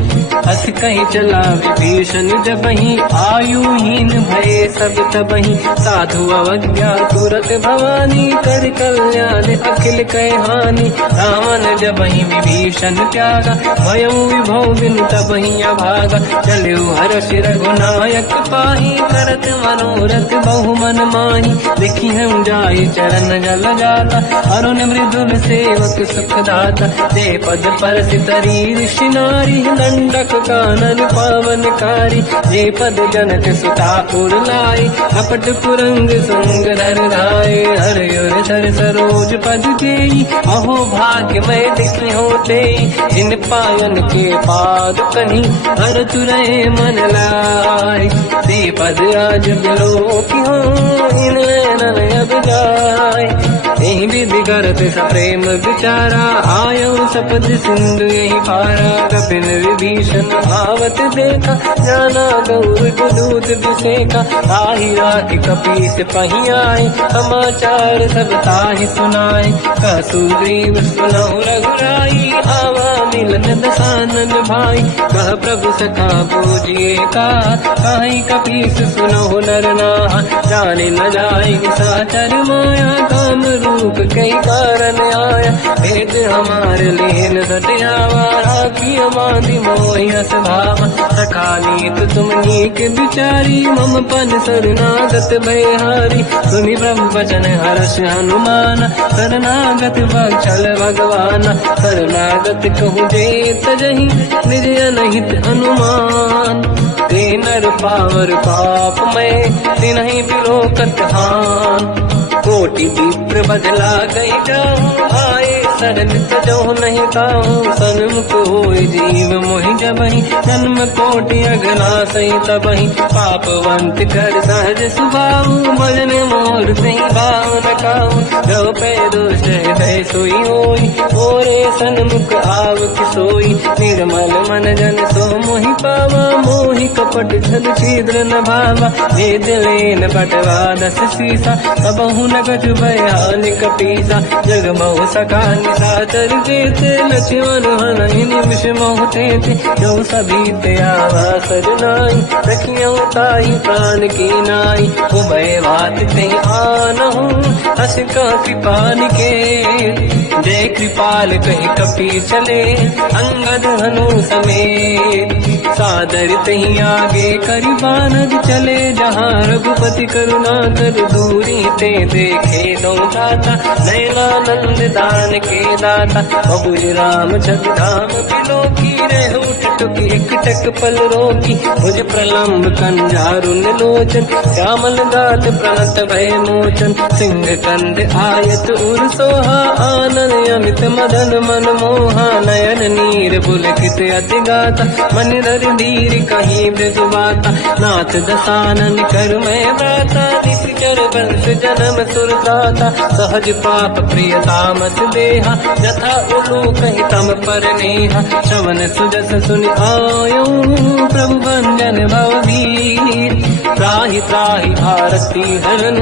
हस कहीं चला विभीषण जबहि, आयुहीन भये सब तबहि, साधु अवज्ञा तुरत भवानी, कर कल्याण अखिल कह हानि, रावण जबहि विभीषण त्यागा, भयउ विभव बिनु तबहि अभागा, चलु हर्ष रघुनायक पाहि, करत मनोरथ बहु मन माहि, देखि हूँ जाय चरण जल जाता, अरुण मृदुल सेवक सुख दाता, ते पद परस तरी ऋषि नारी, दंडक कानन पावनकारी, जे पद जनक सुता पुर लाई, कपट पुरंग संग धर राय, हर युर धर सरोज पद जेई, अहो भाग्य मैं देखी होते, जिन पायन के पाद कहीं, हर तुरहे मन लाय, ते पद आज बिलो की हो, इन नैनन अब जाय, यही विधि करत सप्रेम विचारा, आयो सपद सिंधु यही पारा, कपिन विभीषण आवत देखा, जाना गौर गुदूत विसेका, ताहि राखि कपीस पहि आए, समाचार सब ताहि सुनाए, कह सुग्रीव सुनहु रघुराई, आवा मिलन दसानन भाई, कह प्रभु सखा पूजिए का, काहि कपीस सुनहु नर नाहा, जाने न जाए साचर माया, काम रूप कई कारण आया, भेद हमारे लेन सत्यावा, राखी बांधी मोहिया स्वभाव, सखानी तो तुम नीक बिचारी, मम पन शरणागत भयहारी, सुनि ब्रह्म वचन हर्ष हनुमान, शरणागत वत्सल भगवान, शरणागत कहूँ जे तजहि, निज अनहित अनुमान, ते नर पावर पाप में, तिन्हि बिलोकत हान, कोटि विप्र बदला गई जाऊँ, आए शरण तजो नहीं ताऊँ, सन्मुख होय जीव मोहि जबहि, जन्म कोटि अगला सही तबहि, पापवंत कर सहज सुभाऊ, भजन मोर सही भाव न काऊ, जो पै दुष्ट हृदय सोई होई, मोरे सन्मुख आव किसोई, निर्मल मन जन सो मोहि पावा, मोहि कपट छल छिद्र न भावा, भेद लेन बटवा दस सीसा, सबहु न कछु भयान कपीसा, जग महु सका निशाचर जेते, लक्ष्मण हनहि निमिष महु तेते, जो सभी ते आवा सरनाई, रखियो ताहि प्राण की नाई, उभय बात ते आनहु, हस का कृपान के, जय कृपाल कहि कपी चले, अंगद हनु समेत, सादर तहि आगे करि बानर चले, जहाँ रघुपति करुणा कर दूरी ते देखे दो दाता, नयनानंद दान के दाता, बहुज राम छति धाम बिलो की, रहु टुक एक टक पल रोकी, भुज प्रलम्ब कंजारुन लोचन, श्यामल गाल प्रणत भय मोचन, सिंह कंद आयत उर सोहा, आनन अमित मदन मन मोहा, नयन नीर पुलकित अति गाता, मन धर धीर कहीं मृदुबाता, नाथ दसानन कर मैं दाता, निश्चर वंश जन्म सुरदाता, सहज पाप प्रिय तामस देहा, यथा उलू कहीं तम पर नेहा, श्रवण सुजस सुनि आयो, प्रभु भंजन भववीर, त्राहि त्राहि आरती हरन,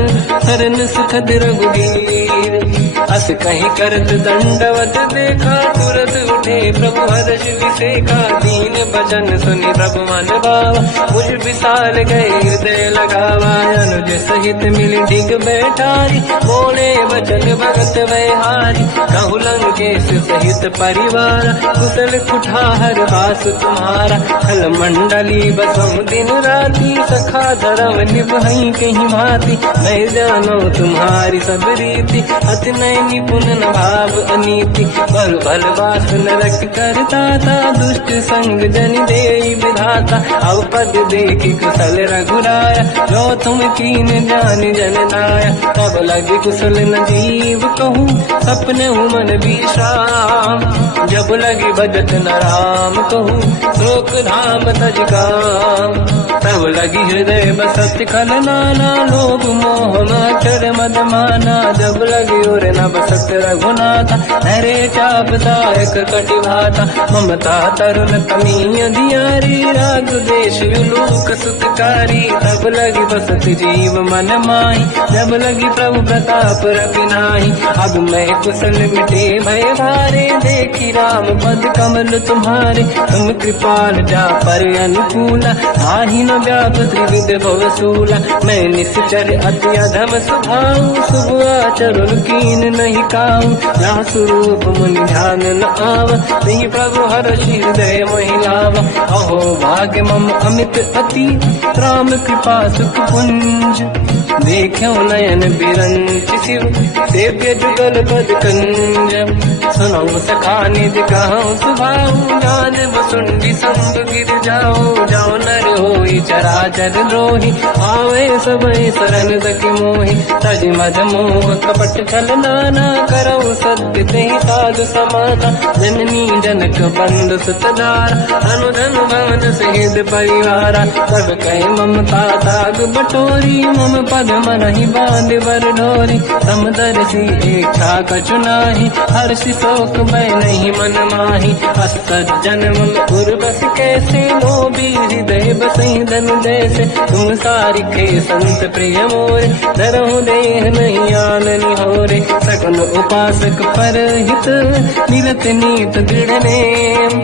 शरण सुखद रघुवीर, अस कहीं करत दंडवत देखा, तुरत उठे प्रभु हर्ष विसेखा, दीन भजन सुनि प्रभु मन भावा, मुझ विशाल गए हृदय लगावा, अनुज सहित मिली डिग बैठारी, बोले वचन भगत वैहारी, कहु लंकेश सहित परिवार, कुशल कुठार वास तुम्हारा, खल मंडली बसहु दिन राती, सखा धर्म निभहि कहीं भांति, मैं जानो तुम्हारी सब रीति, अति नय निपुण न भाव अनीति, पर भल बास नरक करता था, दुष्ट संग जन देई विधाता, अब पद देखि कुशल रघुराया, जो तुम कीन जान जन नाया, तब लगे कुशल न जीव कहूँ, सपने मन विश्राम, जब लगे भजत न राम कहूँ, शोक धाम तज काम, तब लगी हृदय बसत खल नाना, लोभ मोह मच्छर मद माना, जब लगी और न बसत रघुनाथा, हरे चाप दायक कटि भाता, ममता तरुण तमी अधियारी, राग देश विलोक सुखकारी, तब लगी बसत जीव मन माही, जब लगी प्रभु प्रताप रवि नाही, अब मैं कुशल मिटे भय भारे, देखी राम पद कमल तुम्हारे, तुम कृपाल जा पर अनुकूला, आहि न व्याप त्रिविध भवसूला, मैं निश्चर अति अधम स्वभाव, शुभ आचरण कीन नहीं काऊ, जहाँ स्वरूप मुनि ध्यान न आव, नहीं प्रभु हर्षि हृदय महिलावा, अहो भाग्य मम अमित अति, राम कृपा सुख पुंज, देखो नयन बिरंच शिव, सेव्य जुगल पद कंज, सुनो सखा निज कहूँ सुभाऊ, जान वसुंडी संग गिर जाओ, जाओ नर होई चराचर द्रोही, आवे सबई शरण सखि मोहि, तज मद मोह कपट छल नाना, करऊ सत्य तेहि साधु समाता, जननी जनक बंधु सुतधारा, अनुधन भवन सहित परिवारा, सब कहि ममता ताग बटोरी, मम पद मनहि बांध बर डोरी, समदर्शी इच्छा कछु नाही, हर्षि शोक भय नहीं मन माही, असज्जन मम उर बस कैसे, लोभी हृदय बसहि धन जैसे, तुम सारिखे संत प्रिय मोरे, धरहु देह नहीं आन निहोरे, सगुन उपासक पर हित, मिलत नीत दृढ़ नेम,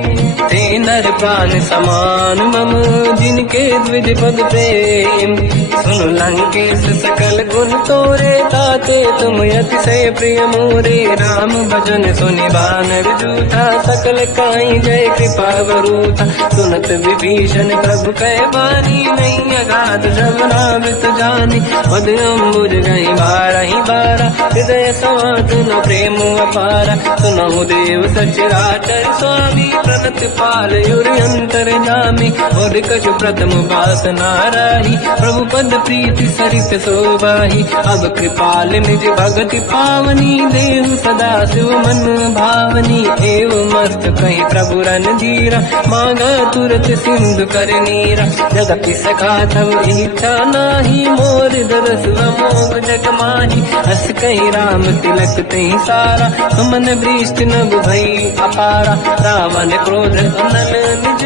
ते नर प्राण समान मम, जिनके द्विज पद प्रेम, सुन लंकेश सकल गुण तोरे, ताते तुम अतिशय प्रिय मोरे। राम भजन सुनि बानर जूठा, सकल काई जय कृपा वरूथा। सुनत विभीषण प्रभु कह बानी, नहीं अगाध श्रवणामृत जानी। पद अम्बुज गई बारहि बारा, हृदय समात न प्रेम अपारा। सुनहु देव सचराचर स्वामी, प्रणत पाल युरि अंतर जामी। और कछु प्रथम वासना राही, प्रभु पद प्रीति सरित सोबाही। अब कृपाल निज भगति पावनी, देहु सदा शिव मन भावनी। एवं मस्त कहीं प्रभु रन धीरा, मांगा तुरत सिंधु कर नीरा। जगति सखा तब इच्छा नाही, मोर दरस मोग जग माही। हस कहीं राम तिलक तही सारा, सुमन वृष्ट नभ भई अपारा। रावण क्रोध अनल निज,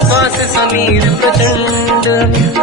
श्वास समीर प्रचंड।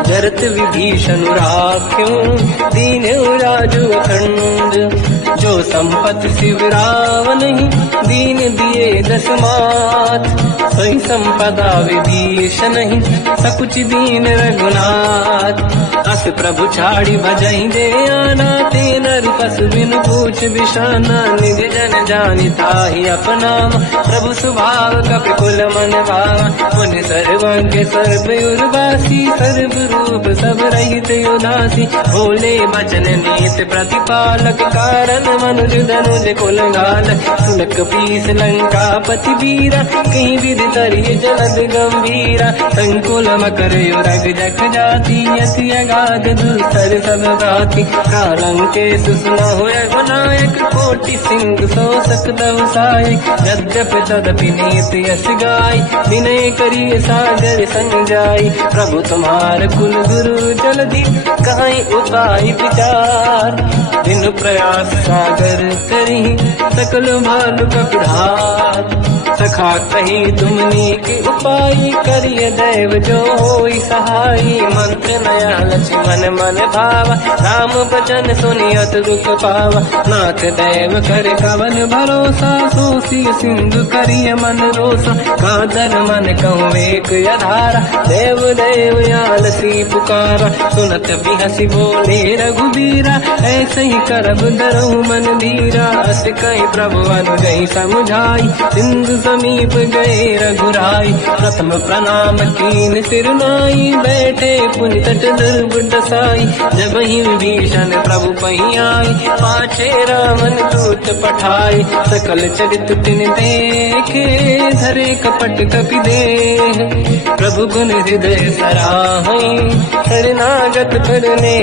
जरत विभीषण राख्यों, दीन राजु अखंड। जो संपत्ति शिव रावण ही, दीन दिए दस मात। सोई संपदा विभीषण ही, सकुच दीन रघुनाथ। अस प्रभु छाड़ी भजई दे आना, ते नर पशु बिनु पूछ बिशाना। निज जन जानि ताहि अपनावा, प्रभु स्वभाव कपि कुल मन भावा। मुनि सर्वज्ञ सर्व उर्वासी, सर्व रूप सब रहित उदासी। भोले बचन नीत प्रतिपालक, कारण मनुज धनुज कुल घालक। सुन कपीस लंका पति वीरा, कहीं विधि तरिय जलद गंभीरा। संकुल मकर युरग जख जाति, अति अगाध दुस्तर सब भाति। कालंकेश सुनहु रघुनायक, कोटि सिंह सो सकदव सायक। यद्यप तदपि नीत यस गाय, विनय करिय सागर संजाई। प्रभु तुम्हार कुल गुरु जलधि, कहीं उपाय विचार। दिन प्रयास सागर करी, सकल भालु कपिधार। सखा कही तुमनी के उपाय, करिय दैव जो होई सहाई। मंत्र नया लक्ष्मण मन भावा, राम भजन सुनियत दुख पावा। नाथ दैव कर कवन भरोसा, सोसी सिंधु करिय मन रोसा। कादर मन कहूँ एक अधारा, देव देव आलसी पुकारा। सुनत बिहसी बोले रघुबीरा, ऐसे ही करब डरहु मन धीरा। अस कहीं प्रभु अनुजहि समझाई, सिंधु समीप गए रघुराई। प्रथम प्रणाम कीन सिरनाई, बैठे पुनि तट दुर्ग दसाई। जब ही विभीषण प्रभु पही आई, पाछे रावण दूत पठाई। सकल चरित तिन देखे, धरे कपट कपि देह। प्रभु गुण हृदय सराहई, शरणागत करने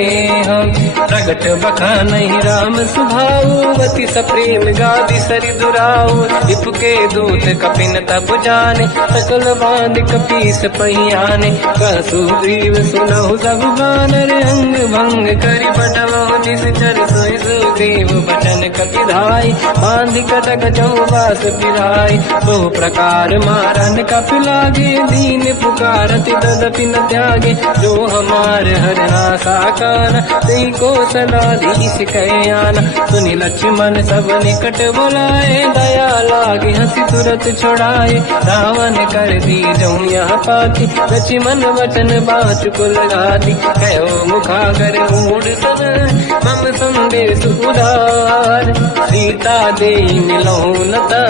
हम। प्रगट बखानहि राम सुभाऊ, अति सप्रेम गादि सरि दुराऊ। रिपु के दूत कपिन तब जाने, सकल बांध कपीस पही आने। कह सुग्रीव सुनहु सब बानर, अंग भंग करि बटवहु निश्चर। सोई सुग्रीव बचन कपि धाई, बांधि कटक चौबास पिराई। बहु प्रकार मारन कपि लागे, दीन पुकारति तदपि न त्यागे। जो हमार हरना साकाना, तेहि को सलाधीश कहे आना। सुनि लक्ष्मण सब निकट बुलाए, दया लागे हंसी तुरत छुड़ाए। रावण कर दी जऊँ यह पाती, लक्ष्मण वचन बाचुकुल गाती। कहो मुखागर मूढ़ सन, मम संदेश उदार। सीता दे मिलऊँ लता,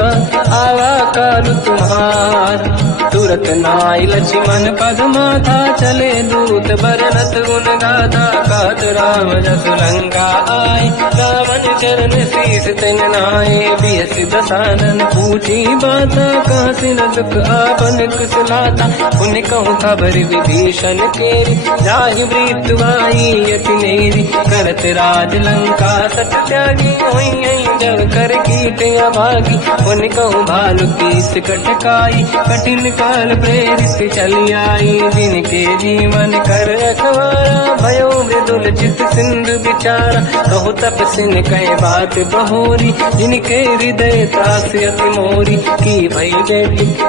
आवा काल तुम्हार। तुरत नाई लक्ष्मण पद माथा, चले दूत बरनत गुण गाथा। कहत राम जस लंका आए, रावण चरण शीस तिन नाए। बिहस दसानन पूछी बाता, कहाँ से न दुख आपन कुशलाता। पुन कहूँ खबर विभीषण केरी, जाहि मृत्यु आई यति नेरी। करत राज लंका सत त्यागी, हुई जब कर कीट अभागी। पुन कहूँ भालु कीस कटकाई, कठिन काल प्रेरित चली आई। जिनके जीवन कर रखवारा, भयो मृदुल चित सिंधु विचारा। कहु तपसिन कह बात बहोरी, जिनके हृदय त्रास अति मोरी। की भई जय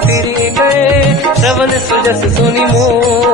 तिरि गए, श्रवण सुजस सुनि मोर।